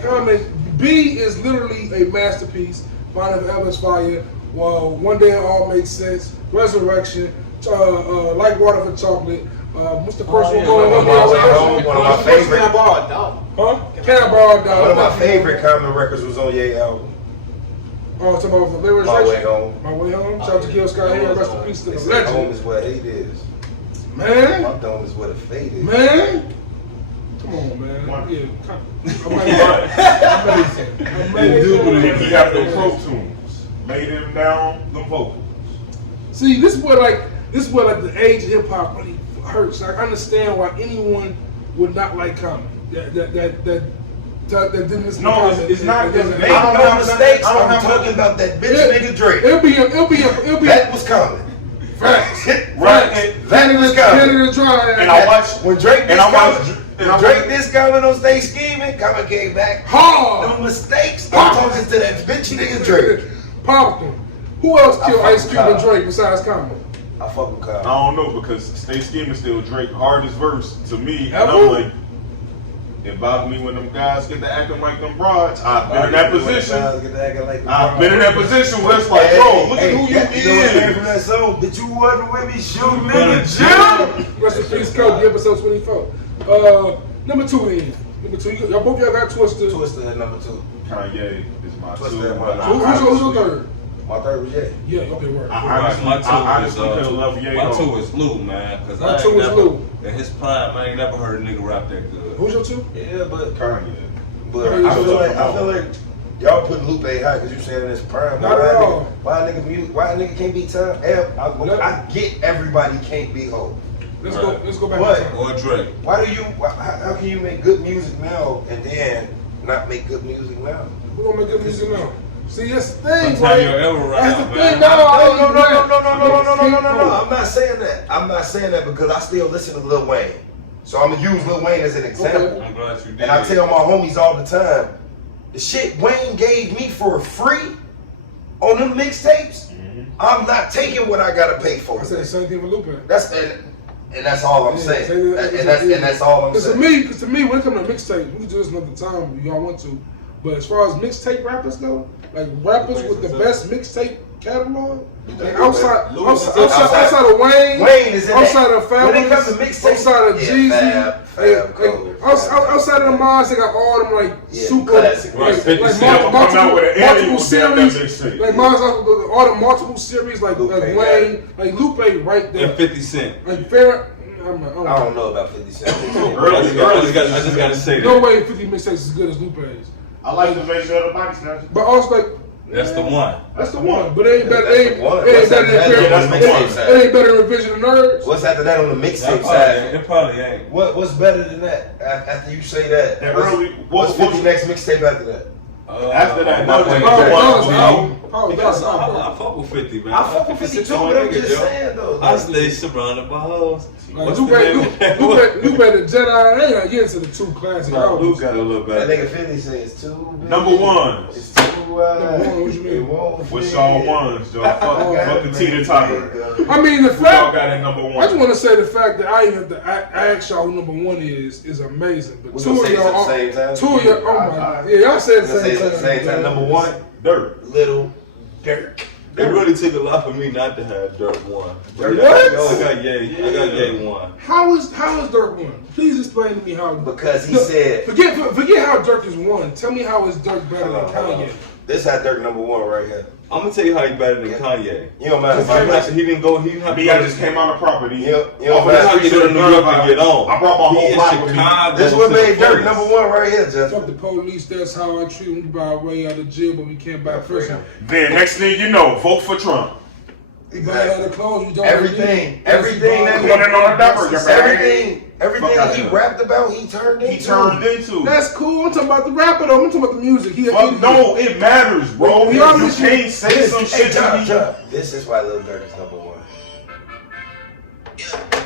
Common B is literally a masterpiece. Fine if ever is fire. Well, One Day It All Makes Sense. Resurrection. Like Water for Chocolate. What's the first one going? One of my favorite. Huh? Can't Borrow Dog. One of my favorite Common records was on Ye album. Oh, talking about the lyrics. My Way Home. My Way Home. Shout out to Kill Scott here. Rest in peace to They the said home legend. is where hate is. Man. My dome is where the fate is. Man. Come on, man. Indubitably, he got the Pro Tunes. Lay them down, the vocals. See, this is where the age of hip hop really hurts. I understand why anyone would not like Common. That didn't listen to Common. It's not. Make no mistakes. I'm talking about that bitch nigga Drake. It'll be. That was Common. Facts. Right. That was Common. And I watched. When Drake And I watched. Drake this Common on Stay Scheming, Common came back. Hard. No mistakes. I'm talking to that bitch nigga Drake. Popped him. Who else killed I Ice fuck Cube with and Drake besides Common? I fuck with Common. I don't know because Stay Scheming still Drake hardest verse to me. And Ever? I'm like, it bothers me when them guys get to acting like them broads. I've been in that position. I've been in that position where it's like, bro, look at who you is. From that song, that you wasn't with me shooting in the gym. Rest in peace, Kobe, episode 24. Number 2 in. Number 2. Y'all both y'all got Twister. Twister at number 2. Kanye is my Twister two. at my Who's your third? My third was Ye. Yeah, okay, word. I honestly could have loved Ye. My 2 is Lou, man. Cause My I 2 ain't is never, Lou. in his prime, I ain't never heard a nigga rap that good. Who's your 2? Yeah, but Kanye. I feel like y'all putting Lupe high because you saying it's prime. Not at all. Why a nigga can't be time? I get everybody can't be whole. Let's go back But- to time. Or Drake. How can you make good music now and then not make good music now? We're gonna make good music now. See, that's the thing, Sometimes right? you'll ever rap, That's the man. thing, No. I'm not saying that. I'm not saying that because I still listen to Lil Wayne. So I'm gonna use Lil Wayne as an example. I'm glad you did. And I tell my homies all the time, the shit Wayne gave me for free on them mixtapes, I'm not taking what I gotta pay for. I said the same thing with Lupe. And that's all I'm saying. And that's all I'm saying. Because to me, when it comes to mixtape, we can do this another time if y'all want to. But as far as mixtape rappers go, like rappers with the best mixtape catalog, like outside of Wayne, outside of Fabulous, outside of Jeezy, outside of the Mars, they got all them like super, multiple series, like Mars, all the multiple series, like Wayne, like Lupe right there, And 50 Cent. like fair. I don't know about 50 Cent. I just gotta say that. No way 50 mixtapes is as good as Lupe's. I like the version of the body snatch. But also like That's the one. that's the one. But it ain't better. It ain't better than Revision of Nerds. What's after that on the mixtape It side? probably ain't. What's better than that? After you say that, That what's early- 50 next mixtape after that? After that, My no, Way no, Because I fuck with 50, man. I fuck with 52, but I'm just saying though. I stay surrounded by hoes. Like, Lupe the Jedi ain't like get into the 2 classic Luke albums. got a little That better. nigga 50 says 2. Number 1. It's 2. Number 1, what you mean? What's y'all ones, Joe? Fuck the teeter totter. I mean the Y'all fact. got it number 1. I just want to say the fact that I even have to ask y'all who number 1 is amazing. But We 2 gonna of say it at the y'all, same time? 2 of y'all, oh my god, yeah, y'all said Let's say it at the same time. Number 1, Dirt. Lil Durk. It really took a lot for me not to have Dirt 1. What? I got Ye 1. How is Dirk 1? Please explain to me how. Because he Look, said. forget how Dirk is 1. Tell me how is Dirk better than Kanye? This had Durk number 1 right here. I'm gonna tell you how he better than Kanye. You don't mind if I Because he didn't go. He didn't have to Me, go I to just came out of property. You don't Off of mind. the streets of to New York to get on. I brought my He whole in block with me. Chicago. This what to made the Durk fullest. number 1 right here, Fuck Justin. the police, that's how I treat them. You buy our way out of jail, but we can't buy prison. Then next thing you know, vote for Trump. You better have the clothes. You don't Everything that he rapped about, he turned into. That's cool. I'm talking about the rapper though. I'm talking about the music. No, it matters, bro. You can't say some shit to me. This is why Lil Durk is #1.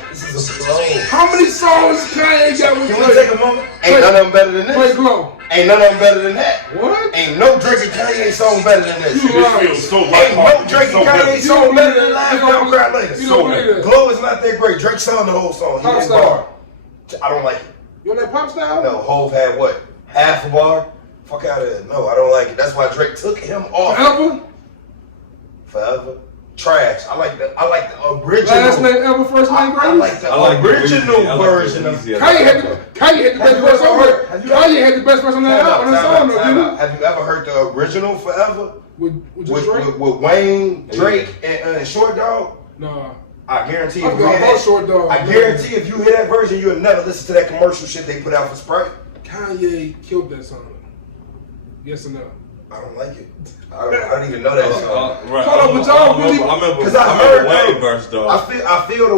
This is a flow. How many songs Kanye got with Can we take a moment? Ain't none of them better than this. Play Glow. Ain't none of them better than that. What? Ain't no Drake and Kanye song better than this. You lying. Feels so Ain't no Drake and Kanye song better than Laugh Don't Cry Later. You don't believe that? Glow is not that great. Drake sung the whole song. He Pop didn't style. bar. I don't like it. You on that pop style? No, Hov had what? Half a bar? Fuck out of there. No, I don't like it. That's why Drake took him off. Forever? Trash. I like the original. Last name ever, first name I like the original version of Kanye had the best verse on there. Kanye had the best verse on that album. Have you ever heard the original Forever? With Drake? With Wayne, Drake, and Short Dog? Nah. I guarantee I if you hear that, Short Dog. I guarantee if you hear that version, you'll never listen to that commercial shit they put out for Sprite. Kanye killed that song. Yes or no? I don't like it. I don't even know that song. Right. Hold on, but y'all really- I remember Because I heard Wayne verse though. I feel the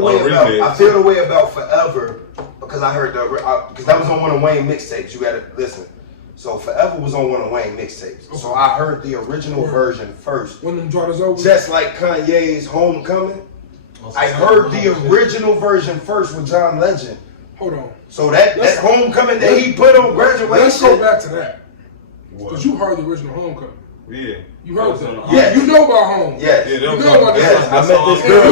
way about Forever because I heard because that was on one of Wayne mixtapes. You gotta listen. So Forever was on one of Wayne mixtapes. So I heard the original version first. When them daughters over. Just like Kanye's Homecoming. I heard the original version first with John Legend. Hold on. So that Homecoming that he put on Graduation. Let's go back to that. Because you heard the original Homecoming. Yeah. You heard that. Yeah. You know about Home. Yes. Yeah, You know about Yes. that. I met this girl.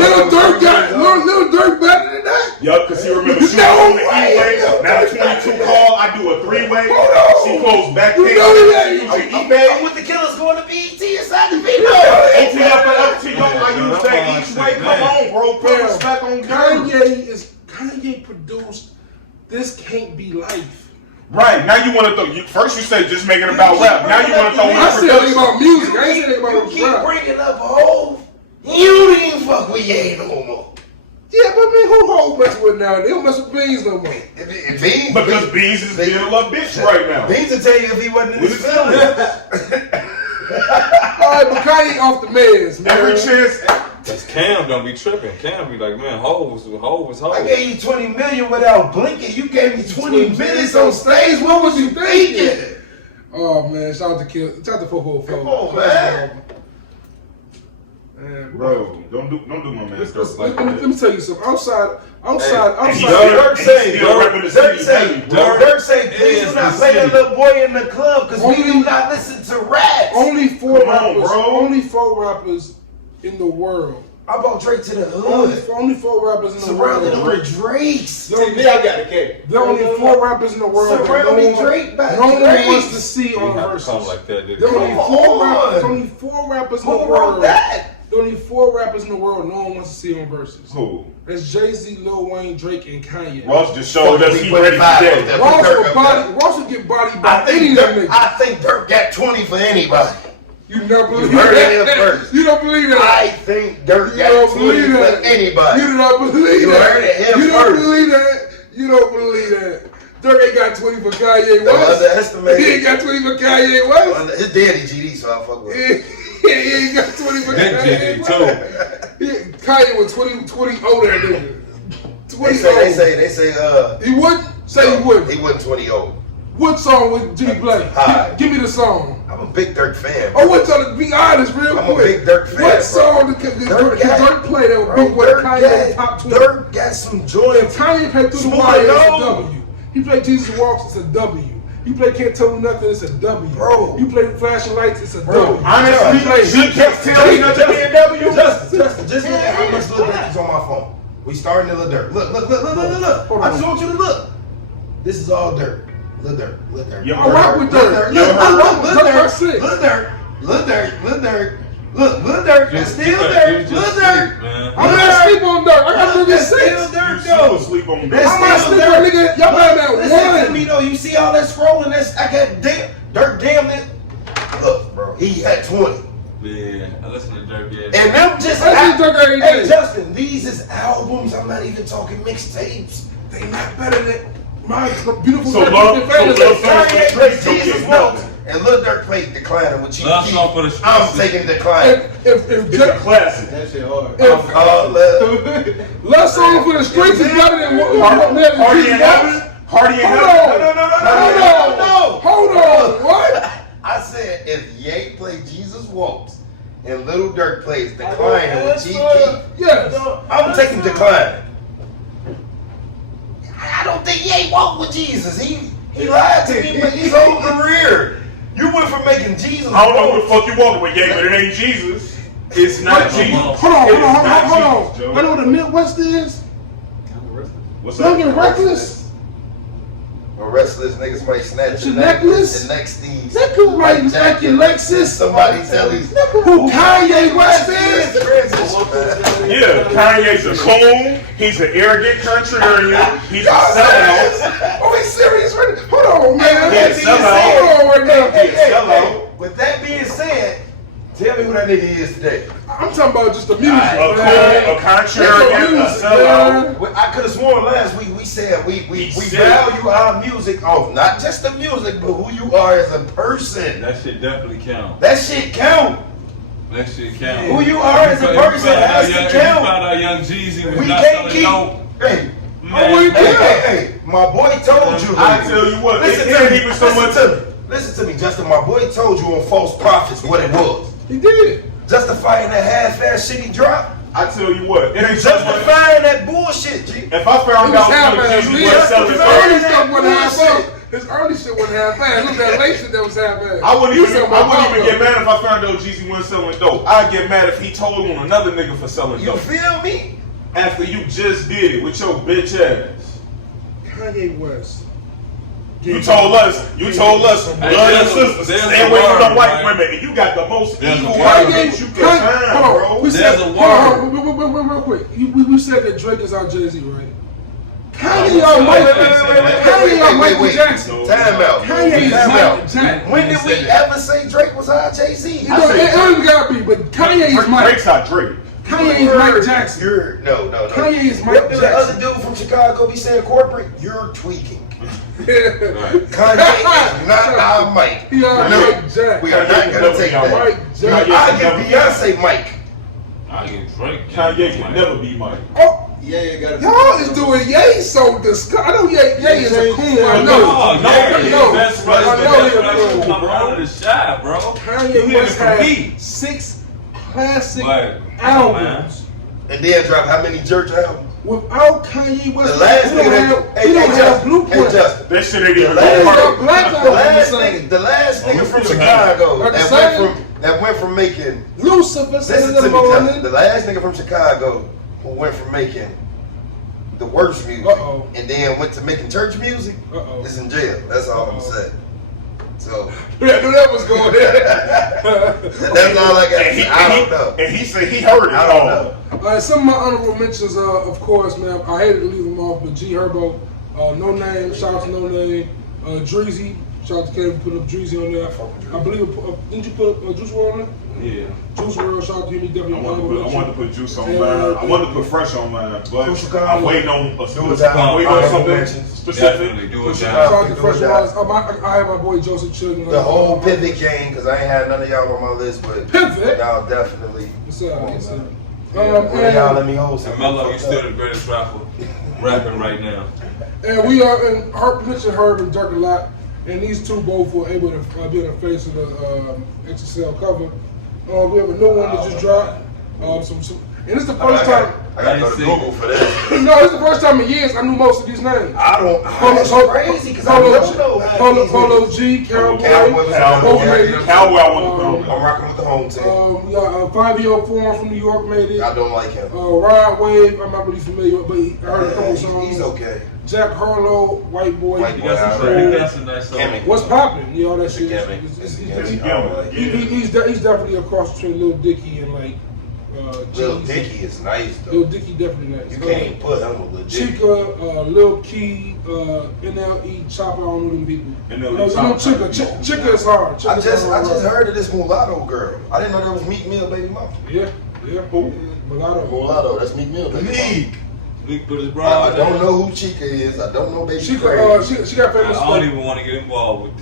Lil Durk better than that? Yup, because he remembers she was No on the way. E-way. Now the 22 call, I do a 3-way. Hold on. She goes back You there. know that. I'm with the killers going to BET inside the video. ATL for FTO, I use that each way. Come on, bro. Put respect on game. Kanye produced This Can't Be Life. Right, now you want to throw, first you say just make it about rap. Now you want to throw in I said production. about music. I ain't saying about You keep rap. bringing up Hov. You didn't even fuck with Ye no more. Yeah, but man, who Hov mess with now? They don't mess with Beans no more. Beans, Because Beans is being a little bitch right now. Beans will tell you if he wasn't in his feelings. Alright, but Kanye off the meds, man. Every chance. Cause Cam don't be tripping. Cam be like, man, Hov was Hov. I gave you 20 million without blinking. You gave me 20 minutes on stage. What was you thinking? Oh man, shout out to 444. Come on, man. Man, Bro, don't do my man Durk like let that. me tell you something. Outside. Dirk say, please do not play that little boy in the club because we do not listen to rap. Only four Come on, rappers. bro. Only 4 rappers in the world. I brought Drake to the hood. Only 4 rappers in the Surrounded him world. with Drakes. See, me, I got a cake. There are only 4 rappers in the world that Surrounding Drake by no one Drakes. wants to see on He have to verses. come like that, did There he? are only 4 rappers in the Who wrote world. that? There are only 4 rappers in the world no one wants to see on verses. Who? That's Jay-Z, Lil Wayne, Drake, and Kanye. Ross just showed us he ready for that. Ross would get bodied by any of them niggas. I think Dirk got 20 for anybody. You don't believe You heard it that? here first. You don't believe that? I think Dirk You got don't 20 believe for that? anybody. You don't believe You that? heard it here You don't first. believe that? You don't believe that? Dirk ain't got 20 for Kanye Don't West. underestimate He ain't got 20 for Kanye West. His daddy GD, so I fuck with him. He ain't got 20 for That Kanye JD West. Kanye was 20 older than nigga. 20 They say, He wouldn't? Say he wouldn't. He wasn't 20 old. What song would G play? Hi. Give me the song. I'm a big Dirk fan. Oh, what's on? Be honest, real I'm a quick. big Dirk fan, What bro. song did Dirk play that would beat what Kanye in the top 20? Dirk got some joy. If Kanye played Through the Smooth Wire, it's a dog. W. He played Jesus Walks, it's a W. You play Can't Tell Me Nothing, it's a W. Bro. You play Flashing Lights, it's a Bro, W. Honestly, he kept telling us to be a W. Just look at how much Lil Durk is on my phone. We starting to Lil Durk. Look. Hold I on. just want you to look. This is all Durk. Lil Durk. Yo, I rock with Dirk. Look, I rock with Lil Dirk. Durk. Sick. Lil Durk. Look, Lil Durk. That's still Durk. Lil Durk. I'm not sleep on Dirk. I got to That's get still 6. Durk, You still though. asleep on That's I'm not Durk. sleep on nigga. Y'all got that Listen to me one. though. You see all that scrolling? I got Dirk damn it. Look, bro. He had 20. Yeah, I listen to Dirk. Yeah. And them just I see Dirk every Hey day. Justin, these is albums. I'm not even talking mixtapes. They not better than my beautiful So Dirk love, and Bayless. so love songs for streets don't Jesus get Walks. nothing. and Lil Durk played Declining with Chief Love Keef, song for the I'm streets. taking Declining. If It's a classic. That shit hard. If- Love Song for the Streets is better than Hardy in Heaven? Hardy in Heaven? No. Hold on, what? I said if Ye played Jesus Walks and Lil Durk plays Declining with Chief Keef, Yes. I'm taking Declining. I don't think Ye walked with Jesus. He lied to me his whole career. You went from making Jesus. I don't know what the fuck you walking with, yeah, but it ain't Jesus. It's not Jesus. Hold on. Joe. I know what the Midwest is. What's Young up? and reckless. When restless niggas might snatch Your your necklace? necklace, the next these. Nigga might like your Lexus. Somebody tell these Who Kanye West is? Yeah, Kanye's a coon. He's an arrogant contrarian. He's a sellout. Are we serious right now? Hold on, man. He's a sellout. Hold on right now. He's a sellout. With that being said, tell me who that nigga is today. I'm talking about just the music, A coon, man. a contrarian, a sellout. I could have sworn last week we said we said- value our music off not just the music, but who you are as a person. That shit definitely count. That shit count. That shit count. Who you are as a person has to If you count. found out Young Jeezy was We not can't selling keep. dope, Hey, man, hey, my boy told you. I tell you what, Listen it to me. ain't even so much. Listen to me, Justin. My boy told you on False Prophets what it was. He did. Justifying that half-ass shit he dropped. I tell you what, it ain't so much. Justifying that bullshit, G. If I It found was out half-ass. Young Jeezy was selling His dope, early stuff wasn't Bullshit. half-ass. His early shit wasn't half-ass. Look at that late shit that was half-ass. I wouldn't You even said my get mad if I found out Jeezy wasn't selling dope. I'd get mad if he told on another nigga for selling You dope. feel me? After you just did it with your bitch ass. Kanye West. You told us, brothers and sisters, there's stay a away from the word, white right? women, and you got the most There's evil a white word. bitch you can find, bro. We said, There's a hold on, real quick. We said that Drake is our Jay-Z, right? Kanye or Michael Jackson. Time out. Kanye is Time Michael out. Jackson. When did we ever say Drake was our Jay-Z? You know, it don't even gotta be, but Kanye is Mike. Drake's not Drake. Kanye is Mike Jackson. No. Kanye is Mike What did the other Jackson. dude from Chicago be saying corporate? You're tweaking. Yeah. Kanye is not our Mike. He are No, Mike Jackson. we are not gonna take that. Mike Jackson. I give Beyonce Mike. I get Drake. Kanye can never be Mike. Oh, Yeah, got it. y'all is doing Ye so disgusting. I know Ye is a coon. I know. That's right. I know he a That's coon, coming out of the shop, bro. Kanye He West didn't had compete. 6 classic But, albums. And then drop how many church albums? Without Kanye West, The last we don't nigga have, that we don't have Justin, Blueprint. Justin. That shit ain't even The gonna last- work. Black The album last the nigga, same. the last Oh, nigga we from still Chicago have it. that went from making Lucifer listen said in to the me, Justin. morning. The last nigga from Chicago who went from making the worst music Uh-oh. and then went to making church music Uh-oh. is in jail. That's all I'm Uh-oh. saying. So I knew that was going there. that's all I got to say. I don't know. And he said he heard it I all. don't know. Some of my honorable mentions, of course, man. I hated to leave them off, but G Herbo, No Name, shout out to No Name, Dreezy, shout out to Kevin putting up Dreezy on there. I believe, didn't you put Juice WRLD on there? Yeah. Juice WRLD, shout out to him, he definitely I wanted to put Juice on Yeah, mine. I yeah. wanted to put Fresh on mine, but Crucial I'm Convo. waiting on Do it something down. specific. Definitely do it Push it Shout out. down. out to Do Fresh it down. Wise. I have my boy Joseph Children. The whole Pivot gang, because I ain't had none of y'all on my list, but Pivot? y'all definitely. What's up? What's up? One of y'all let me hold And some. Mello, you still the greatest rapper rapping right now. And we are, and Herb mentioned Herb and Durk a lot, and these two both were able to be on the face of the XXL cover. We have a new one that just dropped. And it's the first time. I gotta go to Google for this. No, it's the first time in years I knew most of these names. That's crazy, because I don't know how these Polo niggas- G, Cowboy. Cowboy, Cowboy, I want to put on I'm there. rocking with the home team. We got 5-year-old Foreign from New York made it. I don't like him. Rod Wave, I'm not really familiar with, but I heard a couple songs. He's okay. Jack Harlow, White Boy. White You Boy. got some pretty, that's a nice song. Kimmy. What's poppin'? You know, that shit. Kimmy. He's definitely a cross between Lil Dicky and like Lil Jeezy. Dicky is nice though. Lil Dicky definitely nice. You can't put him with Lil Dicky. Chica, Lil Key, NLE, Chopper, I don't know them people. NLE You know Chopper. Chica is hard. I just heard of this mulatto girl. I didn't know that was Meek Mill baby mama. Yeah. Who? Mulatto. Mulatto, that's Meek Mill baby Meek. mama. Meek put his I bra. don't know who Chica is. I don't know Baby She Crazy. she got famous. I don't even want to get involved with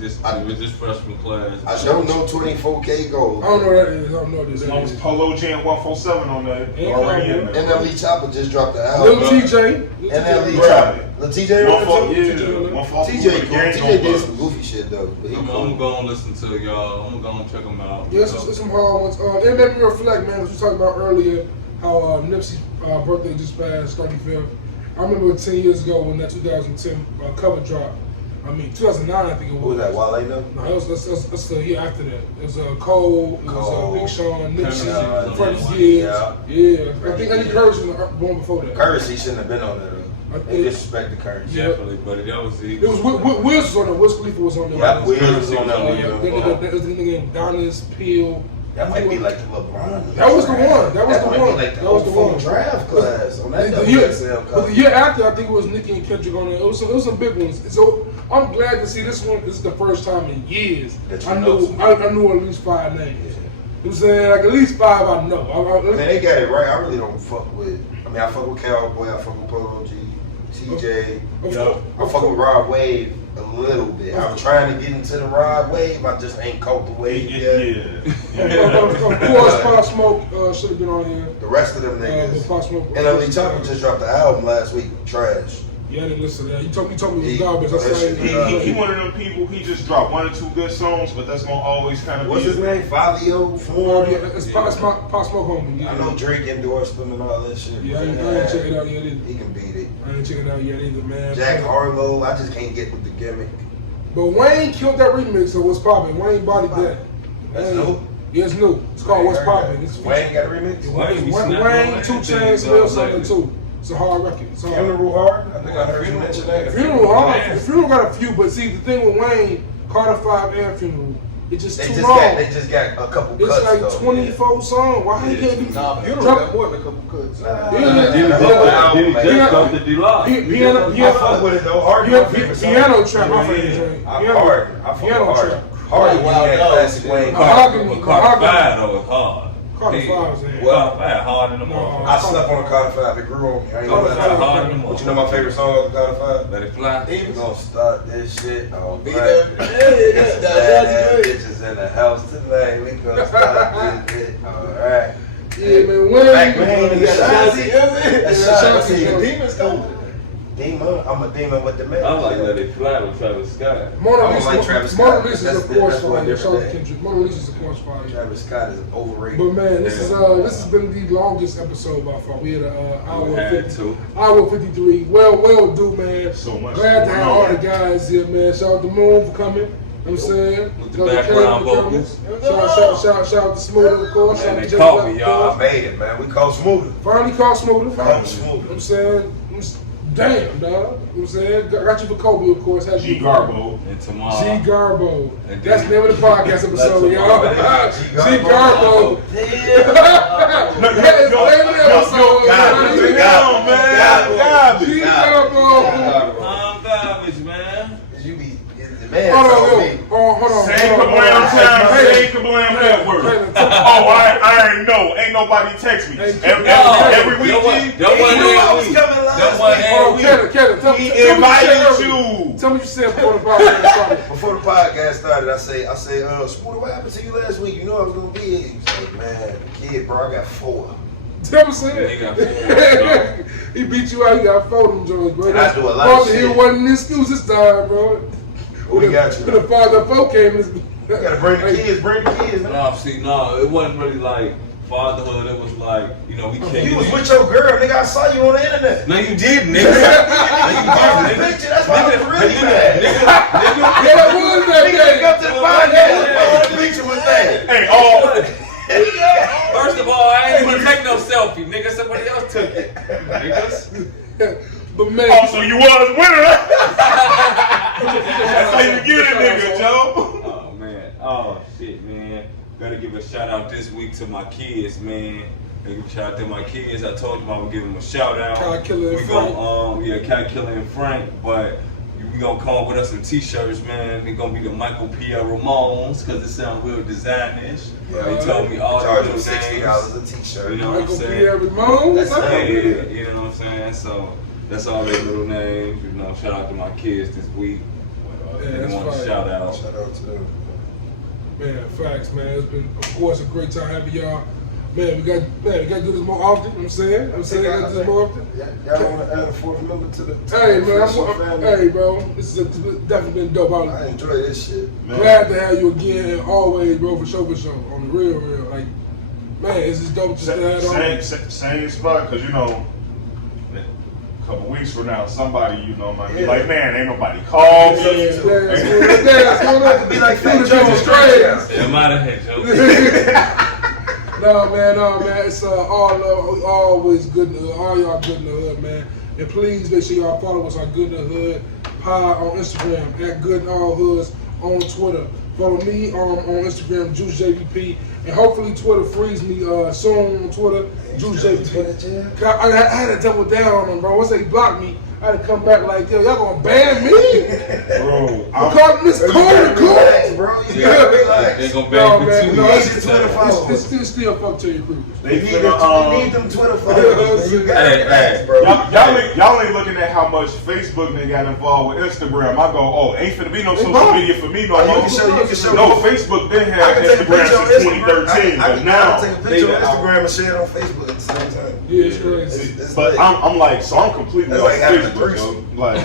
this freshman class. I don't know 24K Gold. I don't know what that is. I don't know what this As long as is. Polo Jam 147 on there, Yeah, already in there. NLE Chopper just dropped the Lil album. TJ. NLE Right. Chopper. Lil TJ on it too? One fall. TJ cool. TJ did some goofy shit though. But he I'm cool. gonna listen to y'all. I'm gonna check them out. Yeah, it's some hard ones. It made me reflect, man, as we talked about earlier, how Nipsey's birthday just passed, 35th. I remember 10 years ago when that 2010 cover dropped. 2009, I think it was. Who was that? Wale no? No, it was the year after that. It was Cole, it was Big Sean, Nipsey, Freddie Gibbs. Yeah. I think Eddie Curtis was born before that. Currency shouldn't have been on there though. They disrespected Currency. Definitely, but that was It was Wiz was on there. Wiz Khalifa was on there. Yeah, Wiz was on that one. There was the nigga named Donis Peel. That might be like the LeBron. That was the one. That was the might one. Be like That was the one. draft class on that The year, WSL but cover. the year after, I think it was Nicki and Kendrick on there. It was some big ones. So I'm glad to see this one. This is the first time in years That you I know knew I knew at least 5 names. You know what I'm saying? Like at least 5 I know. Man, they got it right. I really don't fuck with. I fuck with Cowboy. I fuck with Polo G, TJ. I fuck with Rod Wave a little bit. I'm trying to get into the Rod Wave. I just ain't caught the wave yet. Of course, Pop Smoke should have been on here. The rest of them But niggas. Pop Smoke. NLE Chopper just dropped the album last week. Trash. Yeah, I didn't listen to that. You told me it was garbage. I said, He one of them people. He just dropped 1 or 2 good songs, but that's gonna always kind of What's be his name? Fabio Form. it's Pop Smoke homie. Yeah. I know Drake endorsed him and all that shit. Yeah, I didn't check it out yet either. He can beat it. I ain't check it out yet either, man. Jack Harlow, I just can't get with the gimmick. But Wayne killed that remix, so what's poppin'? Wayne bodied that. That's new. Yeah, it's new. It's called What's Poppin'. It's Wayne got a remix? Wayne, 2 Chainz, Lil something too. It's a hard record. It's hard. Funeral Hard? I think I heard you mention that. Funeral hard. Funeral got a few, but see the thing with Wayne, Carter 5 and Funeral, it's just too long. They just got a couple cuts. It's like though. 24 songs. Why he can't be? Nah, Funeral got more than a couple cuts. Did he just drop the D-Lock? I fuck with it though. Hard my favorite song. Piano trap, my favorite joint. I fuck with Piano Hard. trap. Hard is that classic Wayne. Mahogany. Carter 5 though is hard. Carter 5 is in. Carter 5 hard in the morning. I slept on a Carter 5. It grew on me. I ain't Carter gonna 5 lie. hard in the But you morning. know my favorite song of the Carter 5? Let it fly. We gonna start this shit on Be black. there. It's That's bad great. bitches in the house tonight. We gonna start this shit. Alright. Yeah, man. Wayne. Back when he was Ashanti, That's Ashanti. Ashanti. Demons coming. Demon. I'm a demon with the man. I like Let It Fly with Travis Scott. Mona I don't like Travis Lisa Scott. is a That's course one fire. different Shout out to thing. Kendrick. Mona Lisa's a course fire. Travis Scott is overrated. But man, this has been the longest episode by far. We had an We had to. hour 53. Well do, man. So much Glad to have going all on. the guys here, man. Shout out to Moon for coming. You know what I'm saying? With the Shout out to background Kaylin for coming. vocals. Shout out to Smooda, of course. Shout Man, out they to caught Jimmie me, Smooda, y'all. of I course. made it, man. We called Smooda. Finally called Smooda. Found You know what I'm Smooda. saying? Damn, dog. You know what I'm saying? Got you for Kobe, of course. Had you G for- Garbo. And tomorrow. G Garbo. And That's the name of the podcast episode, That's y'all. G G Garbo. That is the name of the episode. G Garbo. Garbage, man. You be the man. Hold told on, me. hold on. Same Kablam time, same Kablam network. Oh, I ain't know. Ain't nobody text me. Every week, G. That He knew I was wasn't coming last That wasn't Hold on, every week. Kevin, tell He me what you invited said you. earlier. Tell me what you said before the podcast started. Before the podcast started, I say, Smooda, what happened to you last week? You know I was gonna be here. He said, man, kid, bro, I got 4. Tell me, say He got 4. He beat you out. He got 4 of them joints, bro. And I do a lot of He shit. wasn't an excuse this time, bro. We got you. The father 4 came. You gotta bring the kids, man. No, it wasn't really like fatherhood. It was like, we can't. You was with your girl, nigga. I saw you on the internet. No, you did, nigga. The picture, that's why I was really mad. Yeah, that was that Nigga, day. come to the podcast. The picture was there. Hey, all. First of all, I ain't even take no selfie, nigga. Somebody else took it. Niggas. But man, Oh, so you was with her? That's how you get it, nigga, Joe. Oh, man. Oh, shit, man. Gotta give a shout out this week to my kids, man. Gotta give a shout out to my kids. I told them I would give them a shout out. Kai Killer and We gon' Kai Killer and Frank, but you We gonna come up with us some t-shirts, man. They gonna be the Michael Pierre Ramones, cause it sound real designish. He told me all the Charge little them $60 names. a t-shirt. You know what I'm Michael saying? Pierre Ramon. That's Yeah, you know what I'm saying? So that's all their little names. You know, shout out to my kids this week. Yeah, They that's want to fine. shout out. Shout out to them. Man, facts, man. It's been, of course, a great time having y'all. Man, we got to do this more often. You know what I'm saying, we got to do this more often. Y'all want to add a fourth member to the Hey, man, family? hey, bro, this is definitely been dope. I enjoy this shit. Man. Glad to have you again, and always, bro, for sure, on the real. Like, man, it's just dope just to have on. Same spot, because, you know, a couple weeks from now, somebody, you know, might be like, man, ain't nobody called me. It be like Fat Joe. I'm out of here, Joe. No, man, it's all love, always good in the hood, all y'all good in the hood, man. And please make sure y'all follow us on Good in the Hood Pod on Instagram, at Good in All Hoods on Twitter. Follow me on Instagram, Juice JVP, and hopefully Twitter frees me soon on Twitter, Juice JVP. I had to double down on them, bro. Once they blocked me, I had to come back like, yo, y'all gonna ban me? Bro, Because this cold, bro. You gotta relax. They gonna No, ban man, for 2 no, weeks. it's Twitter followers. It's still fuck Terry Crews. they We finna, need them Twitter followers. You gotta relax, bro. y'all ain't looking at how much Facebook they got involved with Instagram. I go, oh, ain't finna be no social media for me no Oh, more. you can show No, me. Facebook been I had can take a Instagram picture on since Instagram. 2013, I but can now take a they picture on out. Instagram and share it on Facebook at the same time. Yeah, it's crazy. It's But lit. I'm like, so I'm completely That's off like having a Facebook, threesome. yo. Like,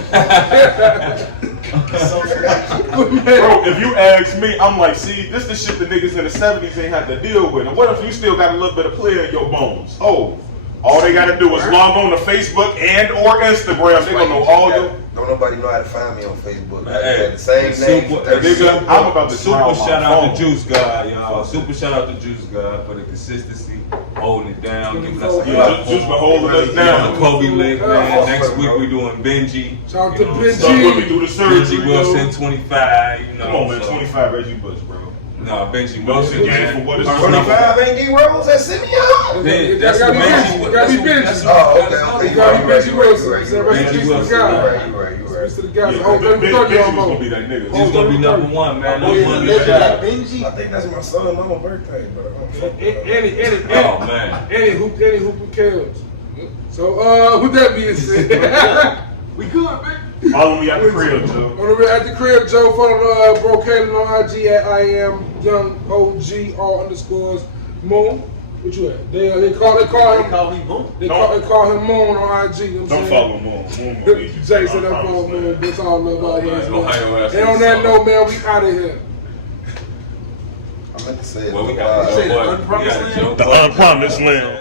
Man, bro, if you ask me, I'm like, see, this the shit the niggas in the 70s ain't had to deal with. And what if you still got a little bit of play in your bones? Oh, all they gotta do is log on to Facebook and or Instagram. They gonna know all your. Don't nobody know how to find me on Facebook. I Hey, got the same name. super- for 30 nigga, years. I'm about to Super smile shout my out phone. to Juice God, y'all. Super shout out to Juice God for the consistency, holding it down, giving us a Yeah, platform. just been holding us Doing down. the Kobe lick, man. Oh, Next bro. week we doing Benji. Shout out You to know what I'm Benji. Stuck with me through the Benji surgery, Wilson, yo. 25. You know. Come on, man, so- 25 Reggie Bush, bro. Nah, Benji Wilson, Wilson. yeah, for what it's First worth. number- 25 ain't D Rose at Simeon. It That's gotta the be Benji. Benji. It gotta be Benji. Oh, okay. You gotta be Benji Wilson. You're Say right. rest in peace to the Wilson. guy. You're right. Rest to the guy. Yeah, Oh, Benji gonna be that nigga. He's gonna be number one, man. Number one. Benji. I think that's my son-in-law's birthday, but I don't fuck with that. Oh man. Any hoop kills. So, with that being said, We good, man. Follow me at the crib, Joe. at the crib, Joe, follow bro Kaylin on IG at I am young OG all underscores Moon. What you at? They call him. me Moon. They call him Moon on IG. You know what I'm Don't saying? follow Moon. Moon Jay said that follow Moon. That's all love always, man. Ohio ass And on that note, man, we out of here. I meant to say it. Well, we got Say the a unpromised joke. The unpromised land.